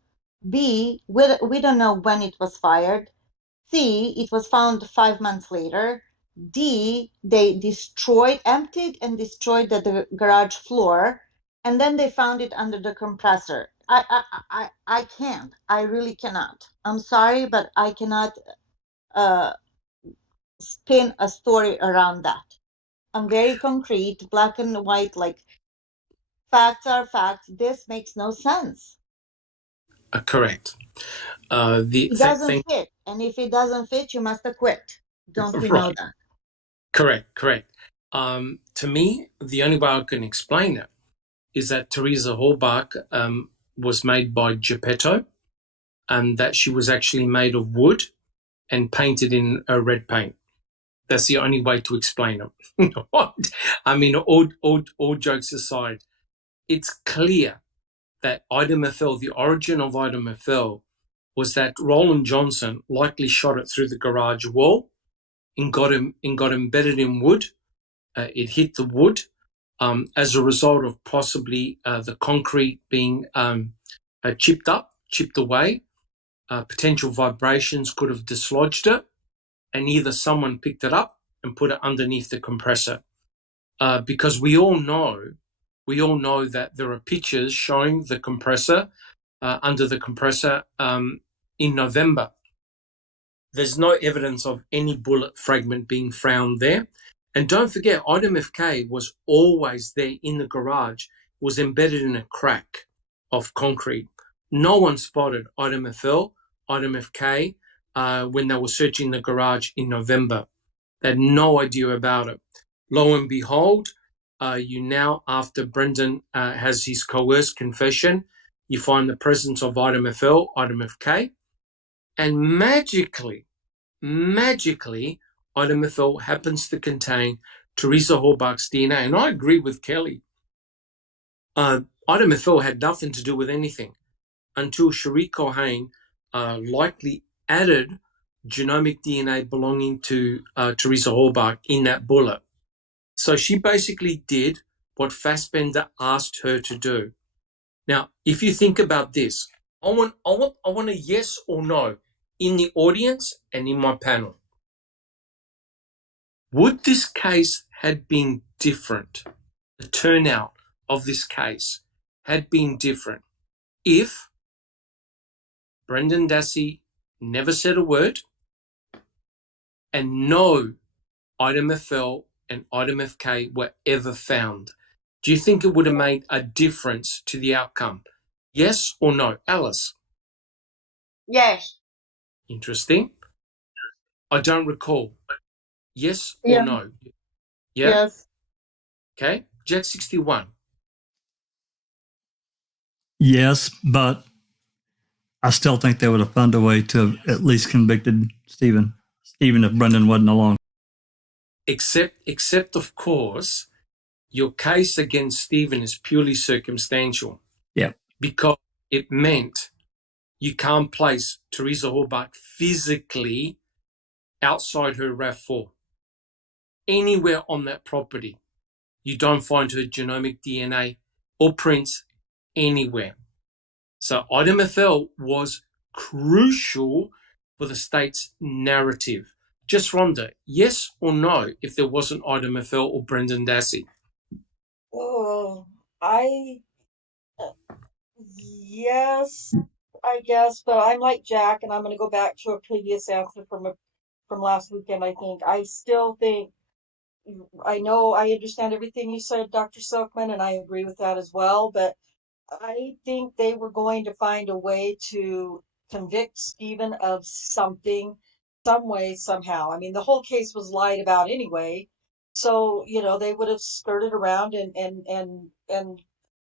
B, we don't know when it was fired. C, it was found 5 months later. D, they emptied and destroyed the garage floor, and then they found it under the compressor. I can't. I really cannot. I'm sorry, but I cannot spin a story around that. I'm very concrete, black and white, like facts are facts. This makes no sense. Correct. It doesn't fit, and if it doesn't fit, you must acquit. Don't we know that? Correct. To me, the only way I can explain it is that Teresa Halbach was made by Geppetto, and that she was actually made of wood and painted in a red paint. That's the only way to explain it. I mean, all jokes aside, it's clear that Ida Methel, the origin of Ida Methel, was that Roland Johnson likely shot it through the garage wall and got embedded in wood. It hit the wood as a result of possibly the concrete being chipped up chipped away. Potential vibrations could have dislodged it, and either someone picked it up and put it underneath the compressor. Because we all know that there are pictures showing the compressor under the compressor in November. There's no evidence of any bullet fragment being found there. And don't forget, item FK was always there in the garage. It was embedded in a crack of concrete. No one spotted item FL, item FK when they were searching the garage in November. They had no idea about it. Lo and behold, you now, after Brendan has his coerced confession, you find the presence of item FL, item FK, and magically, item FL happens to contain Teresa Horbach's DNA. And I agree with Kelly. Item FL had nothing to do with anything until Cherie Cohen likely added genomic DNA belonging to Teresa Horbach in that bullet. So she basically did what Fassbender asked her to do. Now, if you think about this, I want a yes or no in the audience and in my panel. Would this case had been different? The turnout of this case had been different if Brendan Dassey never said a word and no item FL and item FK were ever found. Do you think it would have made a difference to the outcome? Yes or no? Alice? Yes. Interesting. I don't recall. Yes or Yeah. no? Yeah? Yes. Okay. Jet 61. Yes, but I still think they would have found a way to have at least convicted Stephen, even if Brendan wasn't along. Except of course, your case against Stephen is purely circumstantial. Yeah. Because it meant you can't place Teresa Horbach physically outside her RAV4. Anywhere on that property, you don't find her genomic DNA or prints anywhere. So item FL was crucial for the state's narrative. Just Rhonda, yes or no if there wasn't item FL or Brendan Dassey? Oh, yes, I guess, but I'm like Jack, and I'm going to go back to a previous answer from last weekend. I think I still think I know I understand everything you said, Dr. Silkman, and I agree with that as well. But I think they were going to find a way to convict Stephen of something, some way, somehow. I mean, the whole case was lied about anyway. So, they would have skirted around and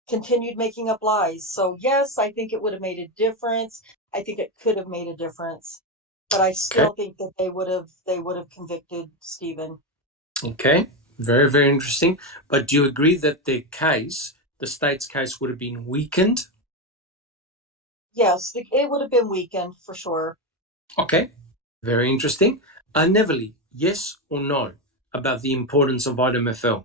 continued making up lies. So yes, I think it would have made a difference. I think it could have made a difference. But I still think that they would have convicted Stephen. Okay, very, very interesting. But do you agree that the state's case would have been weakened? Yes, it would have been weakened for sure. Okay, very interesting. Neverly, yes or no about the importance of item FL?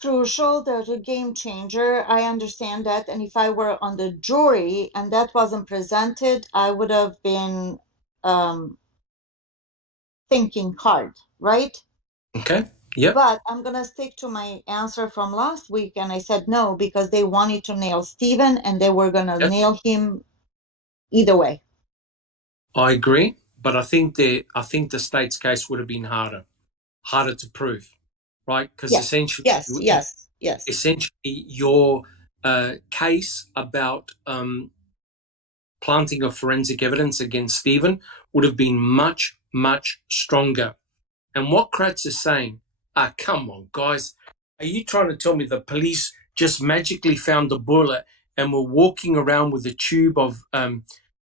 Crucial, they're a game changer. I understand that. And if I were on the jury and that wasn't presented, I would have been thinking hard, right? Okay, yep. But I'm going to stick to my answer from last week. And I said no, because they wanted to nail Stephen and they were going to nail him either way. I agree, but I think the state's case would have been harder to prove, right? Because essentially, your case about planting of forensic evidence against Stephen would have been much, much stronger. And what Kratz is saying, come on, guys, are you trying to tell me the police just magically found the bullet and were walking around with a tube of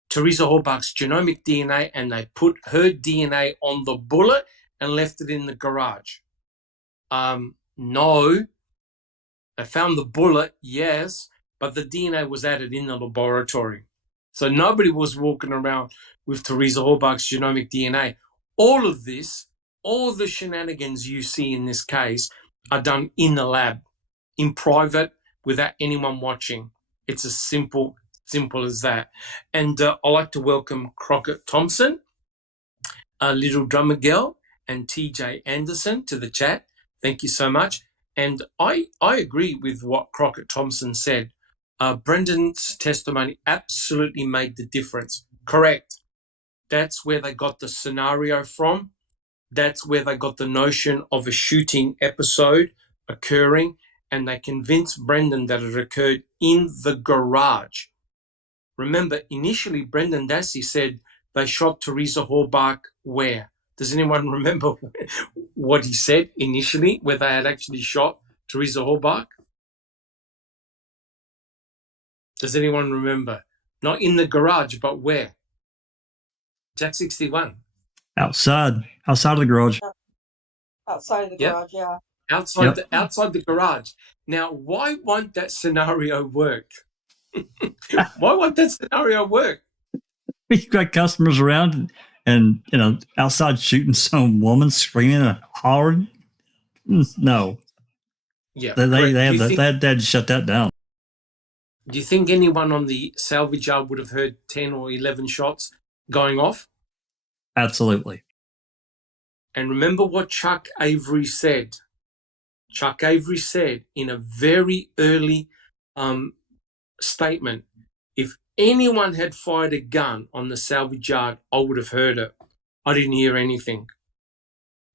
Teresa Horbach's genomic DNA and they put her DNA on the bullet and left it in the garage? No. They found the bullet, yes, but the DNA was added in the laboratory. So nobody was walking around with Teresa Horbach's genomic DNA. All of this, all the shenanigans you see in this case are done in the lab, in private, without anyone watching. It's as simple as that. And I'd like to welcome Crockett Thompson, Little Drummer Girl, and TJ Anderson to the chat. Thank you so much. And I agree with what Crockett Thompson said. Brendan's testimony absolutely made the difference. Correct. That's where they got the scenario from. That's where they got the notion of a shooting episode occurring, and they convinced Brendan that it occurred in the garage. Remember, initially, Brendan Dassey said they shot Teresa Horbach where? Does anyone remember what he said initially, where they had actually shot Teresa Horbach? Does anyone remember? Not in the garage, but where? Jack 61. Outside of the garage. Outside of the Yep. garage, yeah. Outside the garage. Now, why won't that scenario work? Why won't that scenario work? We've got customers around and, outside shooting some woman screaming and hollering. No. Yeah. They had to shut that down. Do you think anyone on the salvage yard would have heard 10 or 11 shots going off? Absolutely. And remember what Chuck Avery said. Chuck Avery said in a very early statement, if anyone had fired a gun on the salvage yard, I would have heard it. I didn't hear anything.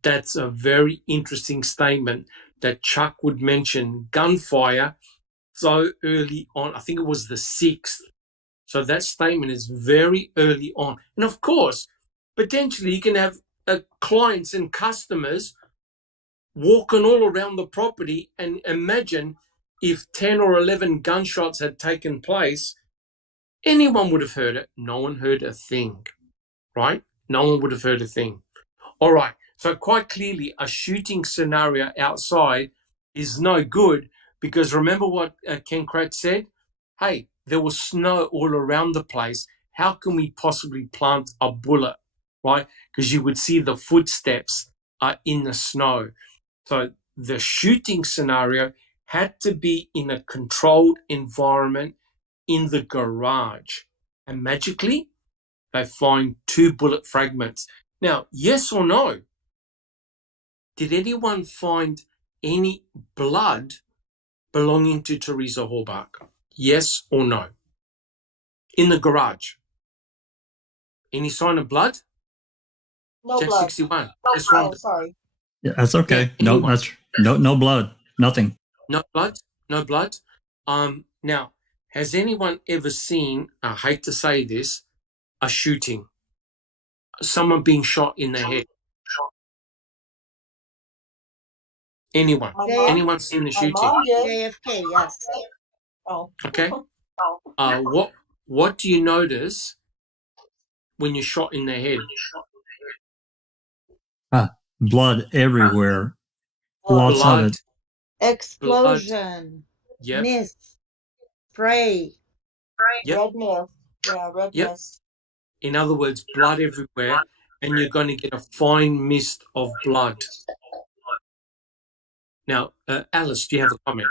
That's a very interesting statement that Chuck would mention gunfire so early on. I think it was the 6th. So that statement is very early on. And of course, potentially you can have clients and customers walking all around the property, and imagine if 10 or 11 gunshots had taken place, anyone would have heard it. No one heard a thing, right? No one would have heard a thing. All right. So quite clearly, a shooting scenario outside is no good, because remember what Ken Kratz said? Hey, there was snow all around the place. How can we possibly plant a bullet, right? Because you would see the footsteps in the snow. So the shooting scenario had to be in a controlled environment in the garage. And magically, they find 2 bullet fragments. Now, yes or no? Did anyone find any blood belonging to Teresa Horbach? Yes or no? In the garage. Any sign of blood? No Jack blood. 61. Just Oh, sorry. Yeah, that's okay. Yeah, No, that's no blood. Nothing. No blood? No blood? Now, has anyone ever seen, I hate to say this, a shooting? Someone being shot in the head? Anyone? Anyone seen the shooting? My mom did. JFK, yes. Oh. Okay. What do you notice when you're shot in the head? Blood everywhere. Lots of it. Explosion. Yep. Mist. Spray. Yep. Red mist. Yeah, red Yep. mist. In other words, blood everywhere, and you're going to get a fine mist of blood. Now, Alice, do you have a comment?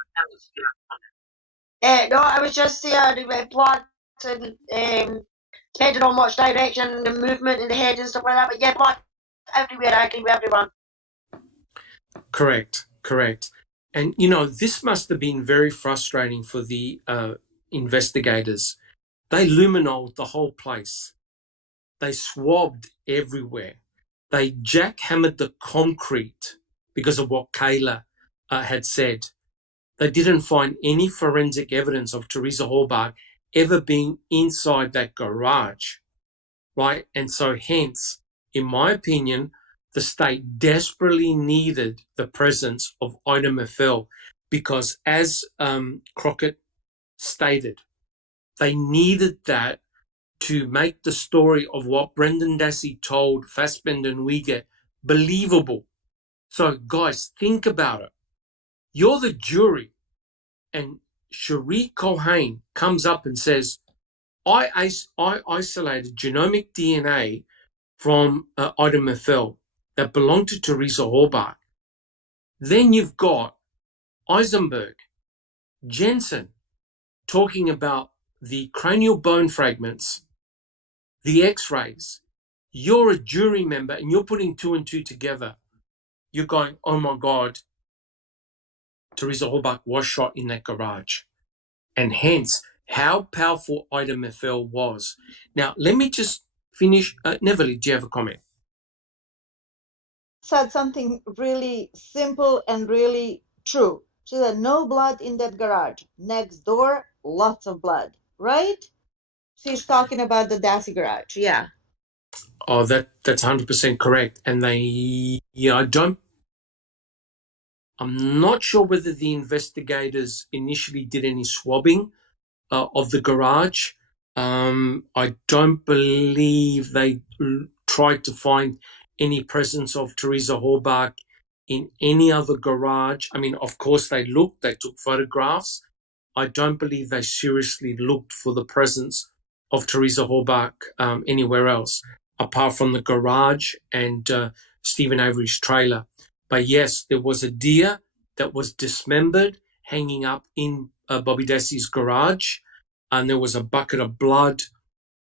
No, I was just saying about blood and depending on which direction, the movement in the head and stuff like that. But yeah, blood everywhere. I agree with everyone. Correct. And, this must have been very frustrating for the investigators. They luminoled the whole place. They swabbed everywhere. They jackhammered the concrete because of what Kayla had said. They didn't find any forensic evidence of Teresa Horbach ever being inside that garage, right? And so hence, in my opinion, the state desperately needed the presence of Ida Meffel because, as Crockett stated, they needed that to make the story of what Brendan Dassey told Fassbender and Uyghur believable. So, guys, think about it. You're the jury, and Cherie Culhane comes up and says, I isolated genomic DNA from Ida Meffel that belonged to Teresa Horbach. Then you've got Eisenberg, Jensen, talking about the cranial bone fragments, the x-rays. You're a jury member and you're putting two and two together. You're going, oh my God, Teresa Halbach was shot in that garage. And hence, how powerful Ida Meffel was. Now, let me just finish. Neverly, do you have a comment? Said something really simple and really true. She said, no blood in that garage. Next door, lots of blood, right? She's talking about the Dassey garage. Yeah. Oh, that's 100% correct. And I'm not sure whether the investigators initially did any swabbing of the garage. I don't believe they tried to find any presence of Teresa Halbach in any other garage. I mean, of course they looked, they took photographs. I don't believe they seriously looked for the presence of Teresa Halbach anywhere else, apart from the garage and Stephen Avery's trailer. But yes, there was a deer that was dismembered hanging up in Bobby Dassey's garage, and there was a bucket of blood.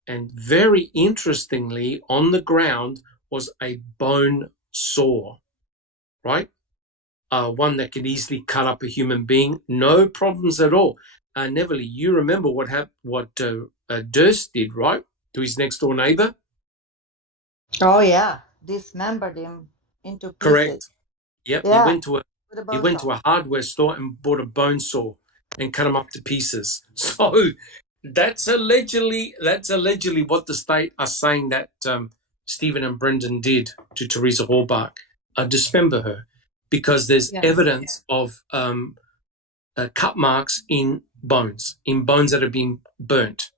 And very interestingly, on the ground was a bone saw, right? One that could easily cut up a human being, no problems at all. Neverly, you remember what Durst did, right, to his next door neighbor? Oh yeah, dismembered him into pieces. Correct. Yep. Yeah. He went to a hardware store and bought a bone saw and cut him up to pieces. So that's allegedly what the state are saying that Stephen and Brendan did to Teresa Halbach, dismember her, because there's evidence of cut marks in bones that have been burnt.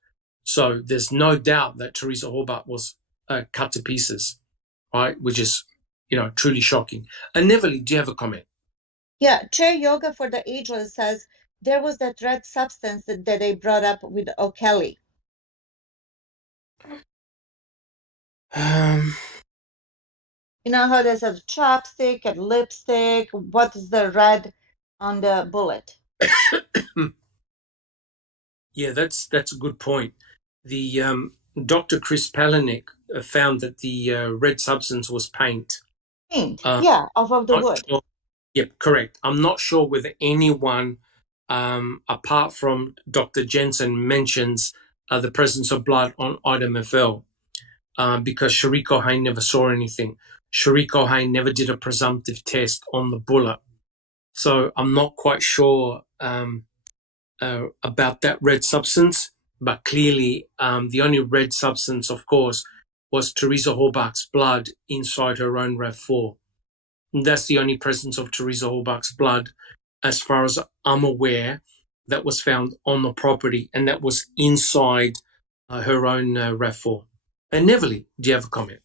So there's no doubt that Teresa Halbach was cut to pieces, right? Which is, truly shocking. And Neverly, do you have a comment? Yeah, Chair Yoga for the Ageless says there was that red substance that they brought up with O'Kelly. You know how there's a chapstick and lipstick? What is the red on the bullet? Yeah, that's a good point. The Dr. Chris Palahniuk found that the red substance was paint. Paint, off of the wood. Sure. Yep, correct. I'm not sure whether anyone, apart from Dr. Jensen, mentions the presence of blood on Ida Meffel, because Shariko Hain never saw anything. Shariko Hain never did a presumptive test on the bullet. So I'm not quite sure about that red substance, but clearly the only red substance, of course, was Teresa Halbach's blood inside her own RAV4. And that's the only presence of Teresa Halbach's blood, as far as I'm aware, that was found on the property, and that was inside her own RAV4. And Neverly, do you have a comment?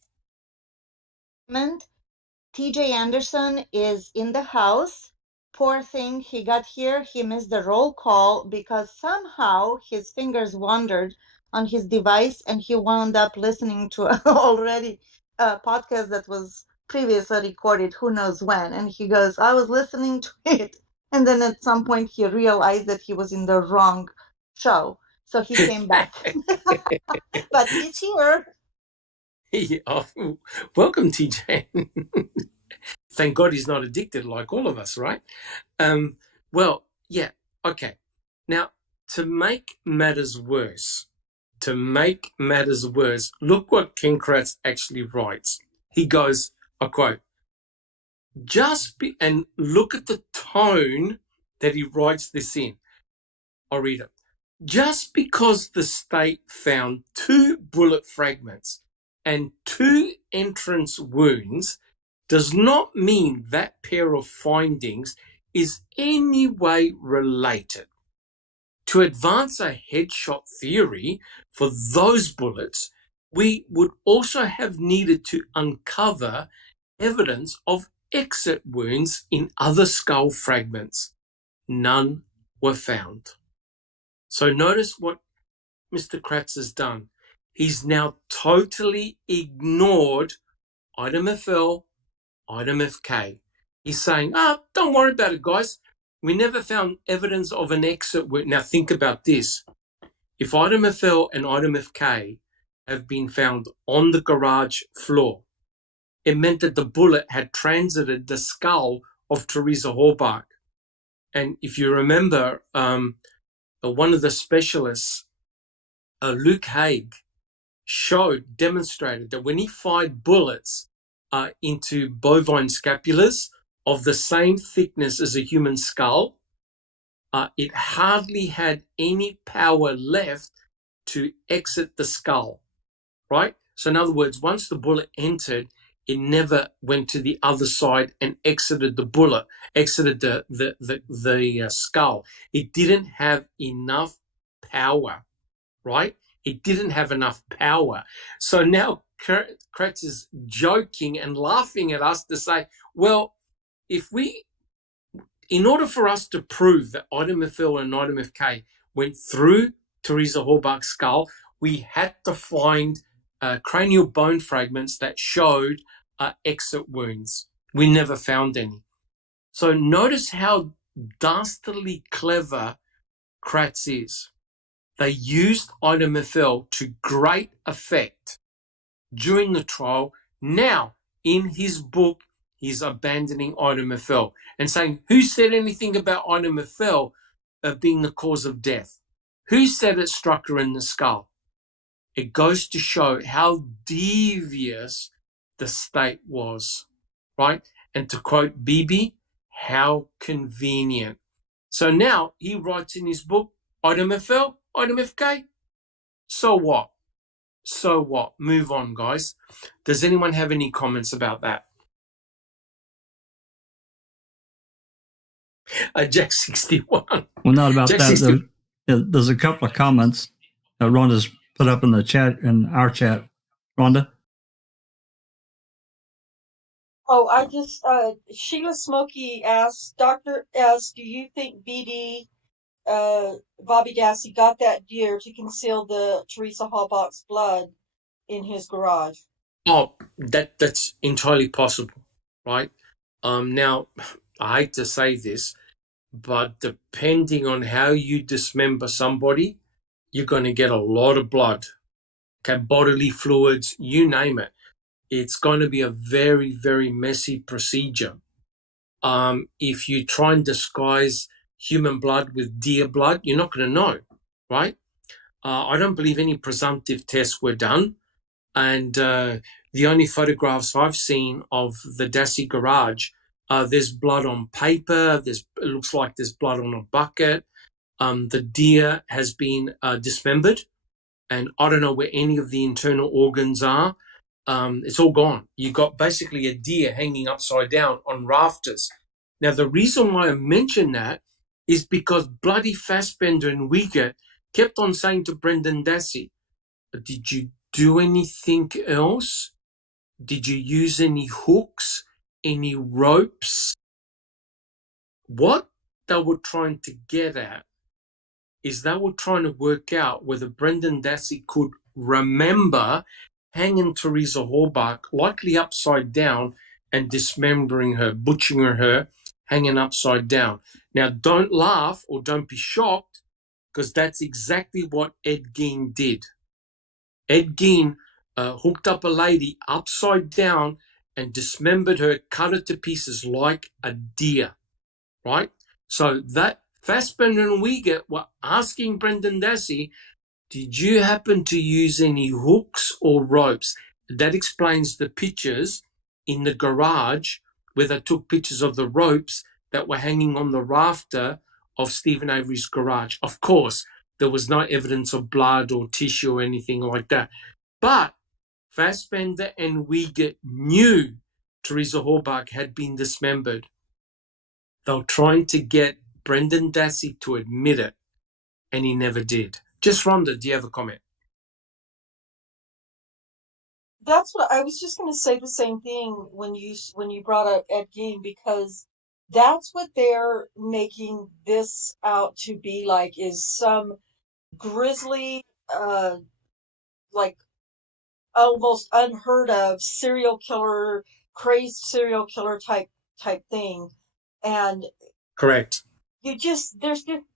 TJ Anderson is in the house. Poor thing, he got here, he missed the roll call because somehow his fingers wandered on his device and he wound up listening to already a podcast that was previously recorded, who knows when. And he goes, I was listening to it. And then at some point he realized that he was in the wrong show. So he came back. But he's here. Oh, welcome, TJ. Thank God he's not addicted like all of us, right? Well, yeah, okay. Now, to make matters worse, look what Ken Kratz actually writes. He goes, I quote, and look at the tone that he writes this in. I'll read it. Just because the state found 2 bullet fragments and 2 entrance wounds does not mean that pair of findings is any way related. To advance a headshot theory for those bullets, we would also have needed to uncover evidence of exit wounds in other skull fragments. None were found. So notice what Mr. Kratz has done. He's now totally ignored Ida Meffel, Ida MFK. He's saying, don't worry about it, guys. We never found evidence of an exit wound. Now think about this. If item FL and item FK have been found on the garage floor, it meant that the bullet had transited the skull of Teresa Halbach. And if you remember, one of the specialists, Luke Haig, demonstrated that when he fired bullets into bovine scapulars of the same thickness as a human skull, it hardly had any power left to exit the skull, right? So in other words, once the bullet entered, it never went to the other side and exited the skull. It didn't have enough power, right? It didn't have enough power. So now Kratz is joking and laughing at us to say, well, in order for us to prove that item FL and item FK went through Teresa Halbach's skull, we had to find cranial bone fragments that showed exit wounds. We never found any. So notice how dastardly clever Kratz is. They used item FL to great effect during the trial. Now, in his book, he's abandoning item FL and saying, who said anything about item FL being the cause of death? Who said it struck her in the skull? It goes to show how devious the state was, right? And to quote Bibi, how convenient. So now he writes in his book, item FL, item FK. So what? So what? Move on, guys. Does anyone have any comments about that? Jack 61. Well, not about Jack that. 61. There's a couple of comments that Rhonda's put up in the chat, in our chat. Rhonda? Oh, I just, Sheila Smokey asked, Dr. S, do you think BD, Bobby Dassey got that deer to conceal the Teresa Halbach's blood in his garage? Oh, that's entirely possible, right? Now, I hate to say this, but depending on how you dismember somebody, you're going to get a lot of blood, okay, bodily fluids, you name it. It's going to be a very, very messy procedure. If you try and disguise human blood with deer blood, you're not going to know, right? I don't believe any presumptive tests were done. And the only photographs I've seen of the Dassey garage, there's blood on paper. It looks like there's blood on a bucket. The deer has been dismembered, and I don't know where any of the internal organs are. It's all gone. You got basically a deer hanging upside down on rafters. Now, the reason why I mention that is because bloody Fassbender and Uyghur kept on saying to Brendan Dassey, did you do anything else? Did you use any hooks, any ropes? What they were trying to get at is they were trying to work out whether Brendan Dassey could remember hanging Teresa Halbach, likely upside down, and dismembering her, butchering her, hanging upside down. Now, don't laugh or don't be shocked, because that's exactly what Ed Gein did. Ed Gein hooked up a lady upside down and dismembered her, cut her to pieces like a deer, right? So that Fassbender and Uyghur were asking Brendan Dassey, did you happen to use any hooks or ropes? That explains the pictures in the garage where they took pictures of the ropes that were hanging on the rafter of Stephen Avery's garage. Of course, there was no evidence of blood or tissue or anything like that. But Fassbender and Uyghur knew Teresa Halbach had been dismembered. They were trying to get Brendan Dassey to admit it, and he never did. Just Rhonda, do you have a comment? That's what I was just going to say, the same thing when you brought up Ed Gein, because that's what they're making this out to be like, is some grisly, like almost unheard of serial killer, crazed serial killer type thing. And Correct.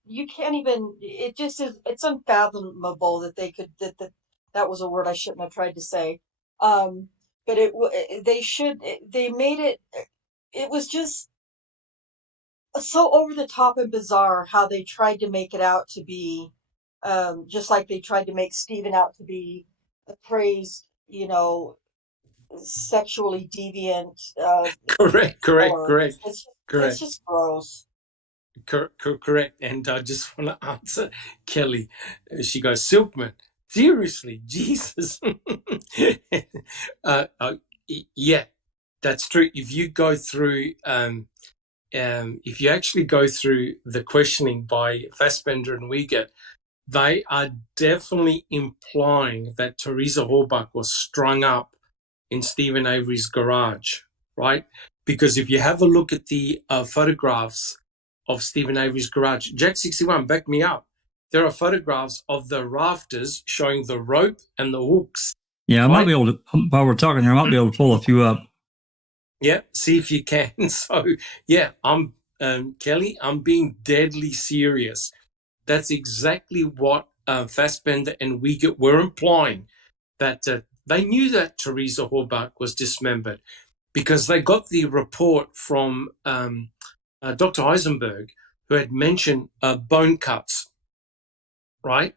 you can't even, it's unfathomable that they could, that was a word I shouldn't have tried to say. But they made it, it was just so over the top and bizarre how they tried to make it out to be, just like they tried to make Stephen out to be a crazed, sexually deviant, Correct. or it's Correct. just gross. Correct. And I just want to answer Kelly. She goes, Silkman, seriously, Jesus. Yeah, that's true. If you go through, if you actually go through the questioning by Fassbender and Wiegert, they are definitely implying that Teresa Halbach was strung up in Stephen Avery's garage, right? Because if you have a look at the photographs of Stephen Avery's garage, Jack 61, back me up. There are photographs of the rafters showing the rope and the hooks. Yeah, I might be able to, while we're talking here, I might be able to pull a few up. Yeah, see if you can. So, yeah, I'm Kelly, I'm being deadly serious. That's exactly what Fassbender and Wiegert were implying, that they knew that Teresa Halbach was dismembered because they got the report from Dr. Heisenberg, who had mentioned bone cuts, right?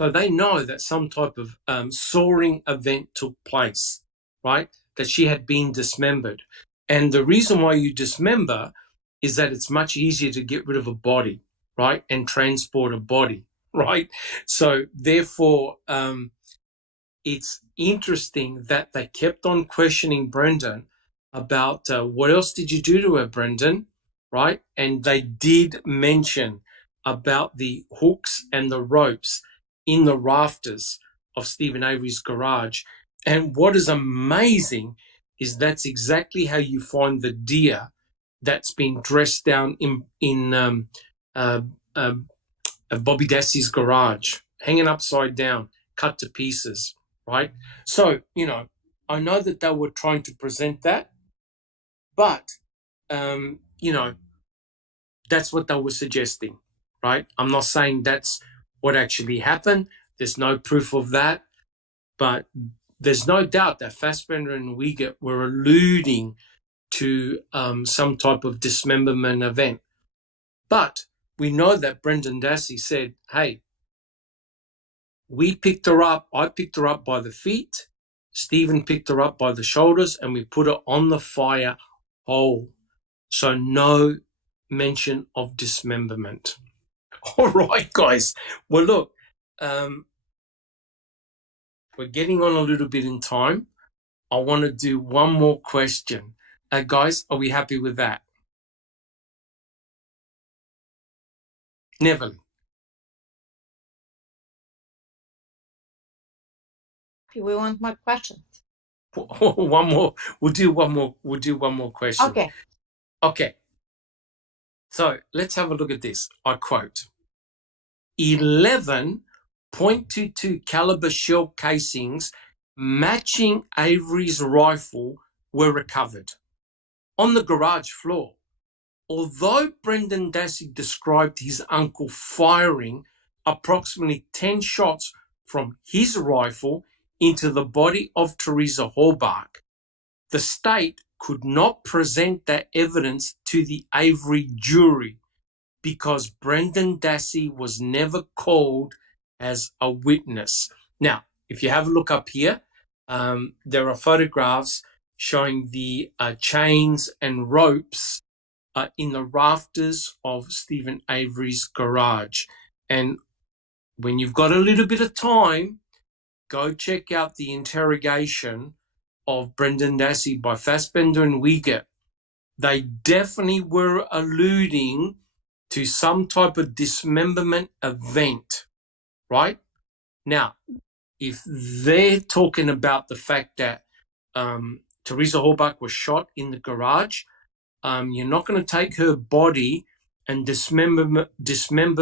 So they know that some type of sawing event took place, right? That she had been dismembered. And the reason why you dismember is that it's much easier to get rid of a body, right? And transport a body, right? So therefore, it's interesting that they kept on questioning Brendan about what else did you do to her, Brendan, right? And they did mention about the hooks and the ropes in the rafters of Stephen Avery's garage. And what is amazing is that's exactly how you find the deer that's been dressed down in Bobby Dassey's garage, hanging upside down, cut to pieces, right? So, I know that they were trying to present that, but, that's what they were suggesting, right? I'm not saying that's what actually happened. There's no proof of that, but there's no doubt that Fassbender and Wiegert were alluding to some type of dismemberment event. But we know that Brendan Dassey said, hey, I picked her up by the feet. Stephen picked her up by the shoulders and we put her on the fire whole. So no mention of dismemberment. All right, guys. Well, look, we're getting on a little bit in time. I want to do one more question. Guys, are we happy with that? Never. We want more questions. One more. We'll do one more question. Okay. So let's have a look at this. I quote, 11.22 caliber shell casings matching Avery's rifle were recovered on the garage floor. Although Brendan Dassey described his uncle firing approximately 10 shots from his rifle into the body of Teresa Halbach, the state could not present that evidence to the Avery jury because Brendan Dassey was never called as a witness. Now, if you have a look up here, there are photographs showing the chains and ropes in the rafters of Stephen Avery's garage. And when you've got a little bit of time, go check out the interrogation of Brendan Dassey by Fassbender and Wiegert. They definitely were alluding to some type of dismemberment event, right? Now, if they're talking about the fact that Teresa Halbach was shot in the garage, you're not going to take her body and dismember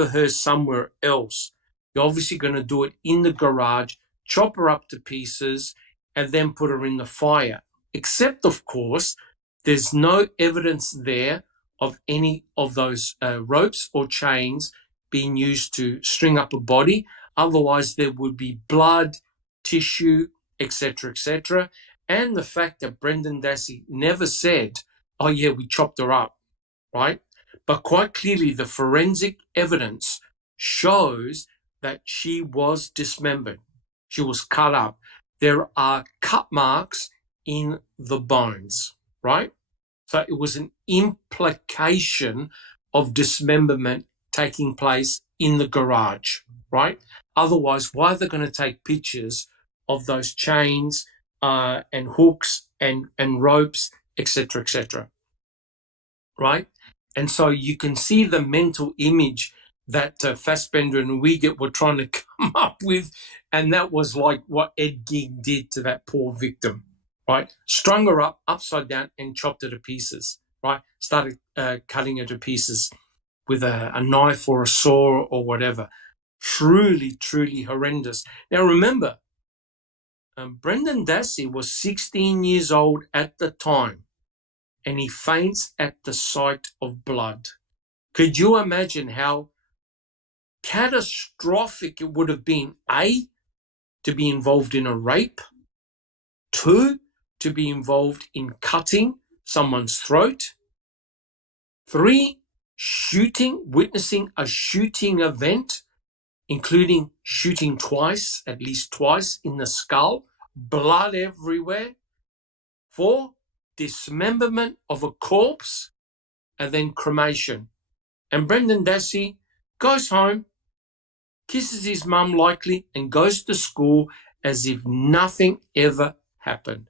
her somewhere else. You're obviously going to do it in the garage, chop her up to pieces, and then put her in the fire. Except, of course, there's no evidence there of any of those ropes or chains being used to string up a body. Otherwise, there would be blood, tissue, etc., etc. And the fact that Brendan Dassey never said, oh, yeah, we chopped her up, right? But quite clearly, the forensic evidence shows that she was dismembered. She was cut up. There are cut marks in the bones, right? So it was an implication of dismemberment taking place in the garage, right? Otherwise, why are they going to take pictures of those chains and hooks and ropes, etc., etc., right? And so you can see the mental image that Fassbender and Wiegert were trying to come up with, and that was like what Ed Gein did to that poor victim, right? Strung her up upside down and chopped her to pieces, right? Started cutting her to pieces with a knife or a saw or whatever. Truly, truly horrendous. Now remember, Brendan Dassey was 16 years old at the time, and he faints at the sight of blood. Could you imagine how catastrophic it would have been, A, to be involved in a rape, 2, to be involved in cutting someone's throat, 3, witnessing a shooting event, including shooting twice, at least twice in the skull, blood everywhere, 4, dismemberment of a corpse, and then cremation. And Brendan Dassey goes home, kisses his mum likely, and goes to school as if nothing ever happened.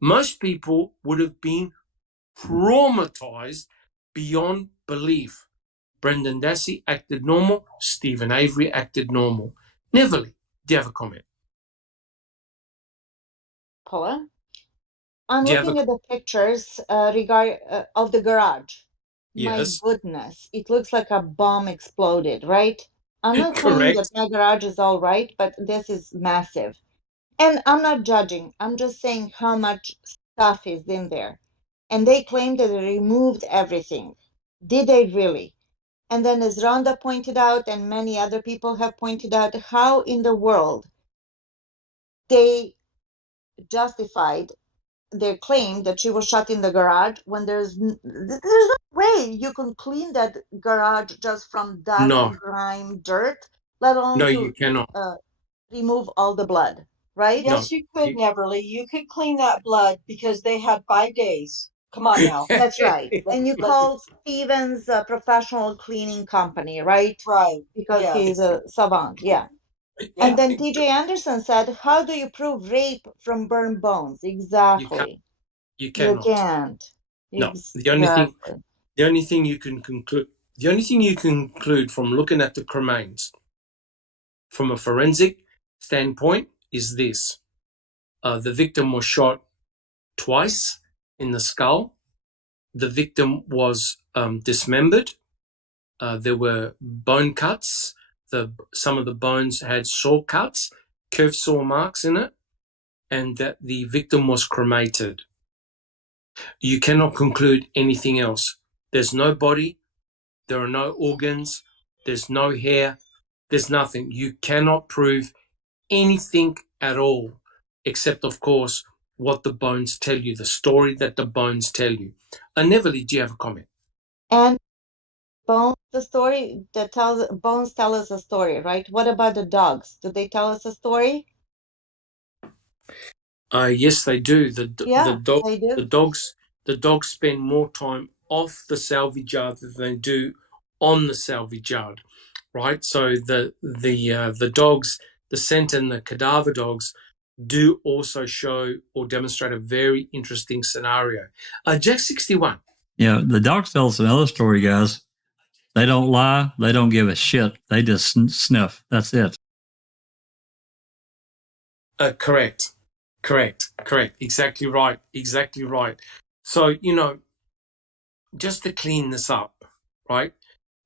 Most people would have been traumatized beyond belief. Brendan Dassey acted normal. Stephen Avery acted normal. Neverly, do you have a comment? Paula? I'm Do you have looking at the pictures of the garage. Yes. My goodness, it looks like a bomb exploded, right? I'm not saying that Correct. my garage is all right, but this is massive. And I'm not judging. I'm just saying how much stuff is in there. And they claim that they removed everything. Did they really? And then, as Rhonda pointed out, and many other people have pointed out, how in the world they justified their claim that she was shot in the garage when there's no way you can clean that garage just from dust, No. grime, dirt, let alone No, you to cannot. remove all the blood, right? No. Yes, you could, Neverly. You could clean that blood because they had 5 days. Come on now. That's right. And you Let's called Stevens a professional cleaning company, right? right. Because he's Yes. a savant, yeah. Yeah. And then TJ Anderson said, how do you prove rape from burned bones? Exactly. You You cannot. can't. No. Exactly. The only thing you can conclude from looking at the cremains from a forensic standpoint is this. The victim was shot twice in the skull. The victim was dismembered. There were bone cuts. Some of the bones had saw cuts, curved saw marks in it, and that the victim was cremated. You cannot conclude anything else. There's no body. There are no organs. There's no hair. There's nothing. You cannot prove anything at all, except, of course, what the bones tell you, the story that the bones tell you. Neverly, do you have a comment? And bones, the story that tells bones tell us a story, right? What about the dogs? Do they tell us a story? Yes, they do. Yeah, they do. The dogs spend more time off the salvage yard than they do on the salvage yard, right? So the dogs, the scent and the cadaver dogs, do also show or demonstrate a very interesting scenario. Jack 61. Yeah, the dogs tell us another story, guys. They don't lie. They don't give a shit. They just sniff. That's it. Correct. Exactly right. So, just to clean this up, right?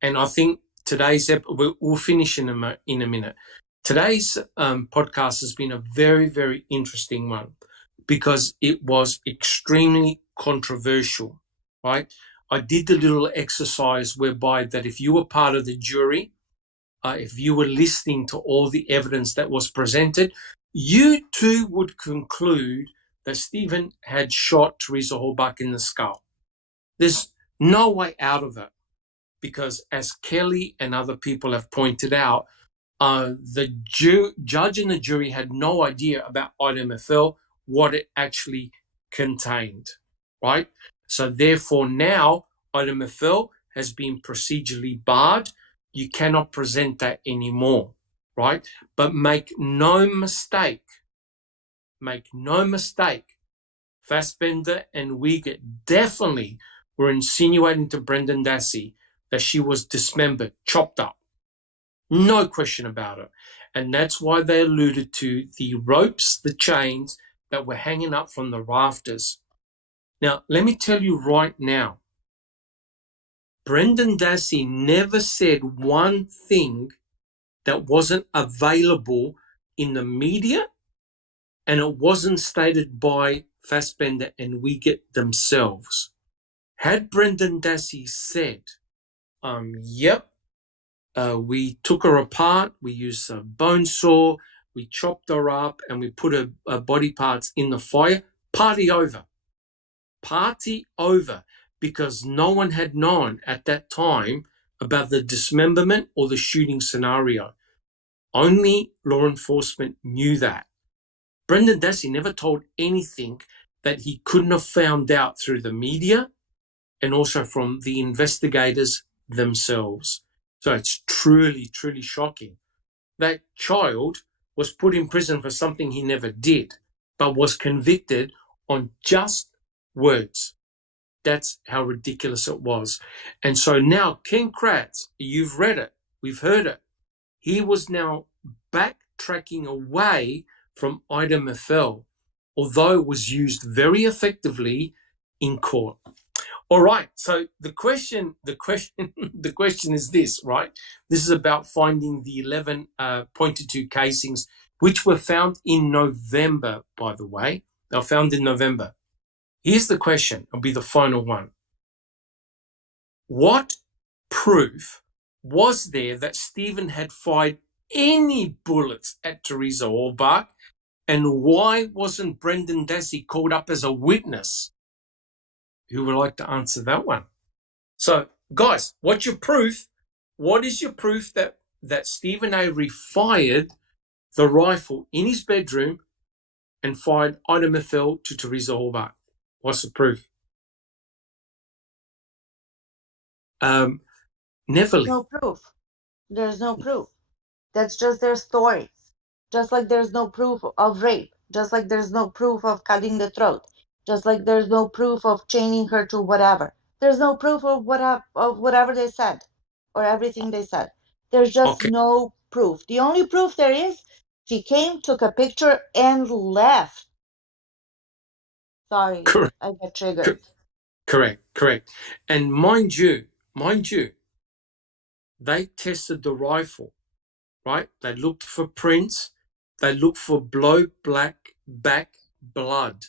And I think today's we'll finish in a minute. Today's podcast has been a very, very interesting one because it was extremely controversial, right? I did the little exercise whereby that if you were part of the jury, if you were listening to all the evidence that was presented, you too would conclude that Stephen had shot Teresa Halbach in the skull. There's no way out of it, because as Kelly and other people have pointed out, the judge and the jury had no idea about item FL, what it actually contained, right? So therefore now item FL has been procedurally barred. You cannot present that anymore, right? But make no mistake, Fassbender and Wiegert definitely were insinuating to Brendan Dassey that she was dismembered, chopped up. No question about it. And that's why they alluded to the ropes, the chains that were hanging up from the rafters. Now, let me tell you right now, Brendan Dassey never said one thing that wasn't available in the media, and it wasn't stated by Fassbender and Wiegert themselves. Had Brendan Dassey said, we took her apart, we used a bone saw, we chopped her up, and we put her body parts in the fire, party over. Party over, because no one had known at that time about the dismemberment or the shooting scenario. Only law enforcement knew that. Brendan Dassey never told anything that he couldn't have found out through the media and also from the investigators themselves. So it's truly, truly shocking. That child was put in prison for something he never did, but was convicted on just words. That's how ridiculous it was. And so now Ken Kratz, you've read it, we've heard it. He was now backtracking away from item FL, although it was used very effectively in court. All right, so the question is this, right? This is about finding the 11 .22 casings, which were found in November, by the way. They were found in November. Here's the question, it'll be the final one. What proof was there that Stephen had fired any bullets at Teresa Halbach, and why wasn't Brendan Dassey called up as a witness? Who would like to answer that one? So, guys, what's your proof? What is your proof that Stephen Avery fired the rifle in his bedroom and fired item FL to Teresa Halbach? What's the proof? Neverly. No proof. There's no proof. That's just their stories. Just like there's no proof of rape. Just like there's no proof of cutting the throat. Just like there's no proof of chaining her to whatever. There's no proof of whatever they said or everything they said. There's just no proof. The only proof there is, she came, took a picture, and left. Sorry, Correct. I get triggered. Correct. And mind you, they tested the rifle, right? They looked for prints. They looked for black back blood.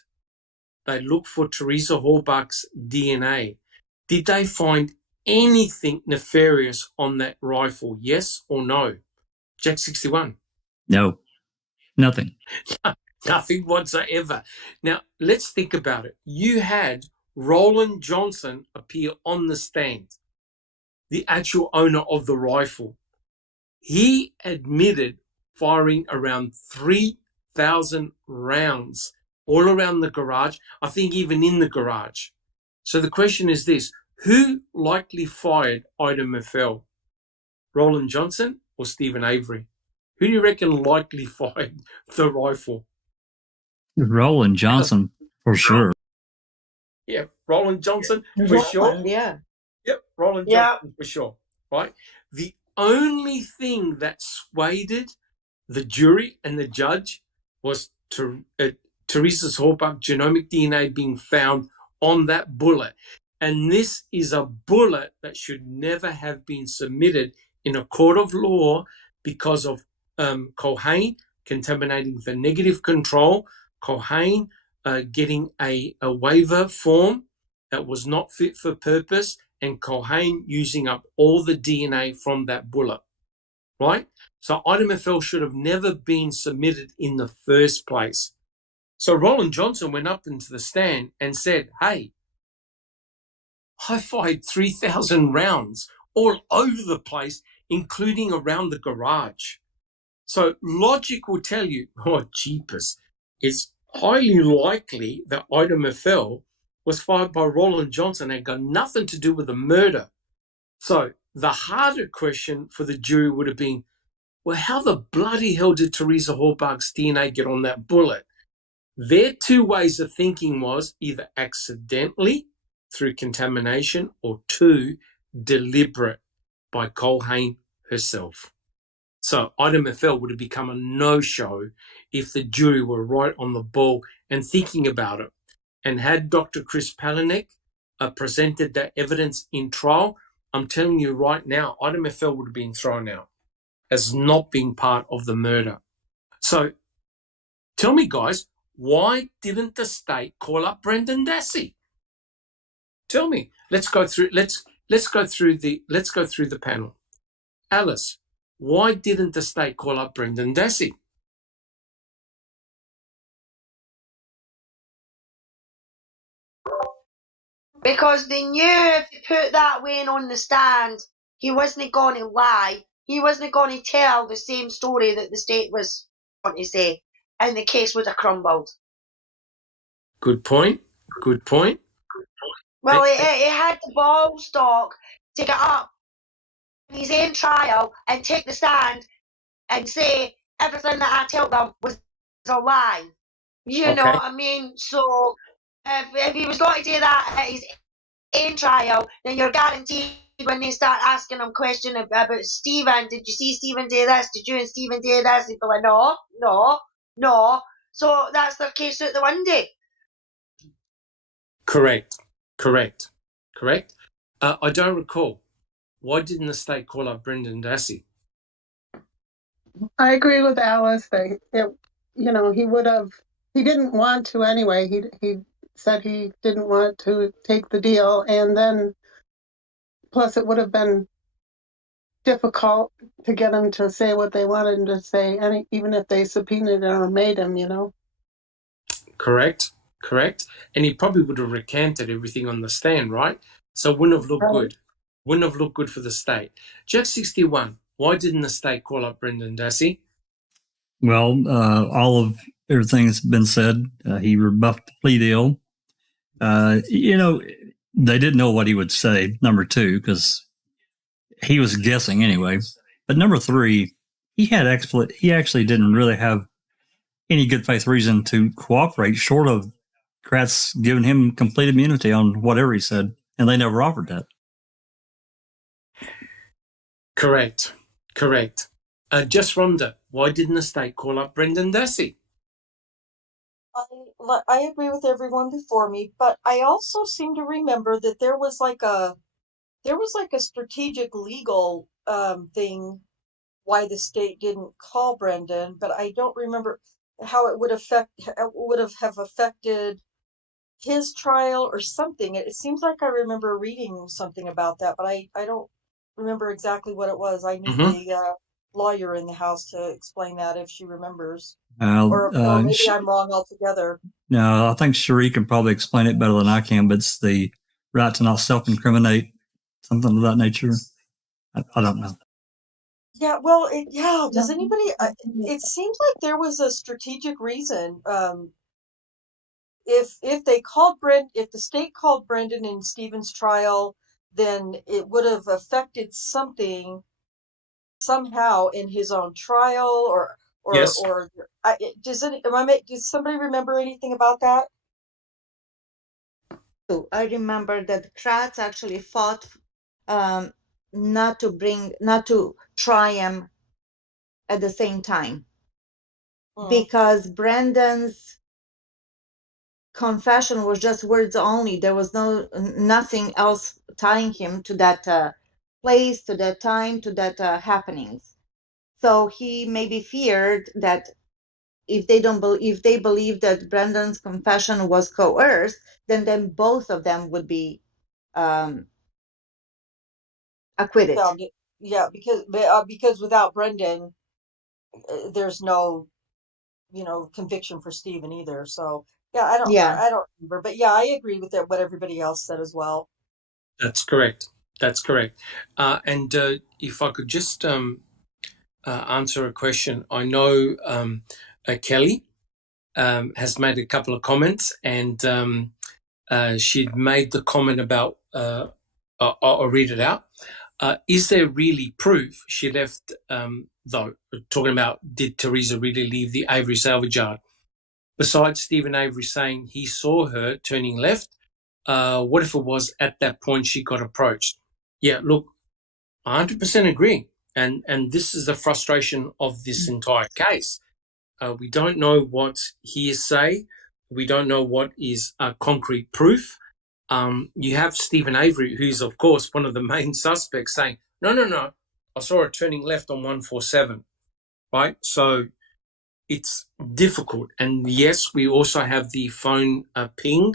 They looked for Teresa Halbach's DNA. Did they find anything nefarious on that rifle? Yes or no? Jack 61. No, nothing. Nothing whatsoever. Now, let's think about it. You had Roland Johnson appear on the stand, the actual owner of the rifle. He admitted firing around 3,000 rounds all around the garage, I think even in the garage. So the question is this, who likely fired item FL? Roland Johnson or Stephen Avery? Who do you reckon likely fired the rifle? Roland Johnson, for sure. Yeah, Roland Johnson for sure. Yeah. Yep, Roland Johnson for sure, right? The only thing that swayed the jury and the judge was Teresa Halbach genomic DNA being found on that bullet. And this is a bullet that should never have been submitted in a court of law because of Culhane contaminating the negative control, Culhane getting a waiver form that was not fit for purpose, and Culhane using up all the DNA from that bullet, right? So item FL should have never been submitted in the first place. So Roland Johnson went up into the stand and said, hey, I fired 3,000 rounds all over the place, including around the garage. So logic will tell you, oh, jeepers, it's highly likely that item FL was fired by Roland Johnson and got nothing to do with the murder. So the harder question for the jury would have been, well, how the bloody hell did Teresa Halbach's DNA get on that bullet? Their two ways of thinking was either accidentally through contamination or two, deliberate by Culhane herself. So item FL would have become a no-show if the jury were right on the ball and thinking about it. And had Dr. Chris Palanek presented that evidence in trial, I'm telling you right now, item FL would have been thrown out as not being part of the murder. So tell me, guys, why didn't the state call up Brendan Dassey? Tell me. Let's go through the panel. Alice, why didn't the state call up Brendan Dassey? Because they knew if they put that Wayne on the stand, he wasn't going to lie. He wasn't going to tell the same story that the state was going to say, and the case would have crumbled. Good point. Good point. Well, he had the ball stock to get up in his own trial and take the stand and say everything that I told them was a lie. You know what I mean? So if he was going to do that at his own trial, then you're guaranteed when they start asking him questions about Stephen, did you see Stephen do this? Did you and Stephen do this? He'd be like, no. So that's their case out the window. Correct. I don't recall. Why didn't the state call up Brendan Dassey? I agree with Alice that he didn't want to anyway. He said he didn't want to take the deal, and then plus it would have been difficult to get him to say what they wanted him to say, even if they subpoenaed him or made him, Correct. And he probably would have recanted everything on the stand, right? So it wouldn't have looked good. Wouldn't have looked good for the state. Jack 61, why didn't the state call up Brendan Dassey? Well, all of everything that's been said. He rebuffed the plea deal. They didn't know what he would say, number two, because he was guessing anyway. But number three, he actually didn't really have any good faith reason to cooperate, short of Kratz giving him complete immunity on whatever he said, and they never offered that. Correct. Just Rhonda, why didn't the state call up Brendan Dassey? I agree with everyone before me, but I also seem to remember that there was like a strategic legal thing why the state didn't call Brendan, but I don't remember how it would have affected his trial or something. It seems like I remember reading something about that, but I don't remember exactly what it was. I need the lawyer in the house to explain that if she remembers. Or maybe I'm wrong altogether. No, I think Cherie can probably explain it better than I can, but it's the right to not self-incriminate, something of that nature. I don't know. Yeah, well, does anybody, it seems like there was a strategic reason. If the state called Brendan in Stephen's trial, then it would have affected something somehow in his own trial, or Yes. Does somebody remember anything about that? I remember that Kratz actually fought not to try him at the same time, because Brendan's confession was just words only. There was nothing else tying him to that place, to that time, to that happenings. So he maybe feared that if they believe that Brendan's confession was coerced, then both of them would be acquitted. Yeah, because without Brendan, there's no, conviction for Stephen either. So yeah, I don't remember, but yeah, I agree with what everybody else said as well. That's correct. That's correct. And if I could just answer a question, I know Kelly has made a couple of comments, and she'd made the comment about. I'll read it out. Is there really proof she left, though, talking about did Teresa really leave the Avery salvage yard? Besides Stephen Avery saying he saw her turning left, what if it was at that point she got approached? Yeah, look, I 100% agree. And this is the frustration of this entire case. We don't know what's hearsay. We don't know what is concrete proof. You have Stephen Avery, who's, of course, one of the main suspects, saying, no, I saw her turning left on 147, right? So it's difficult. And yes, we also have the phone ping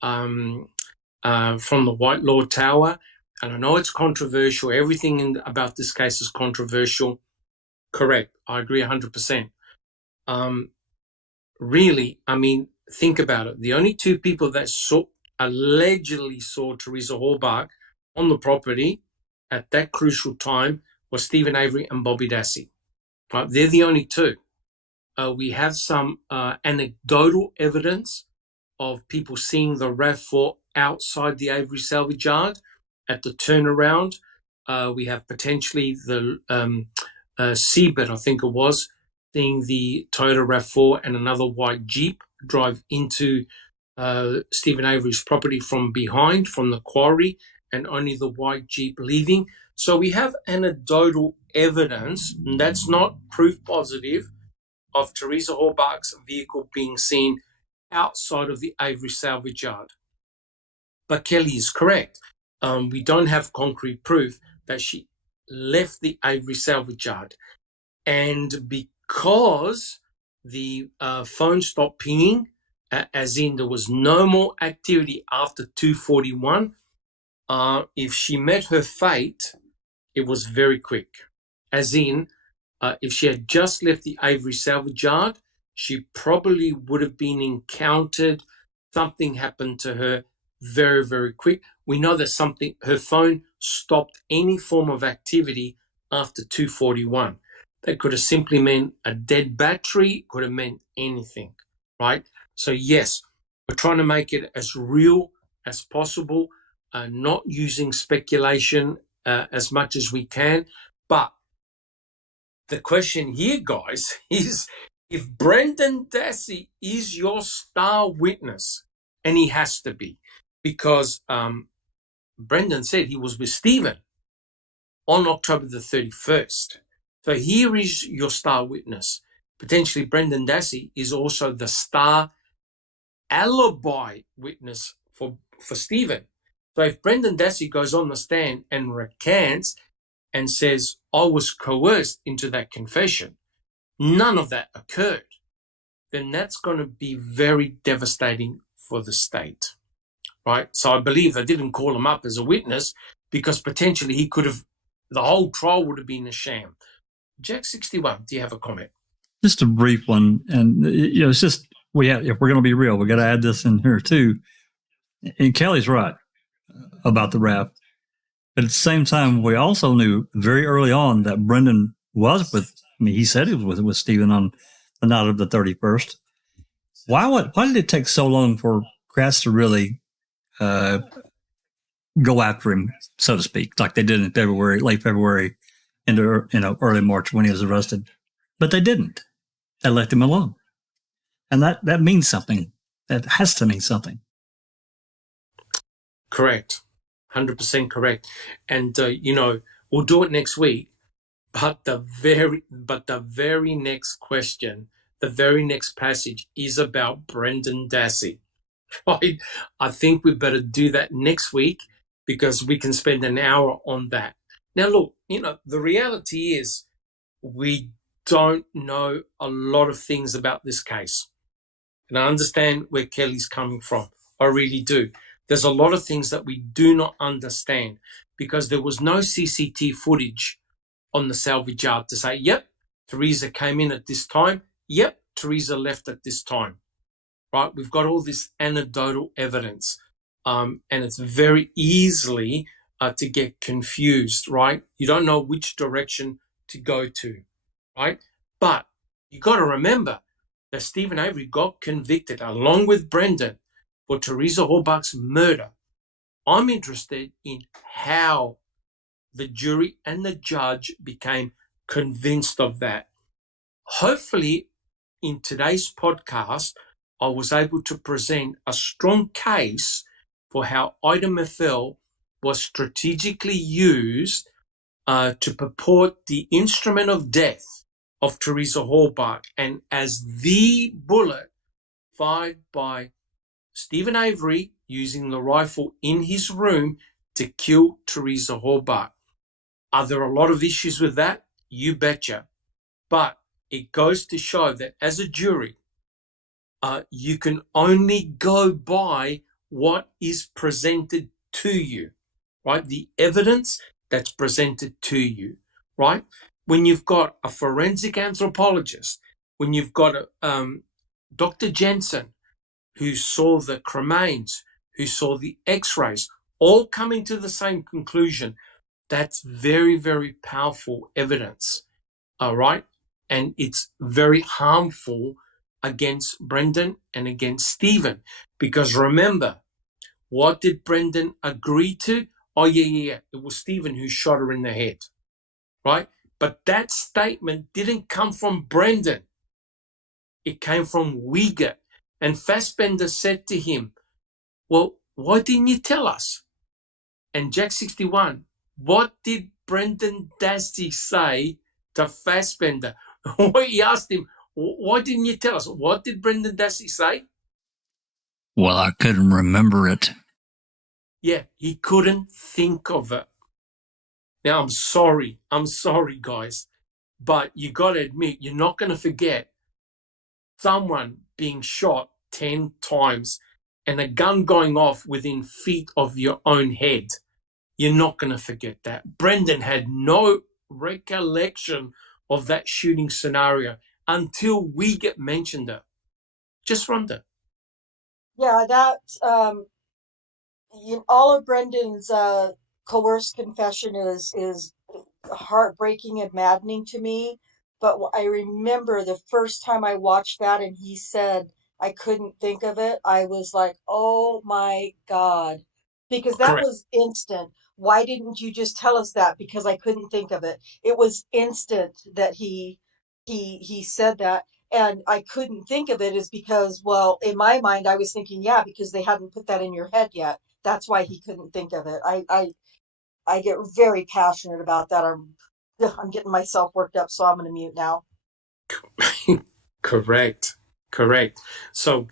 from the White Lord Tower. And I know it's controversial. Everything about this case is controversial. Correct. I agree 100%. Really, I mean, think about it. The only two people that allegedly saw Teresa Halbach on the property at that crucial time was Stephen Avery and Bobby Dassey. Right? They're the only two. We have some anecdotal evidence of people seeing the RAV4 outside the Avery salvage yard at the turnaround. We have potentially the Seabird, I think it was, seeing the Toyota RAV4 and another white Jeep drive into Stephen Avery's property from behind, from the quarry, and only the white Jeep leaving. So we have anecdotal evidence, and that's not proof positive, of Teresa Halbach's vehicle being seen outside of the Avery salvage yard. But Kelly is correct. We don't have concrete proof that she left the Avery salvage yard. And because the phone stopped pinging, as in there was no more activity after 2:41, if she met her fate, it was very quick. As in, if she had just left the Avery salvage yard, she probably would have been encountered. Something happened to her very, very quick. We know that her phone stopped any form of activity after 2:41. That could have simply meant a dead battery, could have meant anything, right? So yes, we're trying to make it as real as possible, not using speculation as much as we can. But the question here, guys, is if Brendan Dassey is your star witness, and he has to be, because Brendan said he was with Stephen on October the 31st. So here is your star witness. Potentially Brendan Dassey is also the star alibi witness for Stephen. So if Brendan Dassey goes on the stand and recants and says, I was coerced into that confession, none of that occurred, then that's going to be very devastating for the state, right? So I believe they didn't call him up as a witness because potentially the whole trial would have been a sham. Jack 61, do you have a comment? Just a brief one. And, it's just, if we're going to be real, we got to add this in here too. And Kelly's right about the RAV. But at the same time, we also knew very early on that Brendan was he said he was with Stephen on the night of the 31st. Why did it take so long for Kratz to really go after him, so to speak, like they did in late February, into early March when he was arrested? But they didn't. They left him alone. And that means something. That has to mean something. Correct. 100% correct. And, we'll do it next week. But the very next question, the very next passage is about Brendan Dassey. Right? I think we better do that next week because we can spend an hour on that. Now, look, the reality is we don't know a lot of things about this case. And I understand where Kelly's coming from. I really do. There's a lot of things that we do not understand because there was no CCTV footage on the salvage yard to say, yep, Teresa came in at this time. Yep, Teresa left at this time. Right? We've got all this anecdotal evidence, and it's very easily to get confused, right? You don't know which direction to go to, right? But you got to remember that Stephen Avery got convicted along with Brendan for Teresa Hallbuck's murder. I'm interested in how the jury and the judge became convinced of that. Hopefully, in today's podcast, I was able to present a strong case for how Ida Methel was strategically used to purport the instrument of death of Teresa Hallbuck and as the bullet fired by Stephen Avery using the rifle in his room to kill Teresa Hallbuck. Are there a lot of issues with that? You betcha. But it goes to show that as a jury, you can only go by what is presented to you, right? The evidence that's presented to you, right? When you've got a forensic anthropologist, when you've got Dr. Jensen, who saw the cremains, who saw the x-rays, all coming to the same conclusion, that's very, very powerful evidence, all right? And it's very harmful against Brendan and against Stephen. Because remember, what did Brendan agree to? Oh, yeah. It was Stephen who shot her in the head, right? But that statement didn't come from Brendan. It came from Uyghur. And Fassbender said to him, well, why didn't you tell us? And Jack 61, what did Brendan Dassey say to Fassbender? He asked him, why didn't you tell us? What did Brendan Dassey say? Well, I couldn't remember it. Yeah, he couldn't think of it. Now, I'm sorry, guys, but you got to admit, you're not going to forget someone being shot 10 times and a gun going off within feet of your own head. You're not going to forget that. Brendan had no recollection of that shooting scenario until we get mentioned it. Just Rhonda. Yeah, that all of Brendan's coerced confession is heartbreaking and maddening to me. But I remember the first time I watched that and he said I couldn't think of it, I was like, oh my God, because that Correct. was instant. Why didn't you just tell us that? Because I couldn't think of it. It was instant that he said that. And I couldn't think of it is because, well, in my mind, I was thinking, yeah, because they hadn't put that in your head yet. That's why he couldn't think of it. I get very passionate about that. I'm getting myself worked up, so I'm going to mute now. Correct. So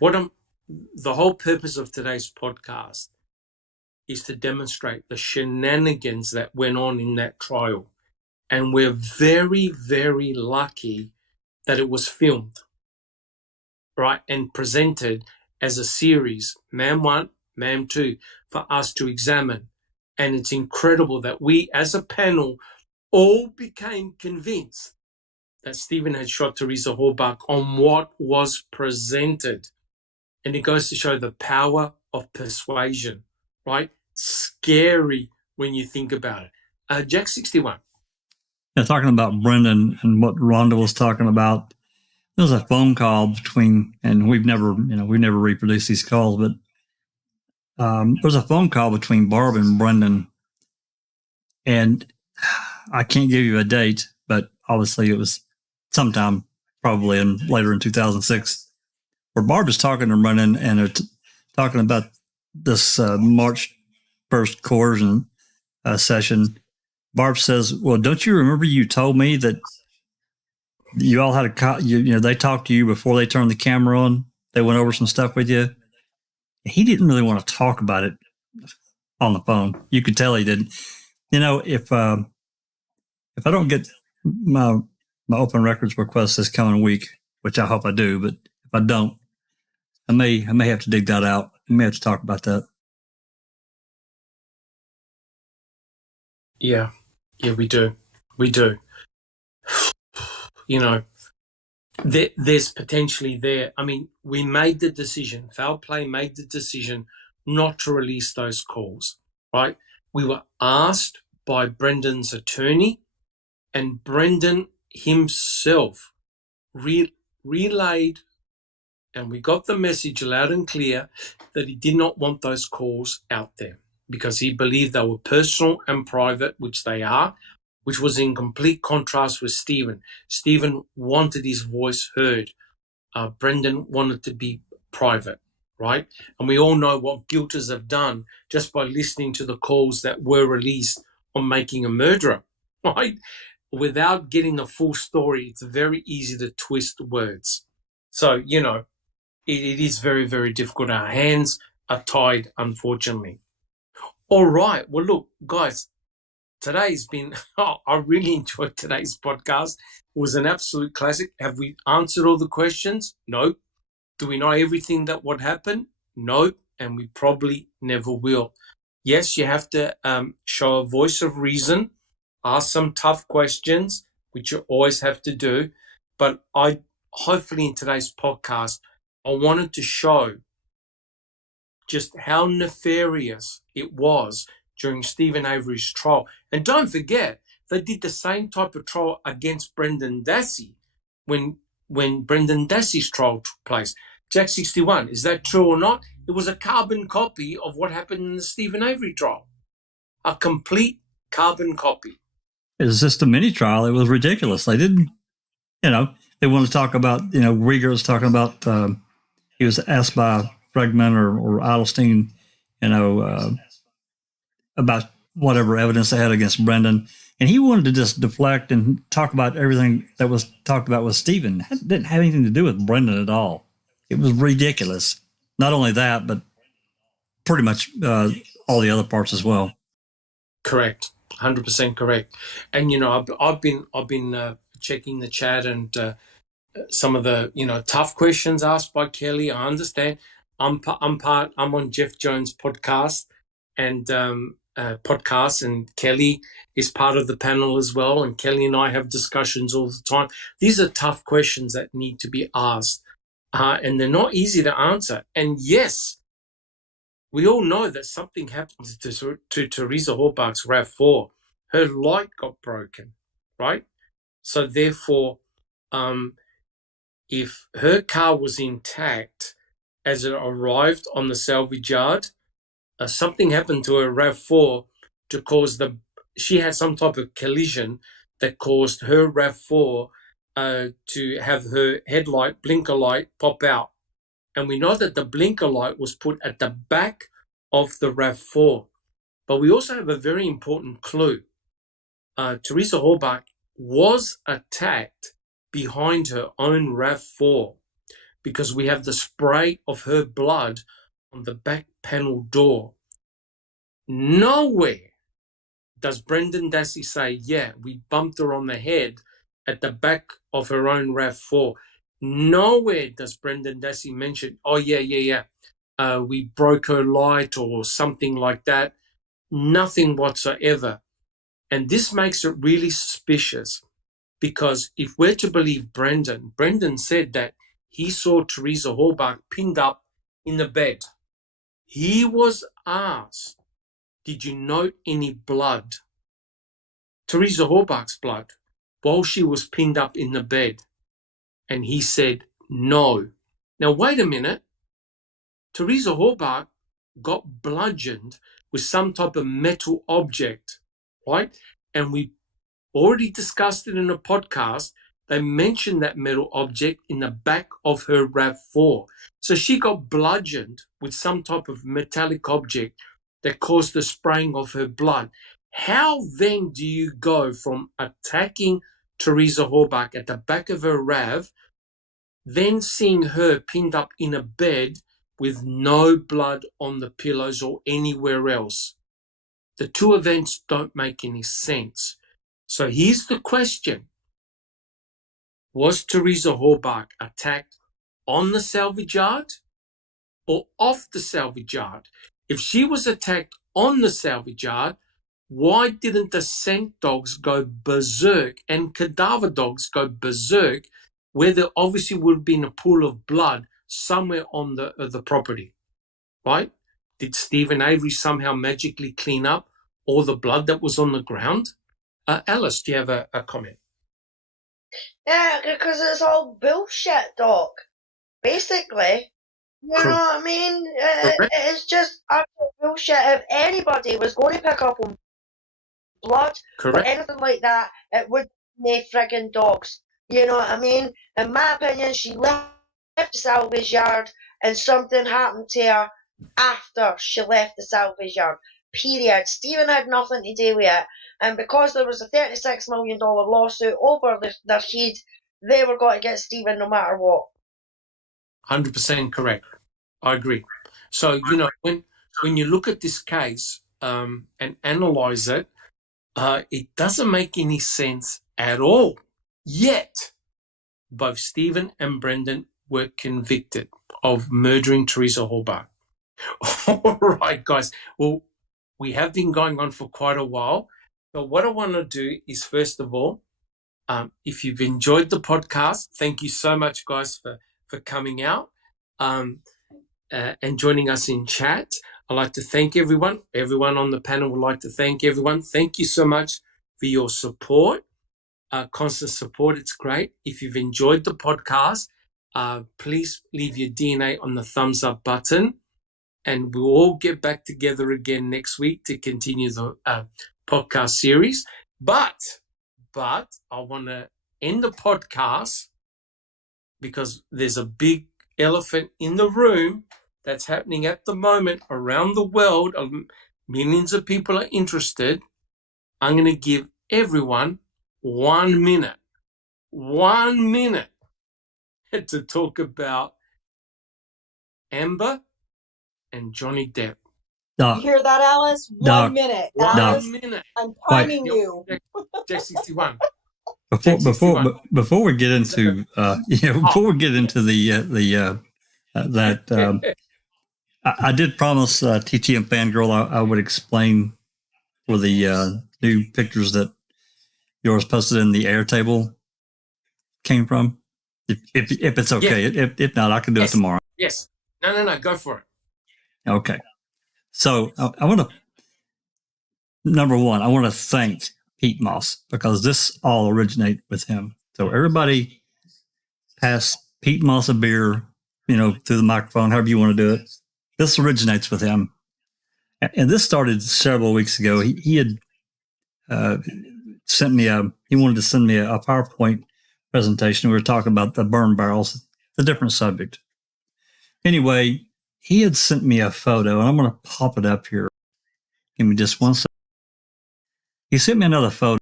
the whole purpose of today's podcast is to demonstrate the shenanigans that went on in that trial. And we're very, very lucky that it was filmed, right? And presented as a series, MAM 1, MAM 2, for us to examine. And it's incredible that we, as a panel, all became convinced that Stephen had shot Teresa Hallbuck on what was presented. And it goes to show the power of persuasion, right? Scary when you think about it. Jack 61. Yeah, talking about Brendan and what Rhonda was talking about, there was a phone call between, and we've never reproduced these calls, but there was a phone call between Barb and Brendan, and I can't give you a date, but obviously it was sometime probably later in 2006, where Barb is talking to Brendan and they're talking about this March 1st coercion session. Barb says, well, don't you remember you told me that you all had they talked to you before they turned the camera on? They went over some stuff with you. He didn't really want to talk about it on the phone. You could tell he didn't. If I don't get my my open records request this coming week, which I hope I do. But if I don't, I may have to dig that out. I may have to talk about that. Yeah, we do. You know, there's potentially there. I mean, we made the decision, Foul Play made the decision not to release those calls, right? We were asked by Brendan's attorney, and Brendan himself relayed, and we got the message loud and clear that he did not want those calls out there because he believed they were personal and private, which they are, which was in complete contrast with Stephen. Stephen wanted his voice heard. Brendan wanted to be private, right? And we all know what guilters have done just by listening to the calls that were released on Making a Murderer, right? Without getting a full story, it's very easy to twist words. So, you know, it is very, very difficult. Our hands are tied, unfortunately. All right. Well, look, guys, today's been, I really enjoyed today's podcast. It was an absolute classic. Have we answered all the questions? No. Do we know everything that would happen? No. And we probably never will. Yes, you have to show a voice of reason, ask some tough questions, which you always have to do. But hopefully in today's podcast, I wanted to show just how nefarious it was during Stephen Avery's trial. And don't forget, they did the same type of trial against Brendan Dassey when Brendan Dassey's trial took place. Jack 61, is that true or not? It was a carbon copy of what happened in the Stephen Avery trial. A complete carbon copy. It was just a mini trial. It was ridiculous. They didn't, they want to talk about, Rieger was talking about, he was asked by Fragment or Adelstein, about whatever evidence they had against Brendan. And he wanted to just deflect and talk about everything that was talked about with Stephen. It didn't have anything to do with Brendan at all. It was ridiculous. Not only that, but pretty much all the other parts as well. Correct. 100% correct. And, I've been checking the chat and some of the, tough questions asked by Kelly. I understand. I'm on Jeff Jones' podcast and Kelly is part of the panel as well. And Kelly and I have discussions all the time. These are tough questions that need to be asked, and they're not easy to answer. And yes, we all know that something happened to Teresa Horbach's RAV4. Her light got broken, right? So therefore, if her car was intact as it arrived on the salvage yard, something happened to her RAV4 to cause she had some type of collision that caused her RAV4 to have her headlight, blinker light, pop out. And we know that the blinker light was put at the back of the RAV4. But we also have a very important clue. Teresa Horbach was attacked behind her own RAV4 because we have the spray of her blood on the back panel door. Nowhere does Brendan Dassey say, yeah, we bumped her on the head at the back of her own RAV4. Nowhere does Brendan Dassey mention, oh, yeah, we broke her light or something like that. Nothing whatsoever. And this makes it really suspicious because if we're to believe Brendan said that he saw Teresa Horbach pinned up in the bed. He was asked, did you note any blood? Teresa Horbach's blood while she was pinned up in the bed. And he said, no. Now, wait a minute. Teresa Horbach got bludgeoned with some type of metal object, right? And we already discussed it in a podcast. They mentioned that metal object in the back of her RAV4. So she got bludgeoned with some type of metallic object that caused the spraying of her blood. How then do you go from attacking Teresa Horbach at the back of her RAV, then seeing her pinned up in a bed with no blood on the pillows or anywhere else? The two events don't make any sense. So here's the question. was Teresa Halbach attacked on the salvage yard or off the salvage yard? If she was attacked on the salvage yard, why didn't the scent dogs go berserk and cadaver dogs go berserk, where there obviously would have been a pool of blood somewhere on the property, right? Did Stephen Avery somehow magically clean up all the blood that was on the ground? Alice, do you have a comment? Yeah, because it's all bullshit, Doc. Basically, you know what I mean? It's just absolute bullshit. If anybody was going to pick up on blood or anything like that, it would be friggin' dogs. You know what I mean? In my opinion, she left the salvage yard and something happened to her after she left the salvage yard. Period. Stephen had nothing to do with it. And because there was a $36 million lawsuit over their head, they were going to get Stephen no matter what. 100% correct. I agree. So, you know, when you look at this case and analyze it, it doesn't make any sense at all. Yet, both Stephen and Brendan were convicted of murdering Teresa Halbach. All right, guys. Well, we have been going on for quite a while. So what I want to do is, first of all, if you've enjoyed the podcast, thank you so much, guys, for coming out and joining us in chat. I'd like to thank everyone. Everyone on the panel would like to thank everyone. Thank you so much for your support, constant support. It's great. If you've enjoyed the podcast, please leave your DNA on the thumbs up button. And we'll all get back together again next week to continue the podcast series. But I want to end the podcast because there's a big elephant in the room that's happening at the moment around the world. Millions of people are interested. I'm going to give everyone 1 minute. 1 minute to talk about Amber and Johnny Depp. You hear that, Alice? 1 minute. Alice, 1 minute. I'm timing you. Jack 61. Before we get into I did promise TTM Fangirl I would explain for the new pictures that yours posted in the Airtable came from. If it's okay. Yeah. If not, I can do it tomorrow. Yes. No. Go for it. Okay. So I want to, number one, I want to thank Pete Moss because this all originated with him. So everybody pass Pete Moss a beer, through the microphone, however you want to do it. This originates with him. And this started several weeks ago. He had sent me he wanted to send me a PowerPoint presentation. We were talking about the burn barrels, a different subject. Anyway, he had sent me a photo, and I'm going to pop it up here. Give me just 1 second. He sent me another photo.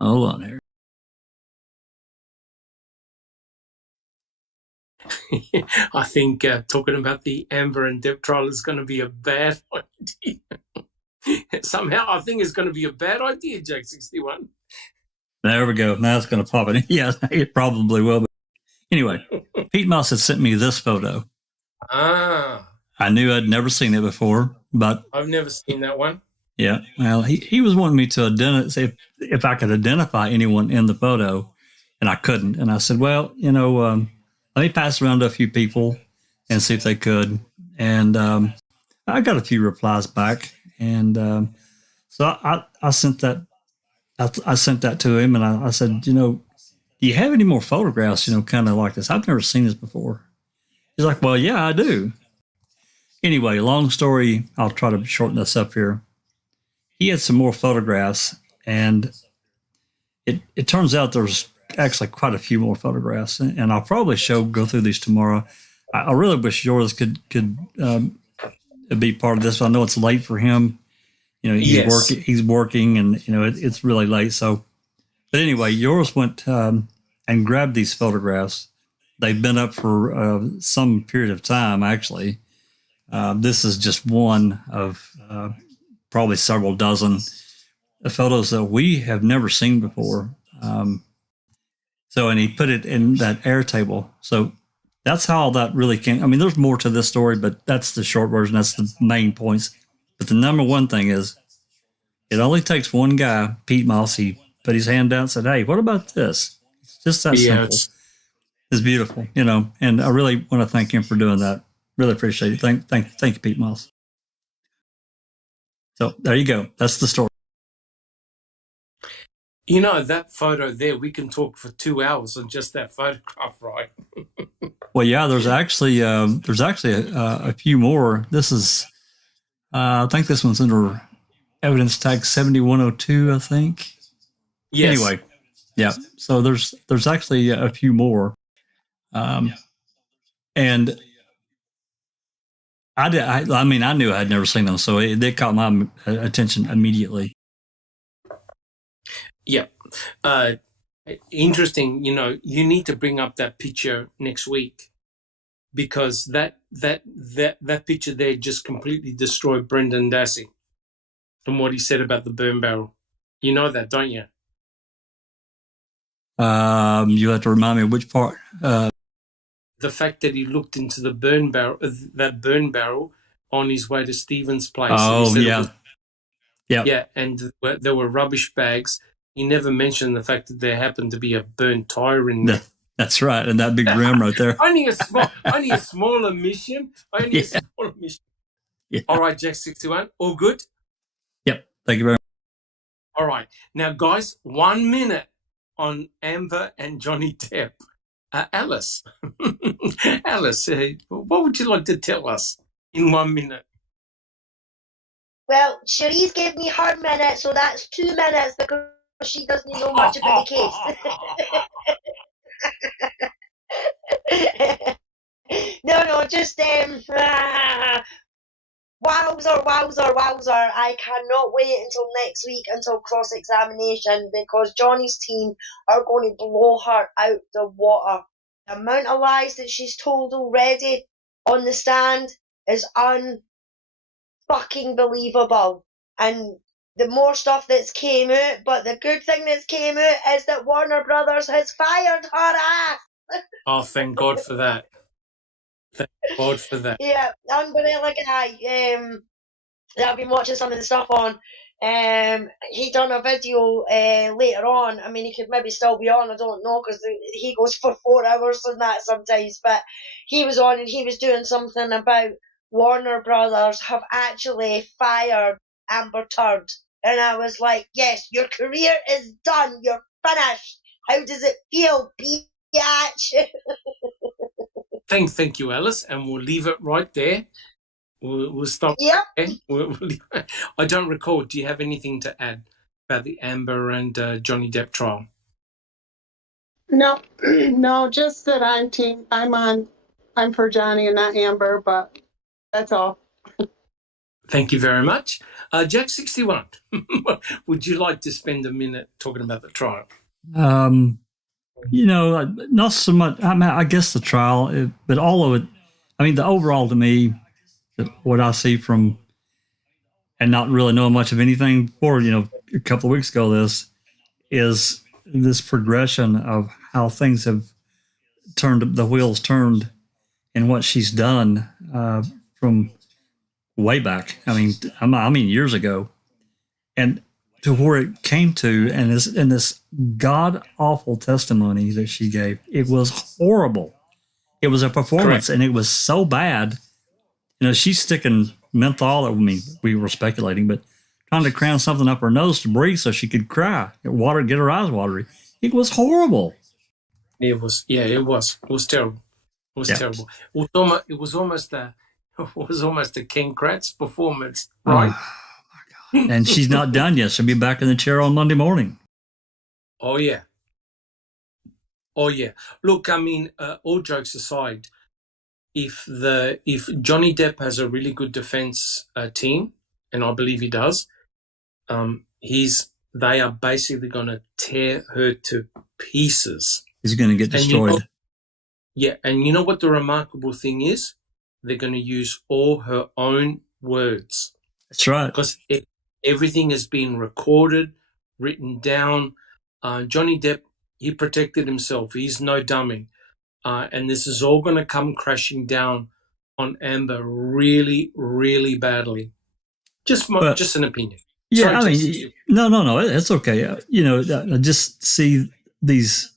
Hold on here. I think talking about the Amber and Depp trial is going to be a bad idea. Somehow I think it's going to be a bad idea, Jack 61. There we go. Now it's going to pop it. Yeah, it probably will. But anyway, Pete Moss had sent me this photo. I knew I'd never seen it before, but I've never seen that one. Yeah. Well, he was wanting me to identify if I could identify anyone in the photo, and I couldn't. And I said, well, let me pass around to a few people and see if they could. And I got a few replies back, and so I sent that. I sent that to him, and I said, do you have any more photographs? Kind of like this. I've never seen this before. He's like, well, yeah, I do. Anyway, long story. I'll try to shorten this up here. He had some more photographs, and it turns out there's actually quite a few more photographs, and I'll probably go through these tomorrow. I really wish yours could be part of this. I know it's late for him. He's working, and it's really late. So, but anyway, yours went and grabbed these photographs, they've been up for some period of time, actually. This is just one of probably several dozen photos that we have never seen before. And he put it in that Airtable. So that's how that really came. I mean, there's more to this story, but that's the short version. That's the main points. But the number one thing is, it only takes one guy, Pete Moss. He put his hand down and said, "Hey, what about this?" It's just that simple. It's beautiful, and I really want to thank him for doing that. Really appreciate it. Thank you, Pete Moss. So there you go. That's the story. That photo there, we can talk for 2 hours on just that photograph, right? Well, yeah, there's actually a few more. This is, I think this one's under evidence tag 7102, I think. Yes. Anyway, yeah. So there's actually a few more. And I mean, I knew I had never seen them, so they caught my attention immediately. Yeah. Interesting. You need to bring up that picture next week, because that picture there just completely destroyed Brendan Dassey from what he said about the burn barrel. You know that, don't you? You have to remind me which part. The fact that he looked into the burn barrel on his way to Stephen's place. Oh, yeah. Yeah, and there were rubbish bags. He never mentioned the fact that there happened to be a burnt tire in there. That's right, and that big rim right there. only a small omission. A small omission. Yeah. All right, Jack 61. All good? Yep. Thank you very much. All right. Now, guys, 1 minute on Amber and Johnny Depp. Alice, what would you like to tell us in 1 minute? Well, Cherise gave me her minute, so that's 2 minutes because she doesn't know much about the case. No, just wowzer. I cannot wait until next week, until cross-examination, because Johnny's team are going to blow her out the water. The amount of lies that she's told already on the stand is unfucking believable. And the more stuff that's came out, but the good thing that's came out is that Warner Brothers has fired her ass. Oh, thank God for that. Thank God for that. Yeah, Umbrella Guy, that I've been watching some of the stuff on, he done a video later on. I mean, he could maybe still be on, I don't know, because he goes for 4 hours and that sometimes, but he was on and he was doing something about Warner Brothers have actually fired Amber Turd. And I was like, yes, your career is done, you're finished. How does it feel, biatch? Thank you, Alice, and we'll leave it right there. We'll stop. Yep. There. I don't recall. Do you have anything to add about the Amber and Johnny Depp trial? No, just that I'm for Johnny and not Amber, but that's all. Thank you very much. Jack 61, would you like to spend a minute talking about the trial? Not so much. I mean, I guess the trial, but all of it, I mean, the overall to me, what I see from, and not really knowing much of anything before, a couple of weeks ago, this is this progression of how things have the wheels turned and what she's done from way back. I mean, years ago, and to where it came to, and this god awful testimony that she gave. It was horrible. It was a performance. Correct. And it was so bad. She's sticking menthol. I mean, we were speculating, but trying to cram something up her nose to breathe so she could cry, get her eyes watery. It was horrible. It was. It was terrible. It was terrible. It was almost a King Kratz performance, right? Oh, my God. And she's not done yet. She'll be back in the chair on Monday morning. Oh yeah. Look, I mean, all jokes aside, if Johnny Depp has a really good defense team, and I believe he does, they are basically going to tear her to pieces. He's going to get destroyed. Yeah, and you know what the remarkable thing is? They're going to use all her own words. That's right. Because everything has been recorded, written down. Johnny Depp, he protected himself. He's no dummy. And this is all going to come crashing down on Amber really, really badly. Just an opinion. Yeah, Sorry, I mean, no, it's okay. I just see these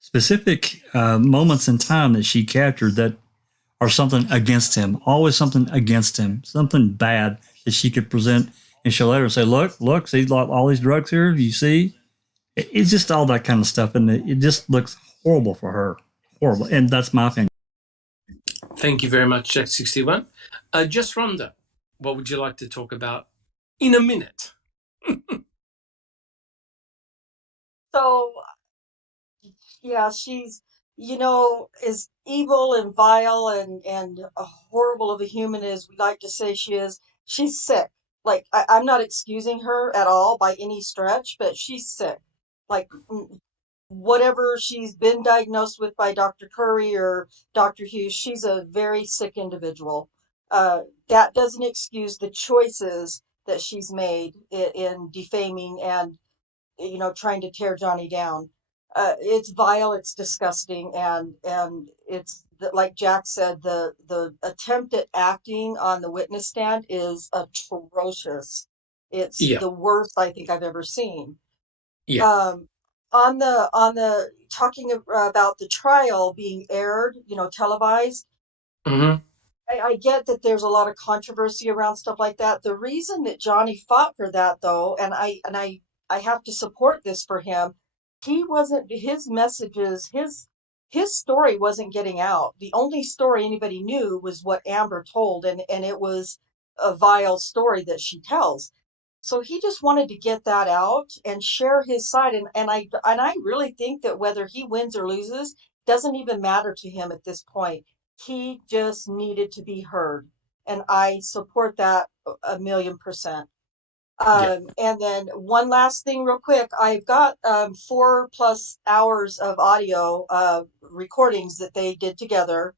specific moments in time that she captured that are something against him, always something against him, something bad that she could present and show later and say, look, see all these drugs here, you see? It's just all that kind of stuff, and it just looks horrible for her. Horrible, and that's my opinion. Thank you very much, Jack61. Just Rhonda, what would you like to talk about in a minute? So, yeah, she's, as evil and vile and horrible of a human as we like to say she is, she's sick. Like, I'm not excusing her at all by any stretch, but she's sick. Like, whatever she's been diagnosed with by Dr. Curry or Dr. Hughes, she's a very sick individual. That doesn't excuse the choices that she's made in defaming and trying to tear Johnny down. It's vile, it's disgusting, and it's like Jack said, the attempt at acting on the witness stand is atrocious. It's the worst I think I've ever seen. Yeah. On the talking about the trial being aired, televised. Mm-hmm. I get that there's a lot of controversy around stuff like that. The reason that Johnny fought for that, though, and I have to support this for him, he wasn't his messages, his story wasn't getting out. The only story anybody knew was what Amber told, and it was a vile story that she tells. So he just wanted to get that out and share his side, and I really think that whether he wins or loses doesn't even matter to him at this point. He just needed to be heard, and I support that 1,000,000%. And then one last thing real quick, I've got 4+ hours of audio recordings that they did together,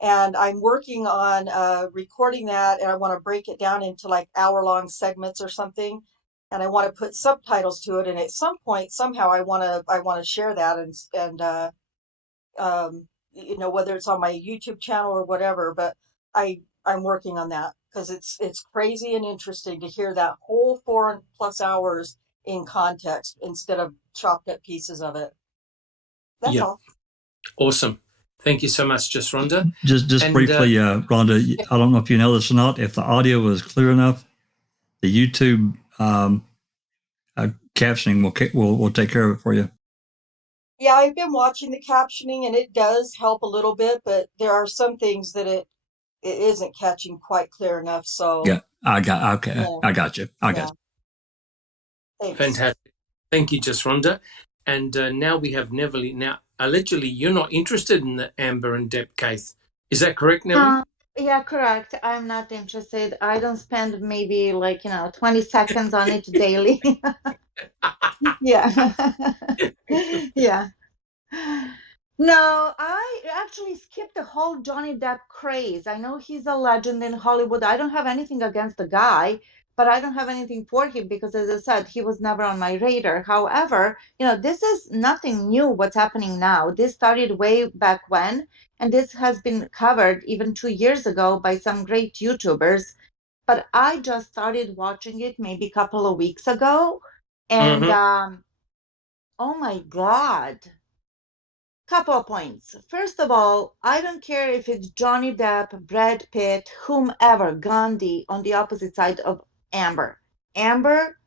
and I'm working on recording that, and I want to break it down into like hour-long segments or something, and I want to put subtitles to it, and at some point somehow I want to share that, and whether it's on my YouTube channel or whatever, but I'm working on that because it's crazy and interesting to hear that whole 4+ hours in context instead of chopped up pieces of it. That's all. Awesome. Thank you so much, Just Rhonda. Just briefly, Rhonda, I don't know if you know this or not. If the audio was clear enough, the YouTube captioning will take care of it for you. Yeah, I've been watching the captioning, and it does help a little bit, but there are some things that it isn't catching quite clear enough. So yeah, I got you. Thanks. Fantastic. Thank you, Just Rhonda. And now we have Neverly. Now, allegedly, you're not interested in the Amber and Depp case. Is that correct, Neverly? Yeah, correct. I'm not interested. I don't spend maybe 20 seconds on it daily. Yeah. Yeah. No, I actually skipped the whole Johnny Depp craze. I know he's a legend in Hollywood. I don't have anything against the guy, but I don't have anything for him because, as I said, he was never on my radar. However, this is nothing new what's happening now. This started way back when, and this has been covered even 2 years ago by some great YouTubers. But I just started watching it maybe a couple of weeks ago, and oh my God. Couple of points. First of all, I don't care if it's Johnny Depp, Brad Pitt, whomever, Gandhi on the opposite side of Amber. Amber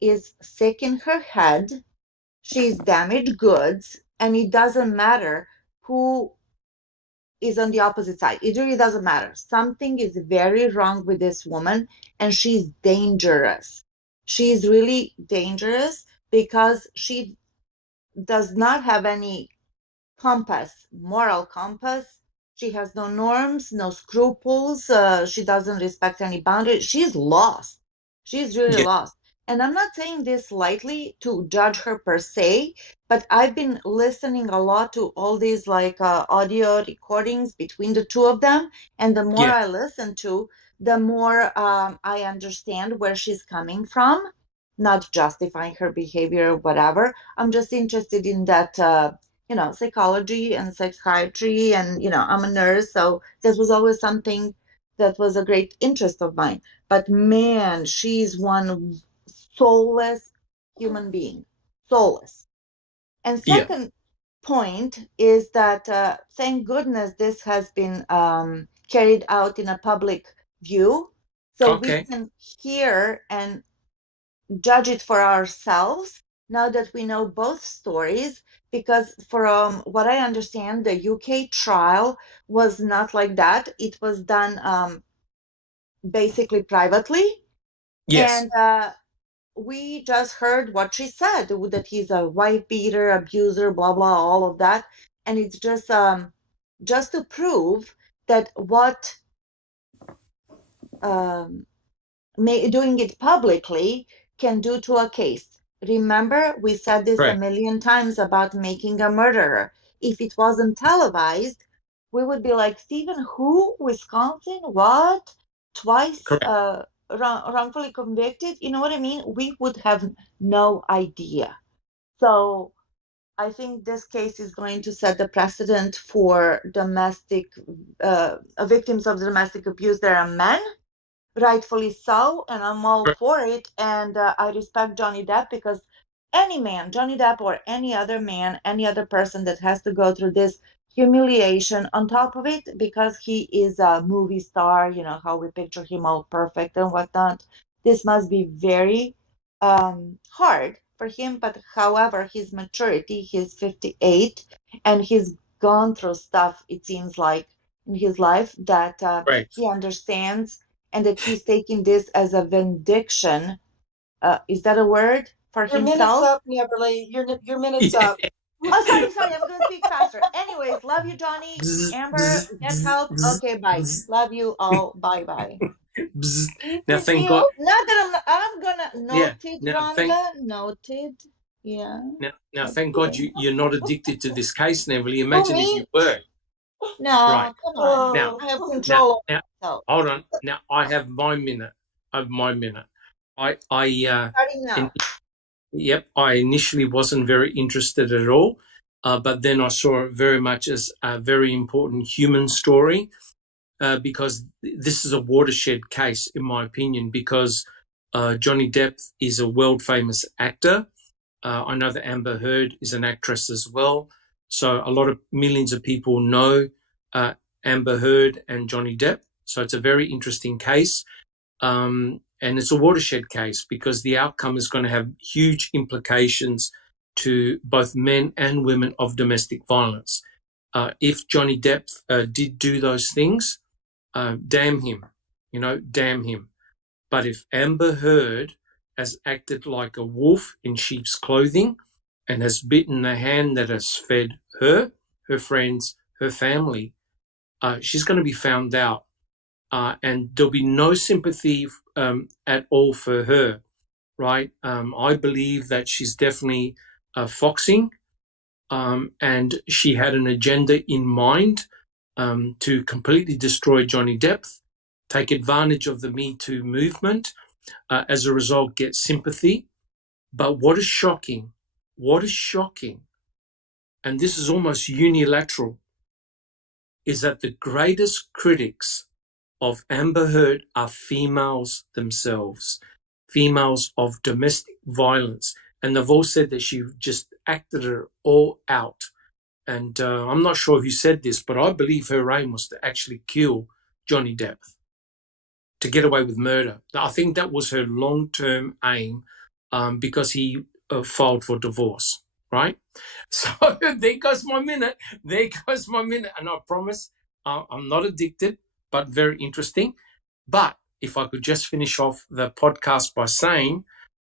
is sick in her head. She's damaged goods, and it doesn't matter who is on the opposite side. It really doesn't matter. Something is very wrong with this woman, and she's dangerous. She's really dangerous because she does not have any moral compass. She has no norms, no scruples. She doesn't respect any boundaries. She's lost. She's really lost. and I'm not saying this lightly to judge her per se, but I've been listening a lot to all these like audio recordings between the two of them. And the more Yeah. I listen to, the more I understand where she's coming from, not justifying her behavior or whatever. I'm just interested in that, psychology and psychiatry. And, I'm a nurse. So this was always something that was a great interest of mine. But man, she's one soulless human being, soulless. And Yeah. second point is that thank goodness this has been carried out in a public view, so we Okay. can hear and judge it for ourselves now that we know both stories. Because from what I understand, the UK trial was not like that. It was done basically privately. Yes. And we just heard what she said, that he's a wife beater, abuser, blah blah, all of that. And it's just to prove that what doing it publicly can do to a case. Remember, we said this a Correct. million times about making a murderer. If it wasn't televised, we would be like, Stephen, who? Wisconsin? What? Twice Correct. wrongfully convicted? You know what I mean? We would have no idea. So I think this case is going to set the precedent for domestic victims of domestic abuse. There are men, rightfully so, and I'm all Correct. for it. And I respect Johnny Depp, because any man, Johnny Depp or any other man, any other person that has to go through this humiliation on top of it, because he is a movie star, how we picture him all perfect and whatnot, this must be very hard for him. But however, his maturity, he's 58, and he's gone through stuff, it seems like, in his life that Correct. he understands, and that he's taking this as a vindication. Is that a word for Your minute's himself? up, Neverly. Your minute's Yeah. up. Oh, sorry. I'm going to speak faster. Anyways, love you, Johnny. Bzz, Amber, bzz, get bzz, help. bzz, Okay, bye. bzz, Love you all. Bye. bzz. Thank Now, thank God. you. Not that I'm gonna Yeah. noted, Now, Rhonda. Noted. Yeah. now, thank God you're not addicted to this case, Neverly. Who, Imagine if me? you were. No, Right. come on. Now, Oh. I have now, control now, of myself. hold on. Now, I have my minute. Starting now. Yep, I initially wasn't very interested at all, but then I saw it very much as a very important human story, because this is a watershed case, in my opinion, because Johnny Depp is a world-famous actor. I know that Amber Heard is an actress as well. So a lot of millions of people know Amber Heard and Johnny Depp. So it's a very interesting case. And it's a watershed case because the outcome is going to have huge implications to both men and women of domestic violence. If Johnny Depp did do those things, damn him, damn him. But if Amber Heard has acted like a wolf in sheep's clothing and has bitten the hand that has fed her, her friends, her family, she's going to be found out. And there'll be no sympathy at all for her, right? I believe that she's definitely foxing, and she had an agenda in mind to completely destroy Johnny Depp, take advantage of the Me Too movement, as a result get sympathy. But what is shocking, and this is almost unilateral, is that the greatest critics of Amber Heard are females themselves, females of domestic violence. And they've all said that she just acted it all out. And I'm not sure who said this, but I believe her aim was to actually kill Johnny Depp, to get away with murder. I think that was her long-term aim, because he filed for divorce, right? So there goes my minute. And I promise I'm not addicted, but very interesting. But if I could just finish off the podcast by saying,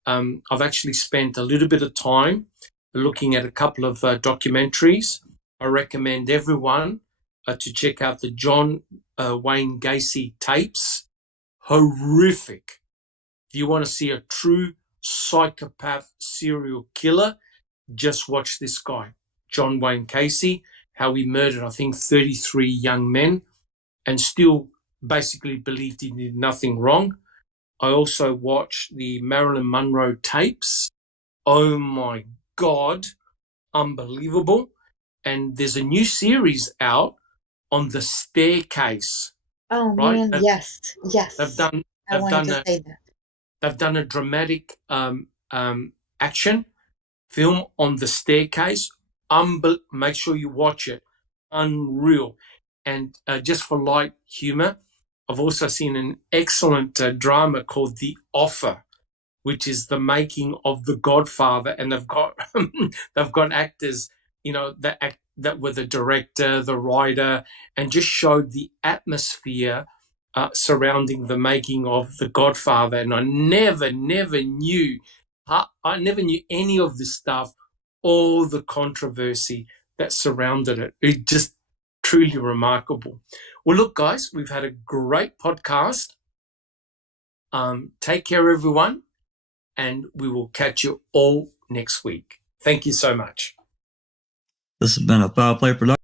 I've actually spent a little bit of time looking at a couple of documentaries. I recommend everyone to check out the John Wayne Gacy tapes. Horrific. If you want to see a true psychopath serial killer. Just watch this guy, John Wayne Casey, how he murdered, I think, 33 young men and still basically believed he did nothing wrong. I also watched the Marilyn Monroe tapes. Oh my God, unbelievable. And there's a new series out on the staircase. Oh right? man, yes. They've done They've done a dramatic action film on the staircase. Make sure you watch it. Unreal. And just for light humor, I've also seen an excellent drama called The Offer, which is the making of The Godfather, and they've got actors, that were the director, the writer, and just showed the atmosphere surrounding the making of The Godfather. And I never knew any of this stuff, all the controversy that surrounded it. It just truly remarkable. Well, look, guys, we've had a great podcast. Take care, everyone, and we will catch you all next week. Thank you so much. This has been a Foul Play production.